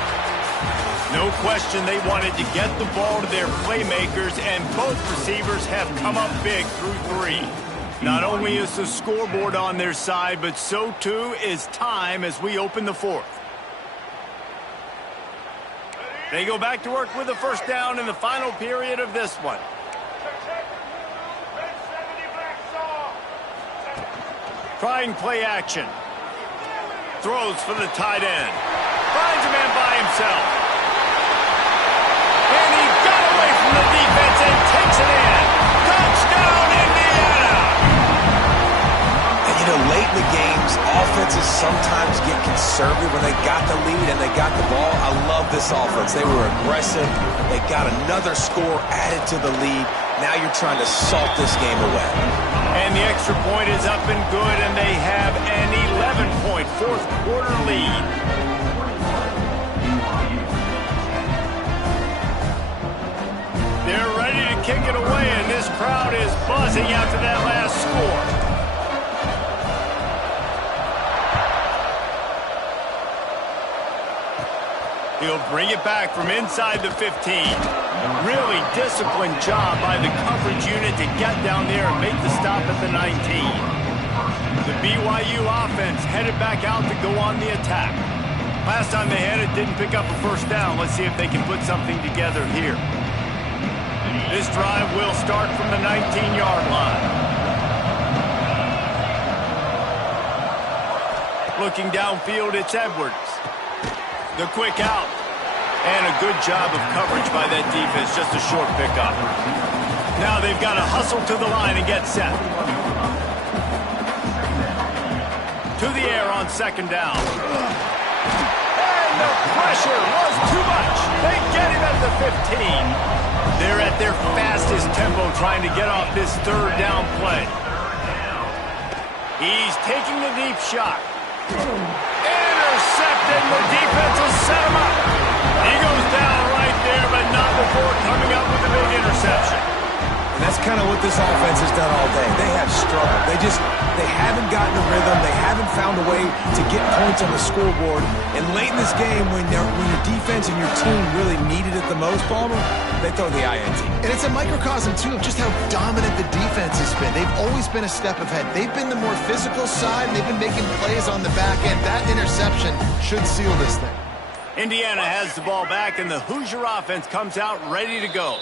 No question they wanted to get the ball to their playmakers, and both receivers have come up big through three. Not only is the scoreboard on their side, but so too is time as we open the fourth. They go back to work with the first down in the final period of this one. Trying play action. Throws for the tight end. Finds a man by himself. And he got away from the defense and takes it in. Touchdown, Indiana! And you know, late in the games, offenses sometimes get conservative when they got the lead and they got the ball. I love this offense. They were aggressive. They got another score added to the lead. Now you're trying to salt this game away. And the extra point is up and good, and they have an 11-point fourth quarter lead. They're ready to kick it away, and this crowd is buzzing after that last score. He'll bring it back from inside the 15. Really disciplined job by the coverage unit to get down there and make the stop at the 19. The BYU offense headed back out to go on the attack. Last time they had it, didn't pick up a first down. Let's see if they can put something together here. This drive will start from the 19-yard line. Looking downfield, it's Edwards. The quick out. And a good job of coverage by that defense. Just a short pickup. Now they've got to hustle to the line and get set. To the air on second down. And the pressure was too much. They get him at the 15. They're at their fastest tempo trying to get off this third down play. He's taking the deep shot. Intercepted. The defense will set him up. He goes down right there, but not before coming up with a big interception. And that's kind of what this offense has done all day. They have struggled. They haven't gotten a rhythm. They haven't found a way to get points on the scoreboard. And late in this game, when your defense and your team really needed it the most, Palmer, they throw the INT. And it's a microcosm, too, of just how dominant the defense always been a step ahead. They've been the more physical side, and they've been making plays on the back end. That interception should seal this thing. Indiana has the ball back, and the Hoosier offense comes out ready to go.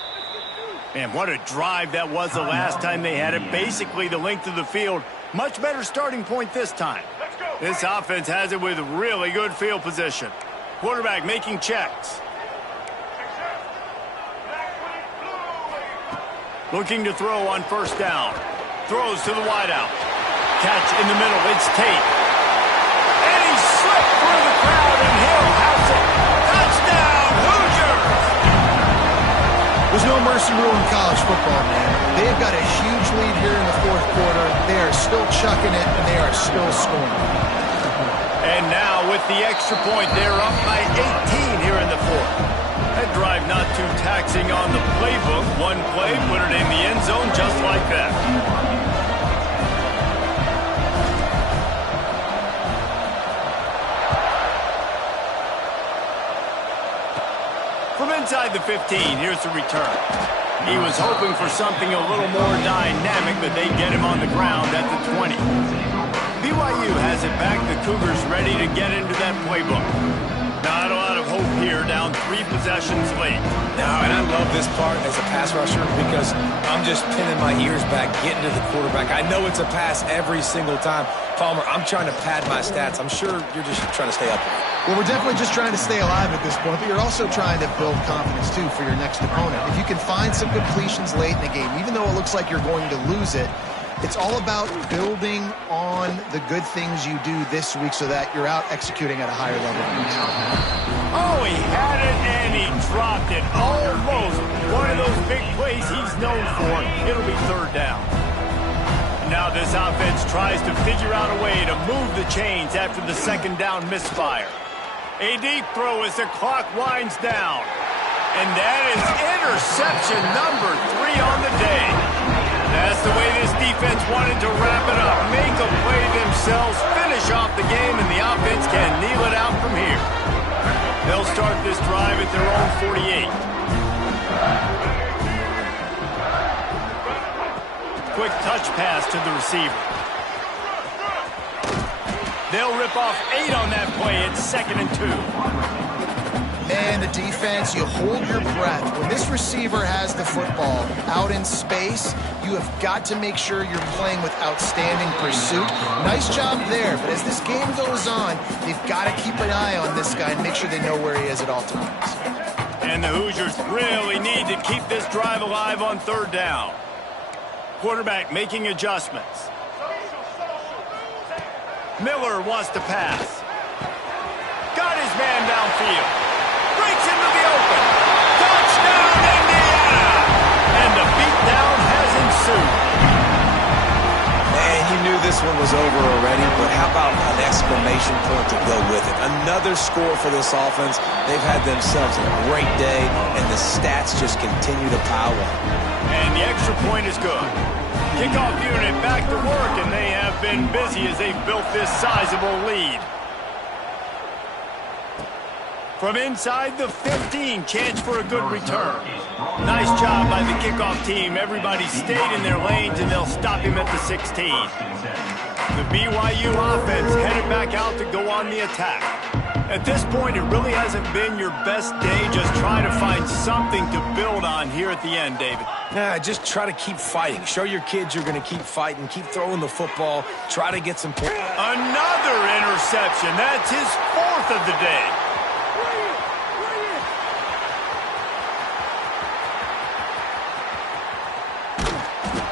Man, what a drive that was the last time they had it. Basically the length of the field. Much better starting point this time. This offense has it with really good field position. Quarterback making checks. Looking to throw on first down. Throws to the wideout. Catch in the middle. It's Tate. And he slipped through the crowd, and Hill has it. Touchdown, Hoosiers! There's no mercy rule in college football, man. They've got a huge lead here in the fourth quarter. They are still chucking it, and they are still scoring. And now with the extra point, they're up by 18 here in the fourth. That drive not too taxing on the playbook. One play, put it in the end zone just like that. From inside the 15, here's the return. He was hoping for something a little more dynamic, but they get him on the ground at the 20. BYU has it back. The Cougars ready to get into that playbook. Not a lot of hope here, down 3 possessions late. No, and I love this part as a pass rusher because I'm just pinning my ears back, getting to the quarterback. I know it's a pass every single time. Palmer, I'm trying to pad my stats. I'm sure you're just trying to stay up. Well, we're definitely just trying to stay alive at this point, but you're also trying to build confidence, too, for your next opponent. If you can find some completions late in the game, even though it looks like you're going to lose it, it's all about building on the good things you do this week so that you're out executing at a higher level. Oh, he had it and he dropped it. Almost one of those big plays he's known for. It'll be third down. Now this offense tries to figure out a way to move the chains after the second down misfire. A deep throw as the clock winds down. And that is interception number 3 on the day. That's the way this defense wanted to wrap it up. Make a play themselves, finish off the game, and the offense can kneel it out from here. They'll start this drive at their own 48. Quick touch pass to the receiver. They'll rip off 8 on that play. It's 2nd and 2. And the defense, you hold your breath. When this receiver has the football out in space, you have got to make sure you're playing with outstanding pursuit. Nice job there, but as this game goes on, they've got to keep an eye on this guy and make sure they know where he is at all times. And the Hoosiers really need to keep this drive alive on third down. Quarterback making adjustments. Miller wants to pass. Got his man downfield. Breaks into the open. Touchdown, Indiana! And the beatdown has ensued. Man, you knew this one was over already, but how about an exclamation point to go with it? Another score for this offense. They've had themselves a great day, and the stats just continue to pile up. And the extra point is good. Kickoff unit back to work, and they have been busy as they've built this sizable lead. From inside the 15, chance for a good return. Nice job by the kickoff team. Everybody stayed in their lanes, and they'll stop him at the 16. The BYU offense headed back out to go on the attack. At this point, it really hasn't been your best day. Just try to find something to build on here at the end, David. Nah, just try to keep fighting. Show your kids you're going to keep fighting. Keep throwing the football. Try to get some points. Another interception. That's his 4th of the day.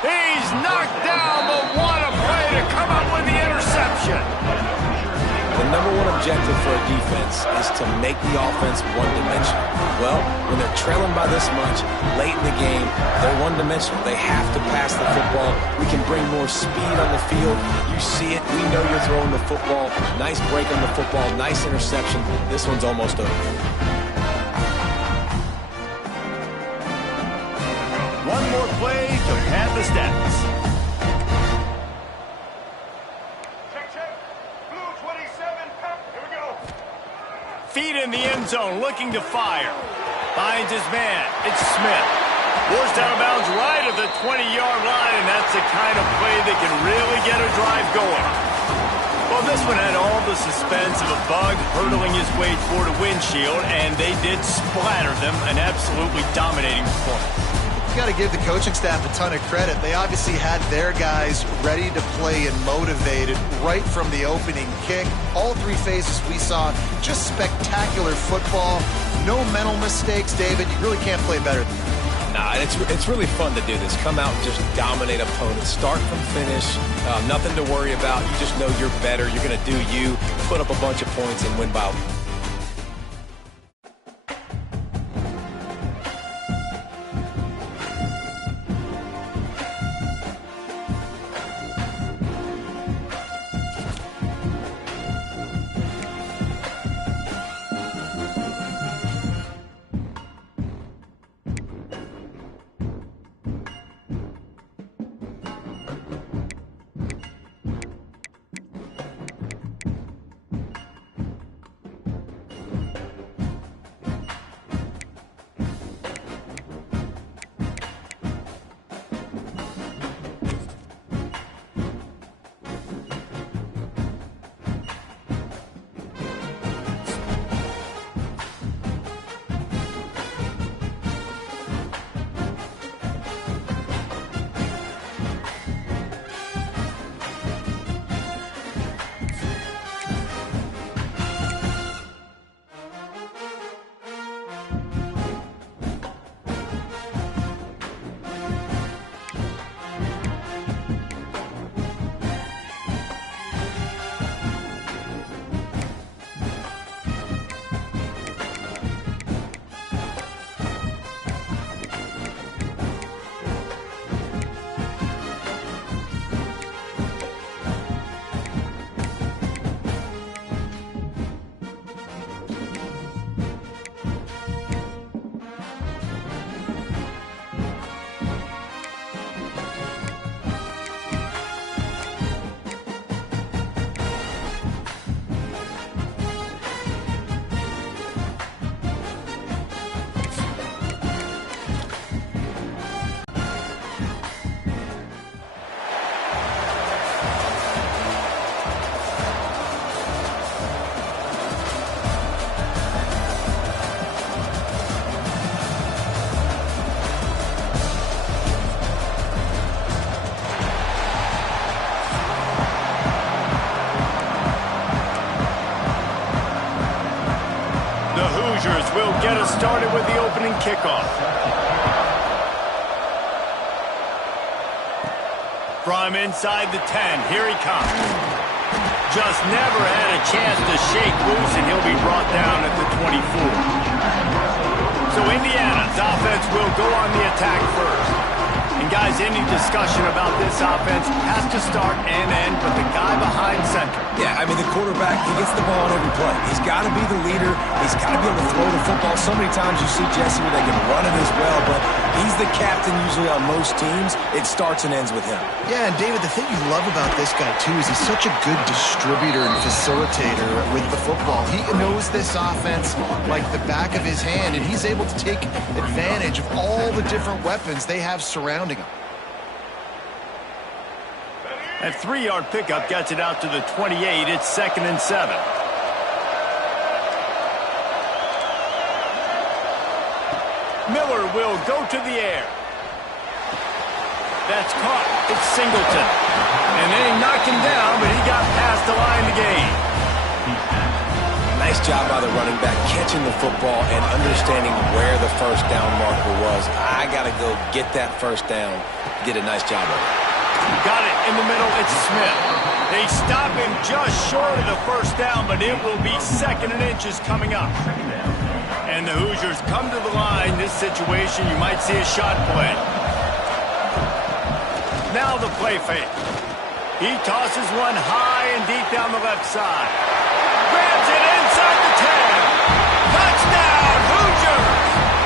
He's knocked down, but what a play to come up with the interception. The number one objective for a defense is to make the offense one-dimensional. Well, when they're trailing by this much, late in the game, they're one-dimensional. They have to pass the football. We can bring more speed on the field. You see it. We know you're throwing the football. Nice break on the football. Nice interception. This one's almost over. One more play to pad the stats. Feet in the end zone, looking to fire. Finds his man. It's Smith. Forced out of bounds right at the 20-yard line, and that's a kind of play that can really get a drive going. Well, this one had all the suspense of a bug hurtling his way toward a windshield, and they did splatter them. An absolutely dominating performance. You got to give the coaching staff a ton of credit. They obviously had their guys ready to play and motivated right from the opening kick. All three phases we saw, just spectacular football. No mental mistakes, David. You really can't play better than that. Nah, it's really fun to do this. Come out and just dominate opponents. Start from finish. Nothing to worry about. You just know you're better. You're going to do you, put up a bunch of points, and win by. Will get us started with the opening kickoff. From inside the 10, here he comes. Just never had a chance to shake loose, and he'll be brought down at the 24. So Indiana's offense will go on the attack first. And guys, any discussion about this offense has to start and end with the guy behind center. Yeah, I mean, the quarterback, he gets the ball on every play. He's got to be the leader. He's got to be able to throw the football. So many times you see Jesse where they can run it as well, but he's the captain usually on most teams. It starts and ends with him. Yeah, and David, the thing you love about this guy, too, is he's such a good distributor and facilitator with the football. He knows this offense like the back of his hand, and he's able to take advantage of all the different weapons they have surrounding him. That 3-yard pickup gets it out to the 28. It's 2nd and 7. Miller will go to the air. That's caught. It's Singleton. And they knocked him down, but he got past the line to gain. Nice job by the running back, catching the football and understanding where the first down marker was. I got to go get that first down. Did a nice job of it. Got it in the middle. It's Smith. They stop him just short of the first down, but it will be 2nd and inches coming up. And the Hoosiers come to the line. This situation, you might see a shot play. Now the play fake. He tosses one high and deep down the left side. Grabs it inside the 10. Touchdown, Hoosiers!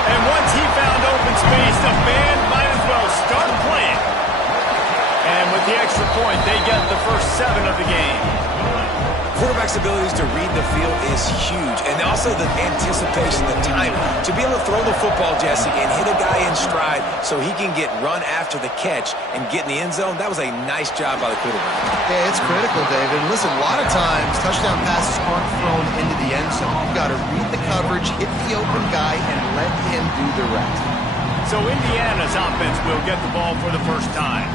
And once he found open space, the band might as well start playing. And with the extra point, they get the first 7 of the game. Quarterback's abilities to read the field is huge, and also the anticipation, the timing. To be able to throw the football, Jesse, and hit a guy in stride so he can get run after the catch and get in the end zone, that was a nice job by the quarterback. Yeah, it's critical, David. Listen, a lot of times touchdown passes aren't thrown into the end zone. You've got to read the coverage, hit the open guy, and let him do the rest. So Indiana's offense will get the ball for the first time.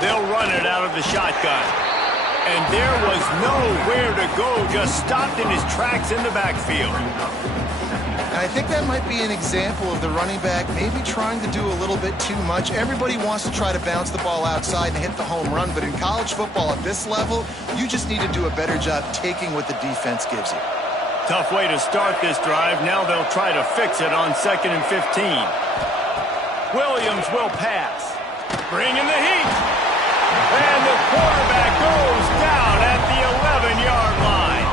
They'll run it out of the shotgun. And there was nowhere to go, just stopped in his tracks in the backfield. And I think that might be an example of the running back maybe trying to do a little bit too much. Everybody wants to try to bounce the ball outside and hit the home run, but in college football at this level, you just need to do a better job taking what the defense gives you. Tough way to start this drive. Now they'll try to fix it on 2nd and 15. Williams will pass. Bring in the heat. And the quarterback goes down at the 11-yard line.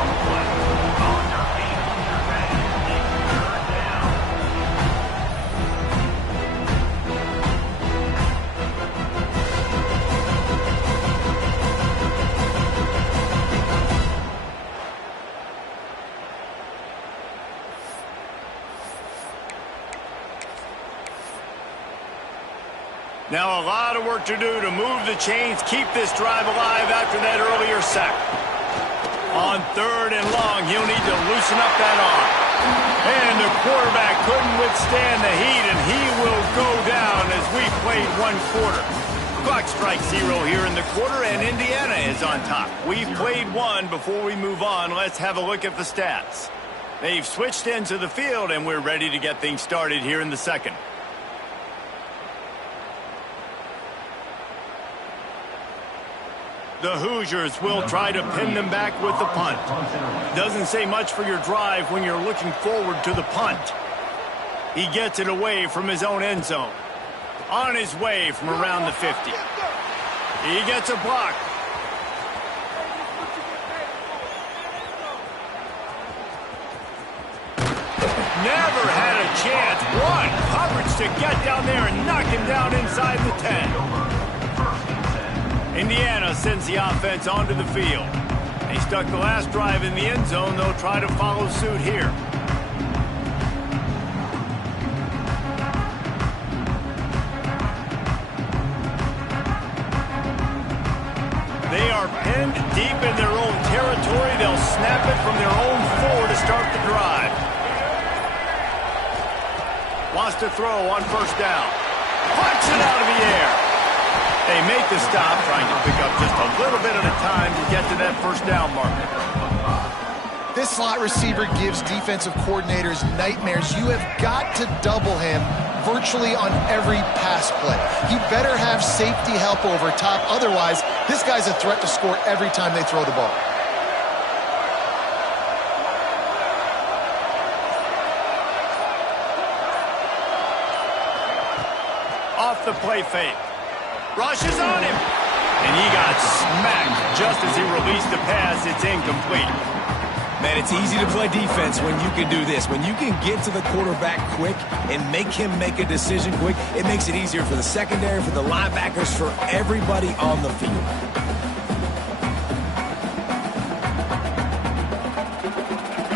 Now a lot of work to do to move the chains, keep this drive alive after that earlier sack. On 3rd and long, he'll need to loosen up that arm. And the quarterback couldn't withstand the heat, and he will go down as we played 1 quarter. Clock strikes 0 here in the quarter, and Indiana is on top. We've played 1. Before we move on, let's have a look at the stats. They've switched into the field, and we're ready to get things started here in the second. The Hoosiers will try to pin them back with the punt. Doesn't say much for your drive when you're looking forward to the punt. He gets it away from his own end zone. On his way from around the 50. He gets a block. Never had a chance. What coverage to get down there and knock him down inside the 10. Indiana sends the offense onto the field. They stuck the last drive in the end zone. They'll try to follow suit here. They are pinned deep in their own territory. They'll snap it from their own 4 to start the drive. Wants to throw on 1st down. Punch it out of the air. They make the stop, trying to pick up just a little bit at a time to get to that 1st down marker. This slot receiver gives defensive coordinators nightmares. You have got to double him virtually on every pass play. He better have safety help over top. Otherwise, this guy's a threat to score every time they throw the ball. Off the play fake. Rushes on him. And he got smacked just as he released the pass. It's incomplete. Man, it's easy to play defense when you can do this. When you can get to the quarterback quick and make him make a decision quick, it makes it easier for the secondary, for the linebackers, for everybody on the field.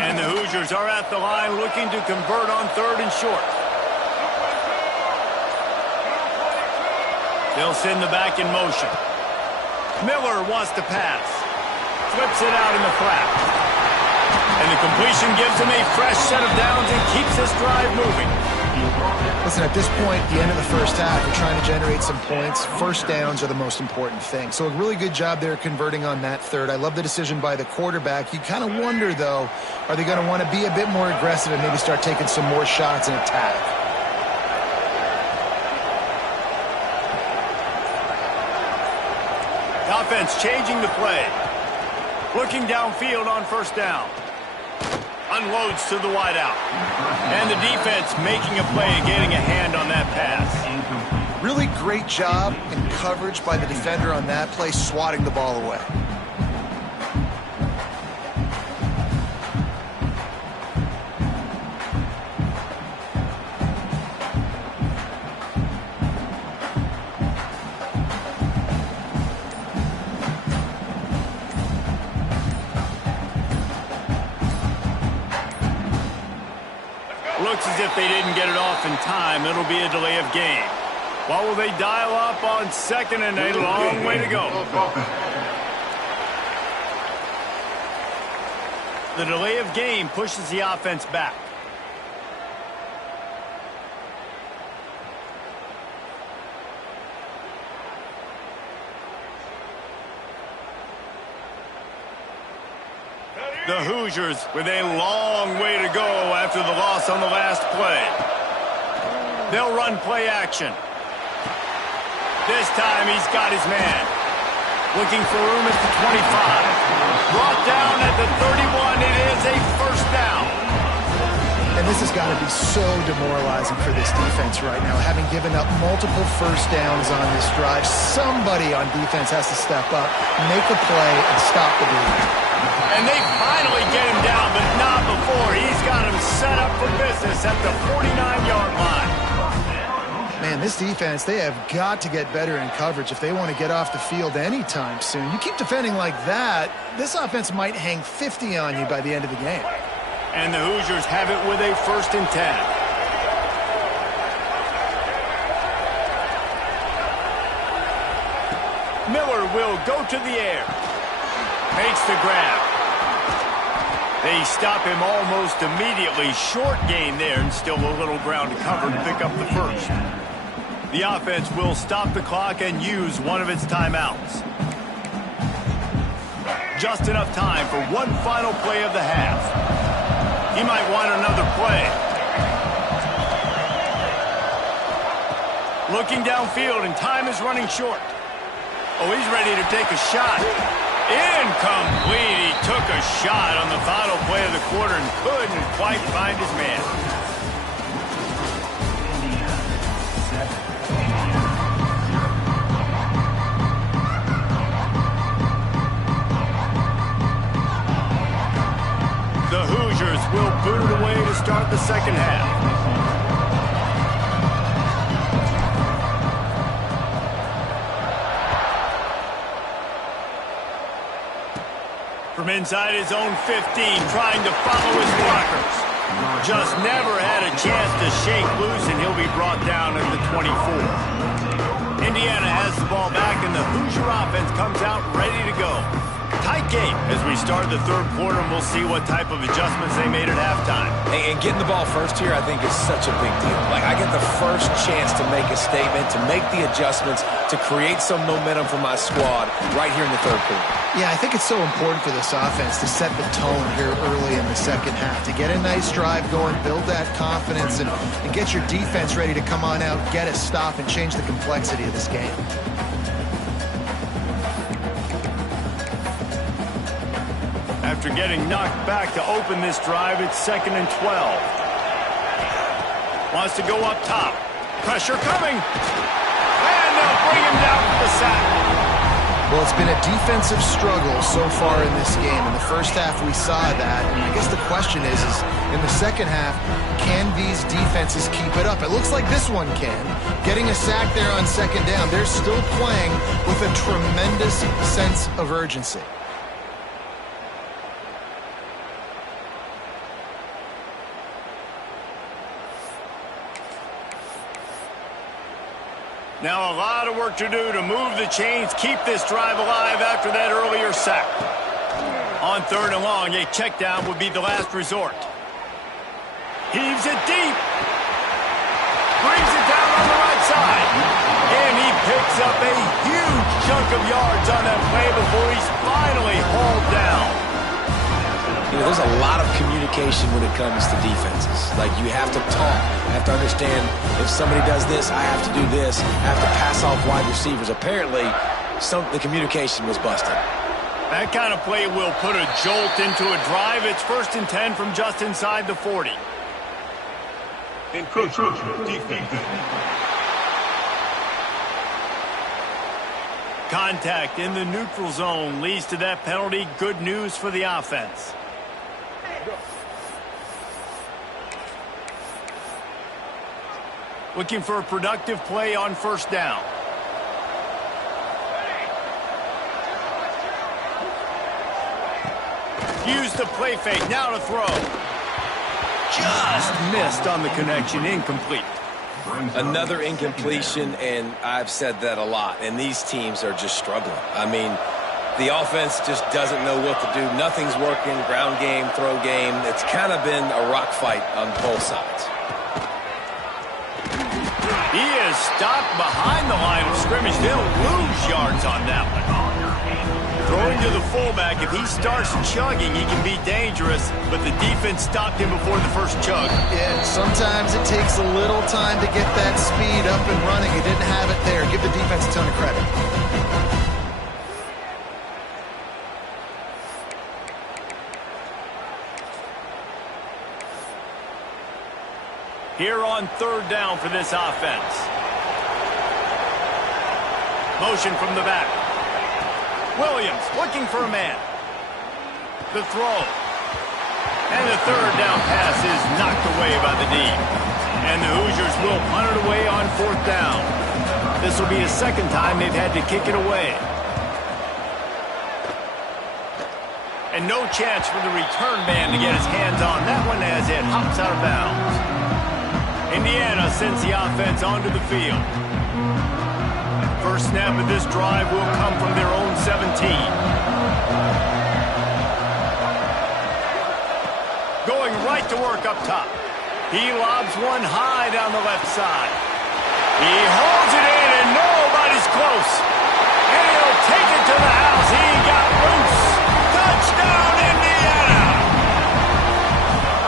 And the Hoosiers are at the line looking to convert on 3rd and short. They'll send the back in motion. Miller wants to pass. Flips it out in the flat. And the completion gives him a fresh set of downs and keeps this drive moving. Listen, at this point, the end of the 1st half, we're trying to generate some points. 1st downs are the most important thing. So a really good job there converting on that 3rd. I love the decision by the quarterback. You kind of wonder, though, are they going to want to be a bit more aggressive and maybe start taking some more shots and attack? Offense changing the play. Looking downfield on 1st down. Unloads to the wideout. And the defense making a play and getting a hand on that pass. Really great job in coverage by the defender on that play, swatting the ball away. Looks as if they didn't get it off in time. It'll be a delay of game. What will they dial up on second and a long way to go? The delay of game pushes the offense back. The Hoosiers with a long way to go after the loss on the last play. They'll run play action. This time he's got his man. Looking for room at the 25. Brought down at the 31. It is a first down. And this has got to be so demoralizing for this defense right now. Having given up multiple first downs on this drive, somebody on defense has to step up, make a play, and stop the bleeding. And they finally get him down, but not before. He's got him set up for business at the 49-yard line. Man, this defense, they have got to get better in coverage if they want to get off the field anytime soon. You keep defending like that, this offense might hang 50 on you by the end of the game. And the Hoosiers have it with a 1st and 10. Miller will go to the air. Makes the grab. They stop him almost immediately. Short gain there, and still a little ground to cover to pick up the first. The offense will stop the clock and use one of its timeouts. Just enough time for one final play of the half. He might want another play. Looking downfield, and time is running short. Oh, he's ready to take a shot. Incomplete. He took a shot on the final play of the quarter and couldn't quite find his man. The Hoosiers will boot it away to start the second half. From inside his own 15, trying to follow his blockers. Just never had a chance to shake loose, and he'll be brought down at the 24. Indiana has the ball back, and the Hoosier offense comes out ready to go. Tight game as we start the third quarter, and we'll see what type of adjustments they made at halftime. And getting the ball first here, I think, is such a big deal. Like, I get the first chance to make a statement, to make the adjustments, to create some momentum for my squad right here in the third quarter. Yeah, I think it's so important for this offense to set the tone here early in the second half, to get a nice drive going, build that confidence, and get your defense ready to come on out, get a stop, and change the complexity of this game. After getting knocked back to open this drive, it's 2nd and 12. Wants to go up top. Pressure coming. And they'll bring him down with the sack. Well, it's been a defensive struggle so far in this game. In the first half, we saw that. And I guess the question is in the second half, can these defenses keep it up? It looks like this one can. Getting a sack there on 2nd down. They're still playing with a tremendous sense of urgency. Now a lot of work to do to move the chains, keep this drive alive after that earlier sack. On 3rd and long, a check down would be the last resort. Heaves it deep. Brings it down on the right side. And he picks up a huge chunk of yards on that play before he's finally hauled down. You know, there's a lot of communication when it comes to defenses. Like, you have to talk. You have to understand if somebody does this, I have to do this. I have to pass off wide receivers. Apparently, the communication was busted. That kind of play will put a jolt into a drive. It's 1st and 10 from just inside the 40. Encroachment defense. Contact in the neutral zone leads to that penalty. Good news for the offense. Looking for a productive play on 1st down. Use the play fake, now to throw. Just missed on the connection, incomplete. Another incompletion, and I've said that a lot, and these teams are just struggling. I mean, the offense just doesn't know what to do. Nothing's working, ground game, throw game. It's kind of been a rock fight on both sides. He is stopped behind the line of scrimmage. They'll lose yards on that one. Throwing to the fullback, if he starts chugging, he can be dangerous, but the defense stopped him before the first chug. Yeah, sometimes it takes a little time to get that speed up and running. He didn't have it there. Give the defense a ton of credit. Here on 3rd down for this offense. Motion from the back. Williams looking for a man. The throw. And the 3rd down pass is knocked away by the D. And the Hoosiers will punt it away on 4th down. This will be the 2nd time they've had to kick it away. And no chance for the return man to get his hands on that one as it hops out of bounds. Indiana sends the offense onto the field. First snap of this drive will come from their own 17. Going right to work up top. He lobs one high down the left side. He holds it in and nobody's close. And he'll take it to the house. He got loose. Touchdown, Indiana!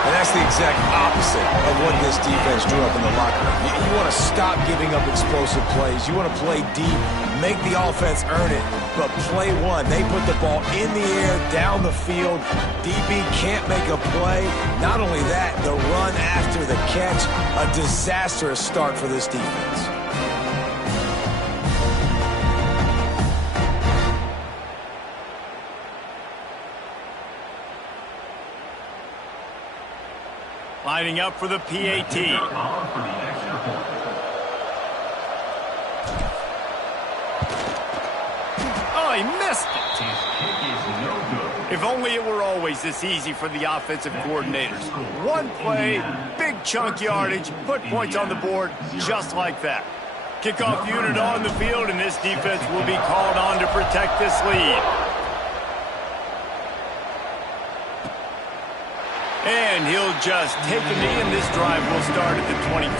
And that's the exact opposite of what this defense drew up in the locker room. You want to stop giving up explosive plays. You want to play deep, make the offense earn it, but play one. They put the ball in the air, down the field. DB can't make a play. Not only that, the run after the catch, a disastrous start for this defense. Lining up for the PAT. Oh, he missed it. If only it were always this easy for the offensive coordinators. One play, big chunk yardage, put points on the board just like that. Kickoff unit on the field, and this defense will be called on to protect this lead. And he'll just take a knee, and this drive will start at the 25.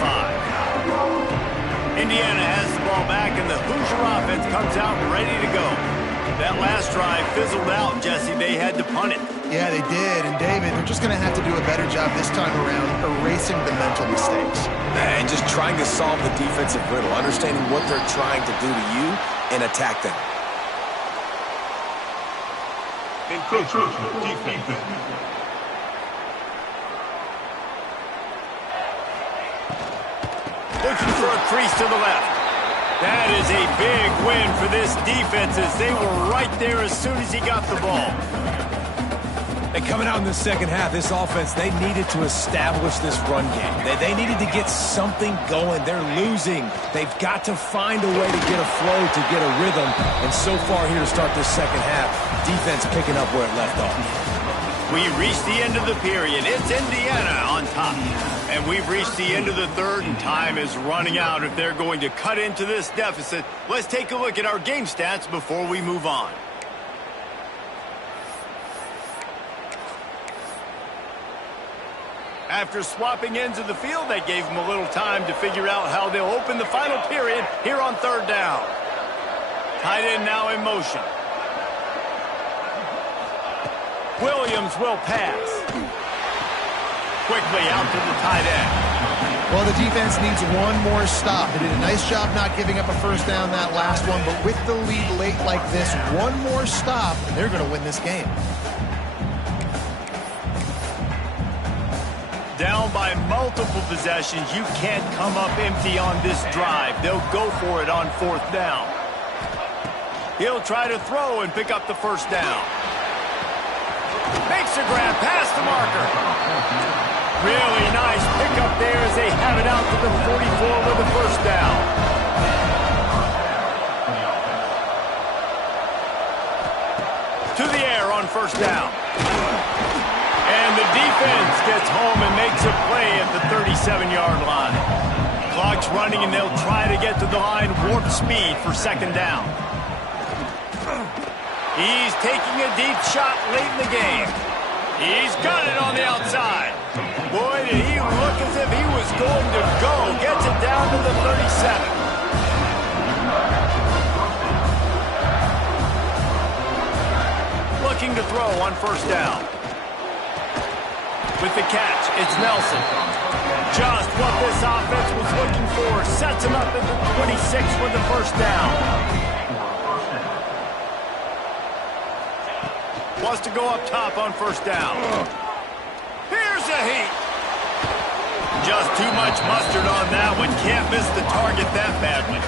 Indiana has the ball back, and the Hoosier offense comes out ready to go. That last drive fizzled out, Jesse. They had to punt it. Yeah, they did. And, David, they're just going to have to do a better job this time around erasing the mental mistakes. And just trying to solve the defensive riddle, understanding what they're trying to do to you and attack them. Encroachment defense. Looking for a crease to the left. That is a big win for this defense as they were right there as soon as he got the ball. And coming out in the second half, this offense, they needed to establish this run game. They needed to get something going. They're losing. They've got to find a way to get a flow, to get a rhythm. And so far here to start this second half, defense picking up where it left off. We reached the end of the period. It's Indiana on top. And we've reached the end of the third, and time is running out if they're going to cut into this deficit. Let's take a look at our game stats before we move on. After swapping ends of the field, that gave them a little time to figure out how they'll open the final period here on 3rd down. Tight end now in motion. Williams will pass. Quickly out to the tight end. Well, the defense needs one more stop. They did a nice job not giving up a first down that last one, but with the lead late like this, one more stop, and they're going to win this game. Down by multiple possessions, you can't come up empty on this drive. They'll go for it on 4th down. He'll try to throw and pick up the first down. Makes a grab past the marker. Really nice pickup there as they have it out to the 44 with the first down. To the air on 1st down. And the defense gets home and makes a play at the 37-yard line. Clock's running, and they'll try to get to the line warp speed for 2nd down. He's taking a deep shot late in the game. He's got it on the outside. Boy, did he look as if he was going to go. Gets it down to the 37. Looking to throw on 1st down. With the catch, it's Nelson. Just what this offense was looking for. Sets him up at the 26 with the first down. Wants to go up top on 1st down. Here's a heat. Just too much mustard on that one. Can't miss the target that badly.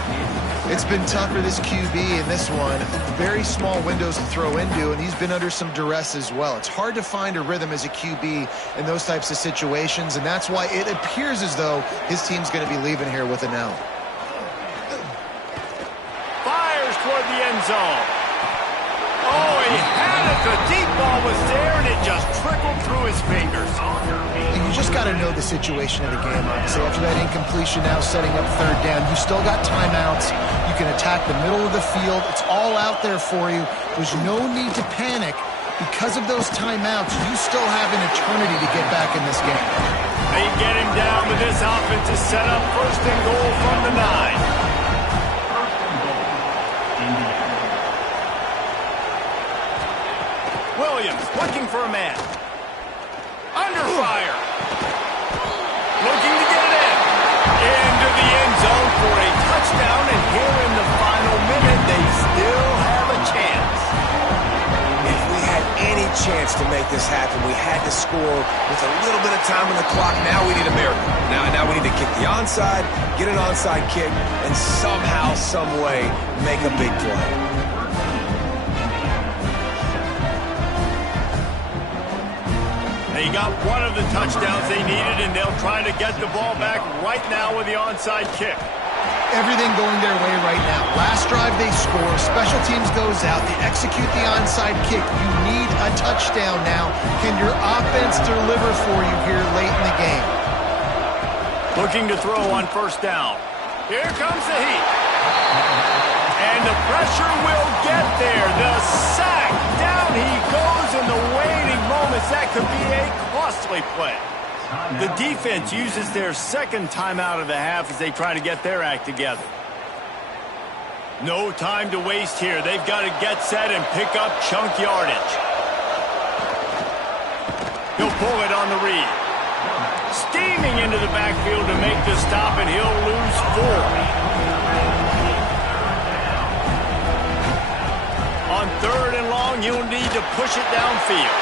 It's been tough for this QB in this one. Very small windows to throw into, and he's been under some duress as well. It's hard to find a rhythm as a QB in those types of situations, and that's why it appears as though his team's going to be leaving here with an L. Fires toward the end zone. Oh, he had it. The deep ball was there, and it just trickled through his fingers. And you just got to know the situation of the game, obviously. After that incompletion, now setting up 3rd down. You still got timeouts. You can attack the middle of the field. It's all out there for you. There's no need to panic. Because of those timeouts, you still have an eternity to get back in this game. They get him down, but this offense is set up 1st and goal from the 9. Williams looking for a man. Under fire. Looking to get it in. Into the end zone for a touchdown, and here in the final minute, they still have a chance. If we had any chance to make this happen, we had to score with a little bit of time on the clock. Now we need a miracle. Now we need to kick the onside, get an onside kick, and somehow, some way, make a big play. They got one of the touchdowns they needed, and they'll try to get the ball back right now with the onside kick. Everything going their way right now. Last drive they score, special teams goes out, they execute the onside kick. You need a touchdown now. Can your offense deliver for you here late in the game? Looking to throw on 1st down. Here comes the heat. And the pressure will get there. The sack. Down he goes in the waiting moments. That could be a costly play. The defense uses their 2nd timeout of the half as they try to get their act together. No time to waste here. They've got to get set and pick up chunk yardage. He'll pull it on the read. Steaming into the backfield to make the stop, and he'll lose 4. On 3rd and long, you'll need to push it downfield.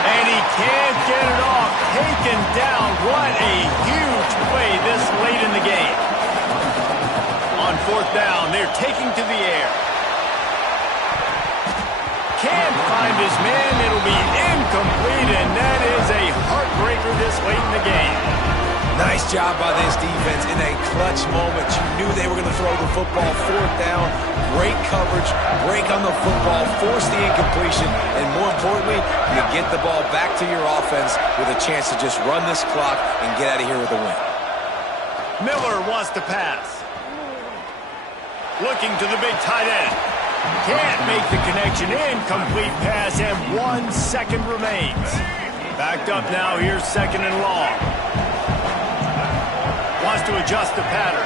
And he can't get it off. Taken down. What a huge play this late in the game. On 4th down, they're taking to the air. Can't find his man. It'll be incomplete, and that is a heartbreaker this late in the game. Nice job by this defense in a clutch moment. You knew they were going to throw the football. 4th down, great coverage, break on the football, force the incompletion, and more importantly, you get the ball back to your offense with a chance to just run this clock and get out of here with a win. Miller wants to pass. Looking to the big tight end. Can't make the connection. Incomplete pass, and 1 second remains. Backed up now. Here's 2nd and long. Wants to adjust the pattern.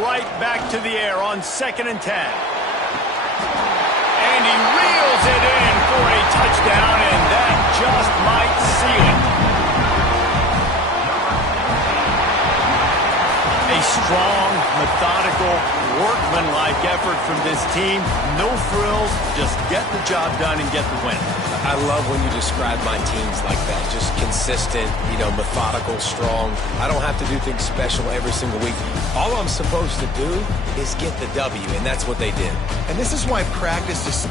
Right back to the air on 2nd and 10. And he reels it in for a touchdown, and that just might seal methodical, workmanlike effort from this team. No frills, just get the job done and get the win. I love when you describe my teams like that. Just consistent, methodical, strong. I don't have to do things special every single week. All I'm supposed to do is get the W, and that's what they did. And this is why practice is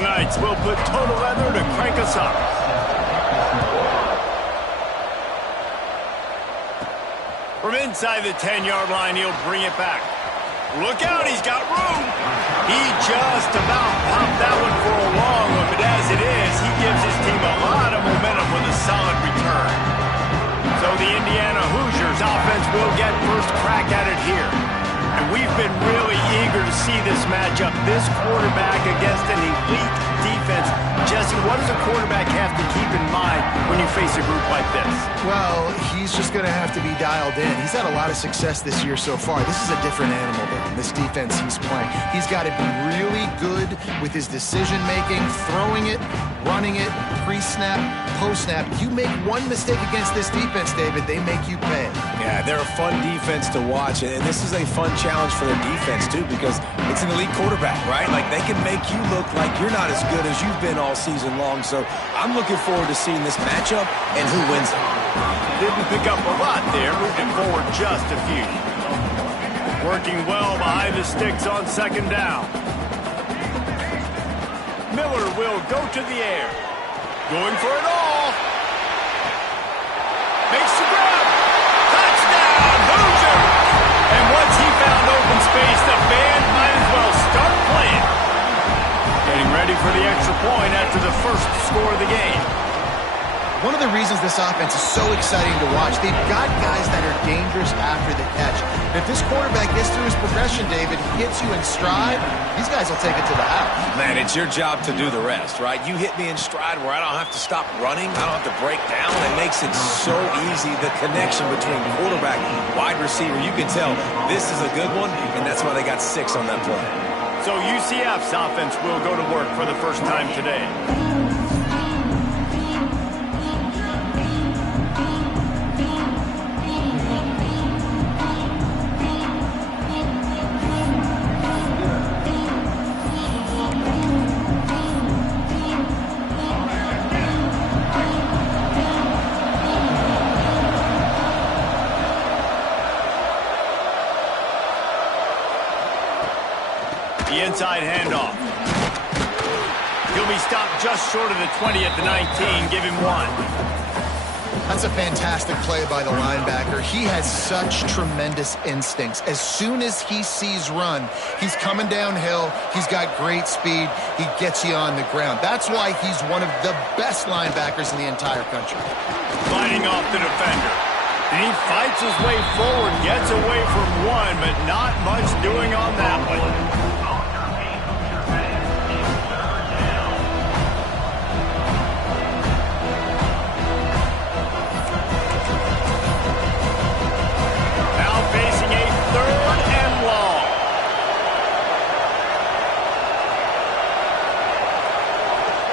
the Knights will put total leather to crank us up. From inside the 10-yard line, he'll bring it back. Look out, he's got room. He just about popped that one for a long one, but as it is, he gives his team a lot of momentum with a solid return. So the Indiana Hoosiers offense will get first crack at it here. And we've been really eager to see this matchup. This quarterback against an elite defense. Jesse, what does a quarterback have to keep in mind when you face a group like this? Well, he's just going to have to be dialed in. He's had a lot of success this year so far. This is a different animal than this defense he's playing. He's got to be really good with his decision-making, throwing it, running it, pre-snap, post-snap. You make one mistake against this defense, David, they make you pay. Yeah, they're a fun defense to watch, and this is a fun challenge for their defense, too, because it's an elite quarterback, right? Like, they can make you look like you're not as good as you've been all season long, so I'm looking forward to seeing this matchup and who wins it. Didn't pick up a lot there, moved it forward just a few. Working well behind the sticks on second down. Miller will go to the air. Going for it all. Makes the grab. Touchdown, Hoosier! And once he found open space, the band might as well start playing. Getting ready for the extra point after the first score of the game. One of the reasons this offense is so exciting to watch, they've got guys that are dangerous after the catch. If this quarterback gets through his progression, David, gets you in stride, these guys will take it to the house. Man, it's your job to do the rest, right? You hit me in stride where I don't have to stop running. I don't have to break down. It makes it so easy. The connection between quarterback and wide receiver, you can tell this is a good one, and that's why they got 6 on that play. So UCF's offense will go to work for the first time today. The inside handoff. He'll be stopped just short of the 20 at the 19. Give him 1. That's a fantastic play by the linebacker. He has such tremendous instincts. As soon as he sees run, he's coming downhill. He's got great speed. He gets you on the ground. That's why he's one of the best linebackers in the entire country. Fighting off the defender. And he fights his way forward, gets away from one, but not much doing on that one.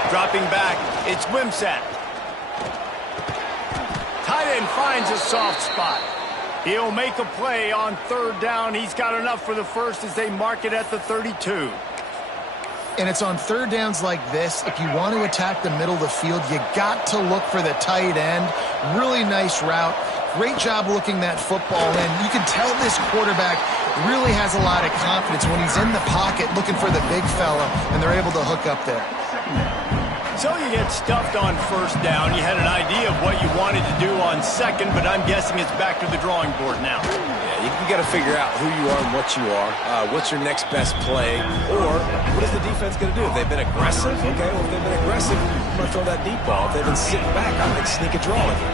Dropping back, it's Wimsatt. Tight end finds a soft spot. He'll make a play on third down. He's got enough for the first as they mark it at the 32. And it's on third downs like this. If you want to attack the middle of the field, you got to look for the tight end. Really nice route. Great job looking that football in. You can tell this quarterback really has a lot of confidence when he's in the pocket looking for the big fella, and they're able to hook up there. So you get stuffed on first down. You had an idea of what you wanted to do on second, but I'm guessing it's back to the drawing board now. Yeah, you got to figure out who you are and what you are. What's your next best play? Or what is the defense going to do? If they've been aggressive, okay, well, if they've been aggressive, I'm going to throw that deep ball. If they've been sitting back, I might sneak a draw with you.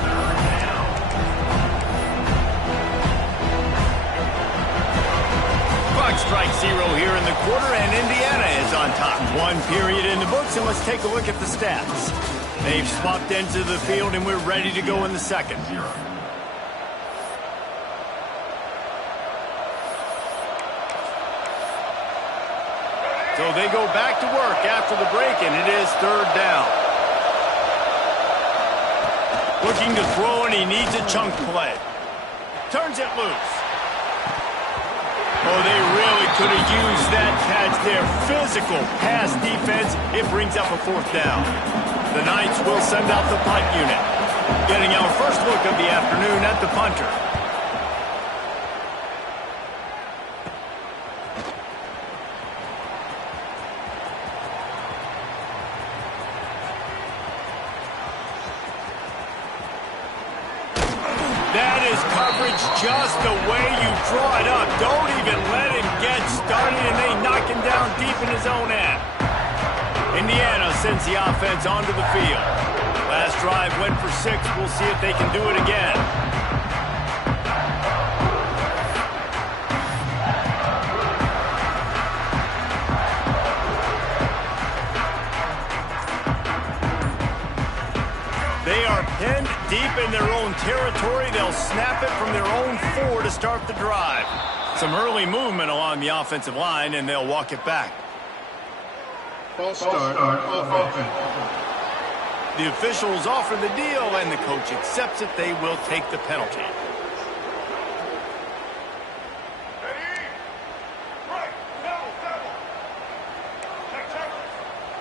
Strike 0 here in the quarter, and Indiana is on top. 1 period in the books, and let's take a look at the stats. They've swapped ends of the field, and we're ready to go in the second. So they go back to work after the break, and it is third down. Looking to throw, and he needs a chunk play. Turns it loose. Oh, they really could have used that catch there. Physical pass defense. It brings up a fourth down. The Knights will send out the punt unit. Getting our first look of the afternoon at the punter. just the way you draw it up. Don't even let him get started, and they knock him down deep in his own end. Indiana sends the offense onto the field. Last drive went for 6. We'll see if they can do it again. They are pinned deep in their own territory. They'll snap it from their own 4 to start the drive. Some early movement along the offensive line, and they'll walk it back. False start offense. The officials offer the deal, and the coach accepts it. They will take the penalty. Ready? Right. Double. Check.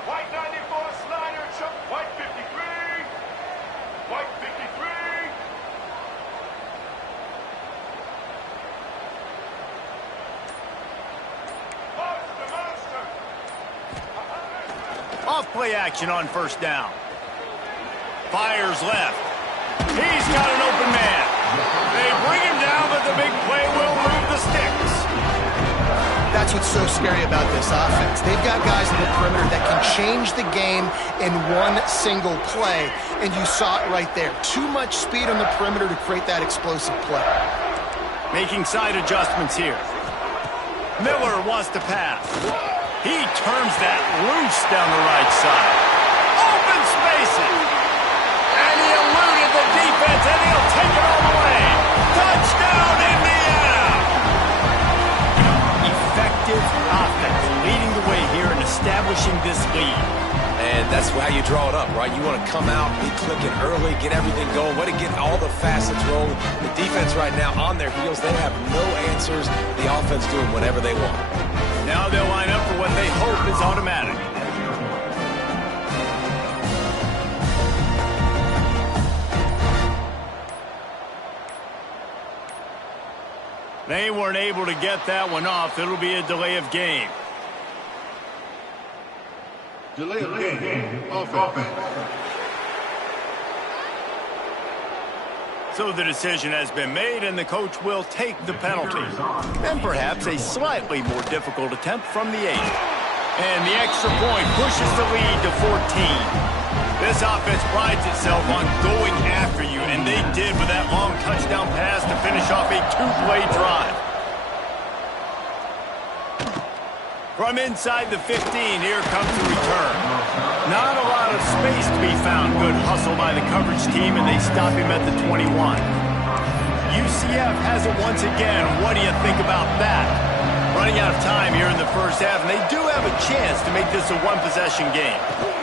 White 94, Slider, Chuck. White 53. White 53. Monster. Off play action on first down. Fires left. He's got an open man. They bring him down, but the big play will move the sticks. That's what's so scary about this offense. They've got guys in the perimeter that can change the game in one single play, and you saw it right there. Too much speed on the perimeter to create that explosive play. Making side adjustments here. Miller wants to pass. He turns that loose down the right side. Open spaces. And he eluded the defense, and he'll take it all the way. Touchdown, Indiana! Effective offense, leading the way here and establishing this lead. And that's how you draw it up, right? You want to come out, be clicking early, get everything going, want to get all the facets rolling. The defense right now on their heels, they have no answers. The offense doing whatever they want. Now they'll line up for what they hope is automatic. They weren't able to get that one off. It'll be a delay of game. Delay of game. Offense. So the decision has been made, and the coach will take the penalty. And perhaps a slightly more difficult attempt from the 8. And the extra point pushes the lead to 14. This offense prides itself on going after you, and they did with that long touchdown pass to finish off a 2-play drive. From inside the 15, here comes the return. Not a lot of space to be found. Good hustle by the coverage team, and they stop him at the 21. UCF has it once again. What do you think about that? Running out of time here in the first half, and they do have a chance to make this a one-possession game.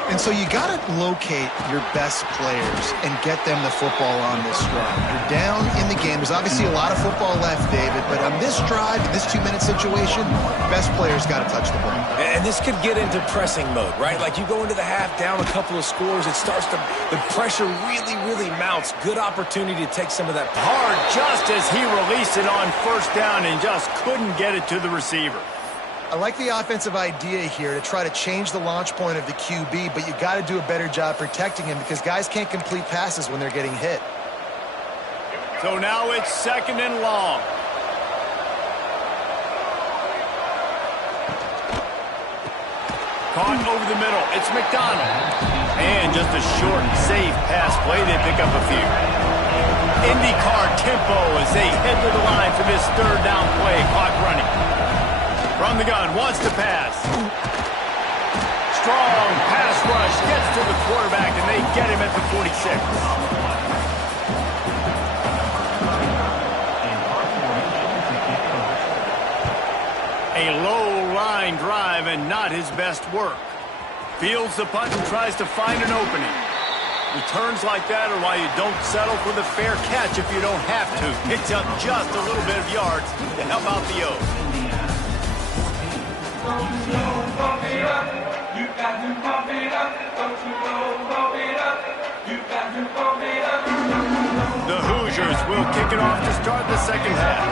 And so you got to locate your best players and get them the football on this drive. You're down in the game. There's obviously a lot of football left, David, but on this drive, in this 2-minute situation, best players got to touch the ball. And this could get into pressing mode, right? Like you go into the half down a couple of scores, it starts to, the pressure really mounts. Good opportunity to take some of that hard just as he released it on first down and just couldn't get it to the receiver. I like the offensive idea here to try to change the launch point of the QB, but you got to do a better job protecting him because guys can't complete passes when they're getting hit. So now it's 2nd and long. Caught over the middle. It's McDonald. And just a short, safe pass play. They pick up a few. IndyCar tempo as they head to the line for this 3rd down play. Clock running. From the gun, wants to pass. Strong pass rush, gets to the quarterback, and they get him at the 46. A low line drive and not his best work. Fields the punt and tries to find an opening. Returns like that are why you don't settle for the fair catch if you don't have to. Picks up just a little bit of yards to help out the O's. The Hoosiers will kick it off to start the 2nd half.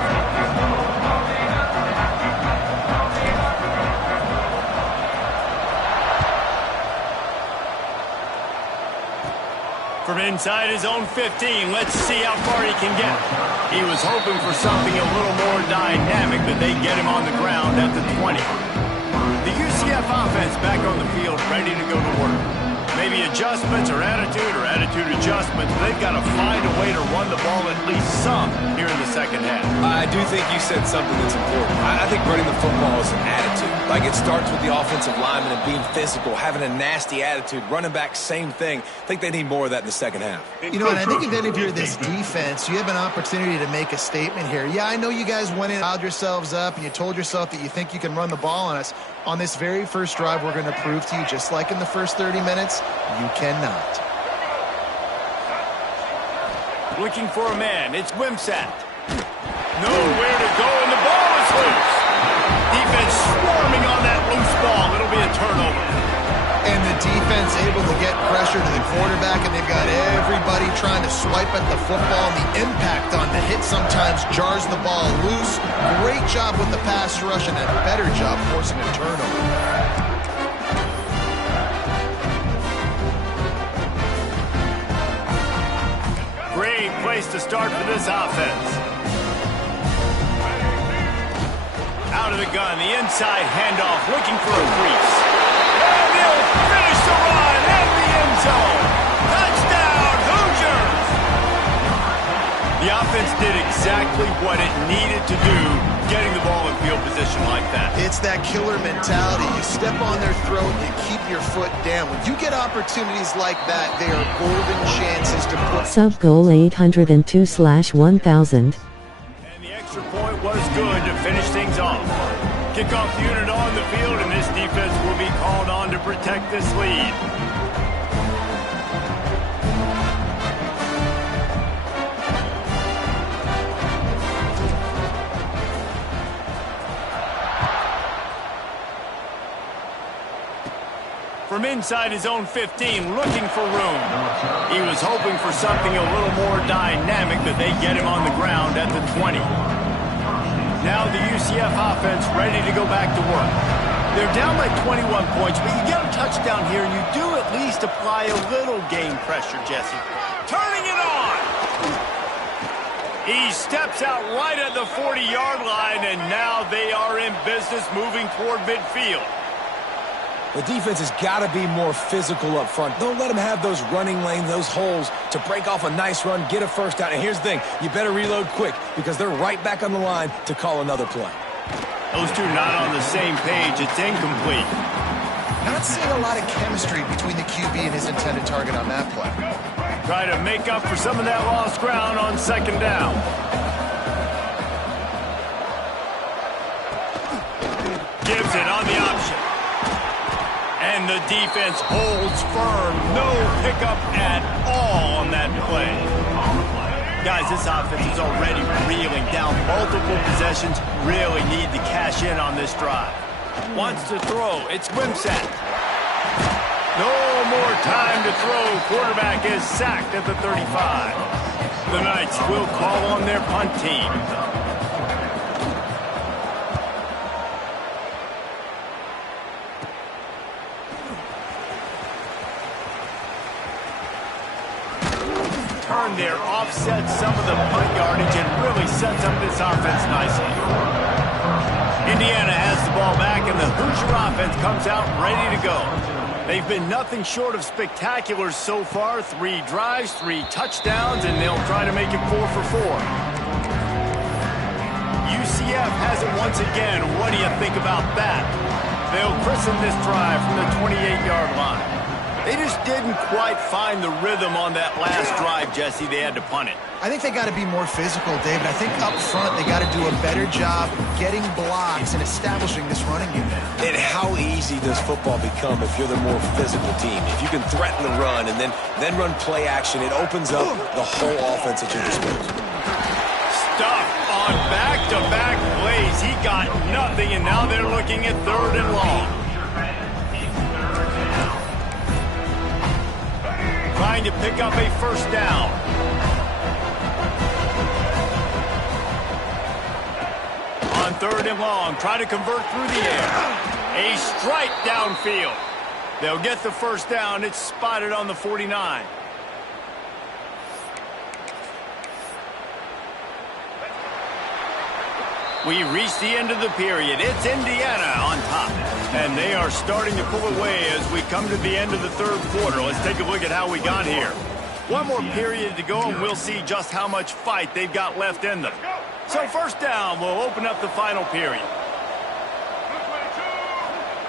From inside his own 15, let's see how far he can get. He was hoping for something a little more dynamic, but they get him on the ground at the 20. The UCF offense back on the field, ready to go to work. Maybe adjustments or attitude adjustments. They've got to find a way to run the ball at least some here in the second half. I do think you said something that's important. I think running the football is an attitude. Like, it starts with the offensive lineman and being physical, having a nasty attitude. Running back, same thing. I think they need more of that in the second half. You know, and I think if you're this defense, you have an opportunity to make a statement here. Yeah, I know you guys went in and riled yourselves up, and you told yourself that you think you can run the ball on us. On this very first drive, we're going to prove to you, just like in the first 30 minutes, you cannot. Looking for a man. It's Wimsatt. Nowhere to go, and the ball is loose. Defense swarming on that loose ball. It'll be a turnover. And the defense able to get pressure to the quarterback, and they've got everybody trying to swipe at the football. And the impact on the hit sometimes jars the ball loose. Great job with the pass rush, and a better job forcing a turnover. Great place to start for this offense. Out of the gun, the inside handoff, looking for a crease. And they'll finish the run at the end zone. Touchdown, Hoosiers! The offense did exactly what it needed to do, getting the ball in field position like that. It's that killer mentality. You step on their throat, you keep your foot down. When you get opportunities like that, they are golden chances to put... Sub goal 802/1000. And the extra point was good to finish things off. Kickoff unit on the field, and this defense will be called on to protect this lead. From inside his own 15, looking for room. He was hoping for something a little more dynamic, but they get him on the ground at the 20. Now the UCF offense ready to go back to work. They're down by 21 points, but you get a touchdown here, and you do at least apply a little game pressure, Jesse. Turning it on! He steps out right at the 40-yard line, and now they are in business moving toward midfield. The defense has got to be more physical up front. Don't let them have those running lanes, those holes to break off a nice run, get a first down. And here's the thing, you better reload quick because they're right back on the line to call another play. Those two not on the same page. It's incomplete. Not seeing a lot of chemistry between the QB and his intended target on that play. Try to make up for some of that lost ground on second down. Gives it on the option. And the defense holds firm. No pickup at all on that play. Guys, this offense is already reeling down multiple possessions. Really need to cash in on this drive. Wants to throw. It's Wimsatt. No more time to throw. Quarterback is sacked at the 35. The Knights will call on their punt team. Turn there, offset some of the punt yardage, and really sets up this offense nicely. Indiana has the ball back, and the Hoosier offense comes out ready to go. They've been nothing short of spectacular so far. 3 drives, 3 touchdowns, and they'll try to make it 4 for 4. UCF has it once again. What do you think about that? They'll christen this drive from the 28-yard line. They just didn't quite find the rhythm on that last drive, Jesse. They had to punt it. I think they got to be more physical, David. I think up front they got to do a better job getting blocks and establishing this running unit. And how easy does football become if you're the more physical team? If you can threaten the run and then run play action, it opens up the whole offense at your disposal. Stuff on back-to-back plays. He got nothing, and now they're looking at 3rd and long. Trying to pick up a first down. On 3rd and long, try to convert through the air. A strike downfield. They'll get the first down. It's spotted on the 49. We reached the end of the period. It's Indiana on top. And they are starting to pull away as we come to the end of the third quarter. Let's take a look at how we got here. One more period to go, and we'll see just how much fight they've got left in them. So first down, we'll open up the final period.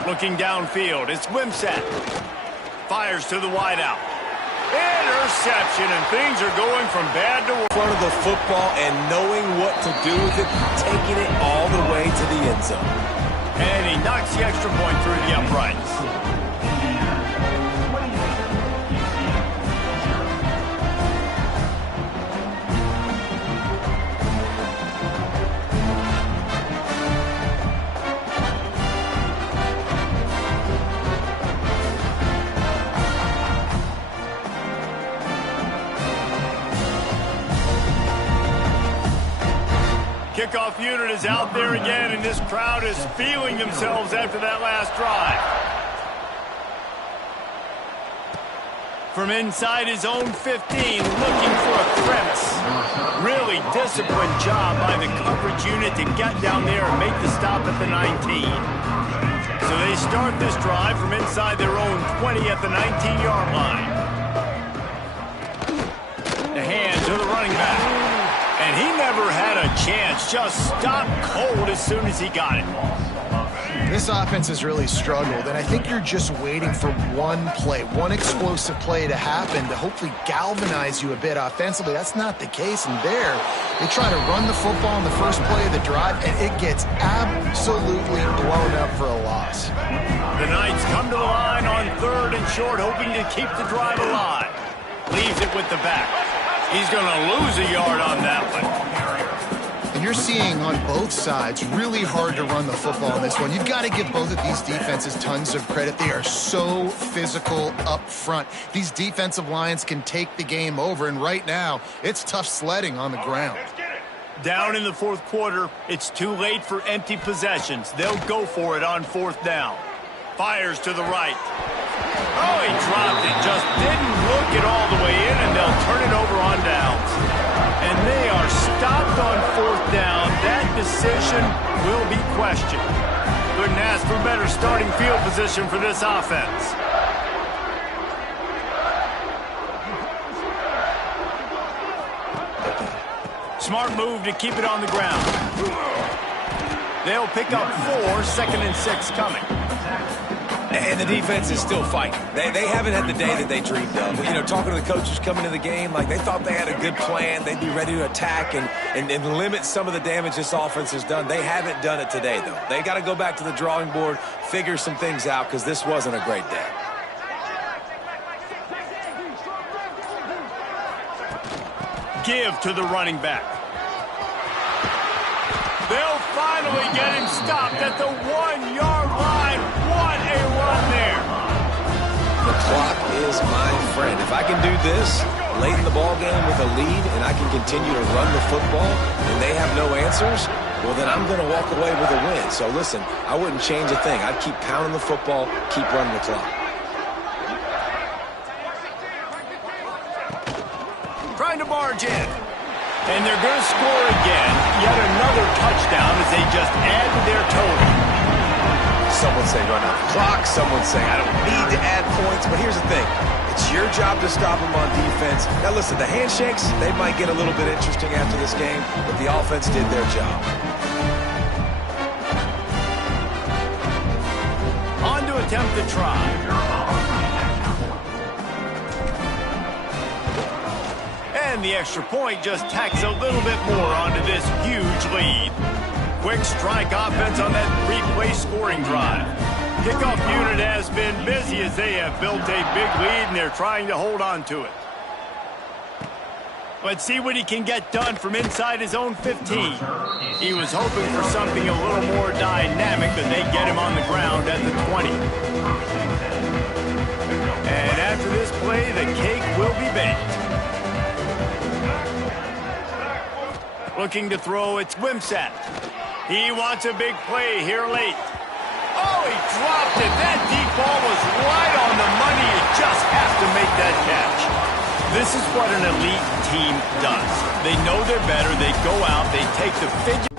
Looking downfield, it's Wimsatt. Fires to the wideout. Interception, and things are going from bad to worse. Front of the football and knowing what to do with it, taking it all the way to the end zone. And he knocks the extra point through the uprights. Kickoff unit is out there again, and this crowd is feeling themselves after that last drive. From inside his own 15, looking for a crevice. Really disciplined job by the coverage unit to get down there and make the stop at the 19. So they start this drive from inside their own 20 at the 19-yard line. The hand to the running back. And he never had a chance, just stopped cold as soon as he got it. This offense has really struggled, and I think you're just waiting for one play, one explosive play to happen to hopefully galvanize you a bit offensively. That's not the case, and there, they try to run the football in the first play of the drive, and it gets absolutely blown up for a loss. The Knights come to the line on 3rd and short, hoping to keep the drive alive. Leaves it with the back. He's going to lose a yard on that one. And you're seeing on both sides really hard to run the football in this one. You've got to give both of these defenses tons of credit. They are so physical up front. These defensive lines can take the game over, and right now, it's tough sledding on the ground. Down in the fourth quarter, it's too late for empty possessions. They'll go for it on 4th down. Fires to the right. Oh, he dropped it. Just didn't look it all the way in, and they'll turn it over on downs. And they are stopped on 4th down. That decision will be questioned. Couldn't ask for better starting field position for this offense. Smart move to keep it on the ground. They'll pick up 4, 2nd and 6 coming. And the defense is still fighting. They haven't had the day that they dreamed of. You know, talking to the coaches coming to the game, like they thought they had a good plan. They'd be ready to attack and limit some of the damage this offense has done. They haven't done it today, though. They got to go back to the drawing board, figure some things out, because this wasn't a great day. Give to the running back. They'll finally get him stopped at the 1-yard line. What a run there. The clock is my friend. If I can do this late in the ball game with a lead and I can continue to run the football and they have no answers, well, then I'm going to walk away with a win. So listen, I wouldn't change a thing. I'd keep pounding the football, keep running the clock. Trying to barge in. And they're going to score again. Yet another touchdown as they just add to their total. Some would say run out the clock. Some would say I don't need to add points. But here's the thing. It's your job to stop them on defense. Now listen, the handshakes, they might get a little bit interesting after this game, but the offense did their job. On to attempt the try. And the extra point just tacks a little bit more onto this huge lead. Quick strike offense on that 3-play scoring drive. Kickoff unit has been busy as they have built a big lead and they're trying to hold on to it. Let's see what he can get done from inside his own 15. He was hoping for something a little more dynamic, but they get him on the ground at the 20. And after this play, the cake will be baked. Looking to throw, it's Wimsatt. He wants a big play here late. Oh, he dropped it. That deep ball was right on the money. You just have to make that catch. This is what an elite team does. They know they're better. They go out. They take the figure.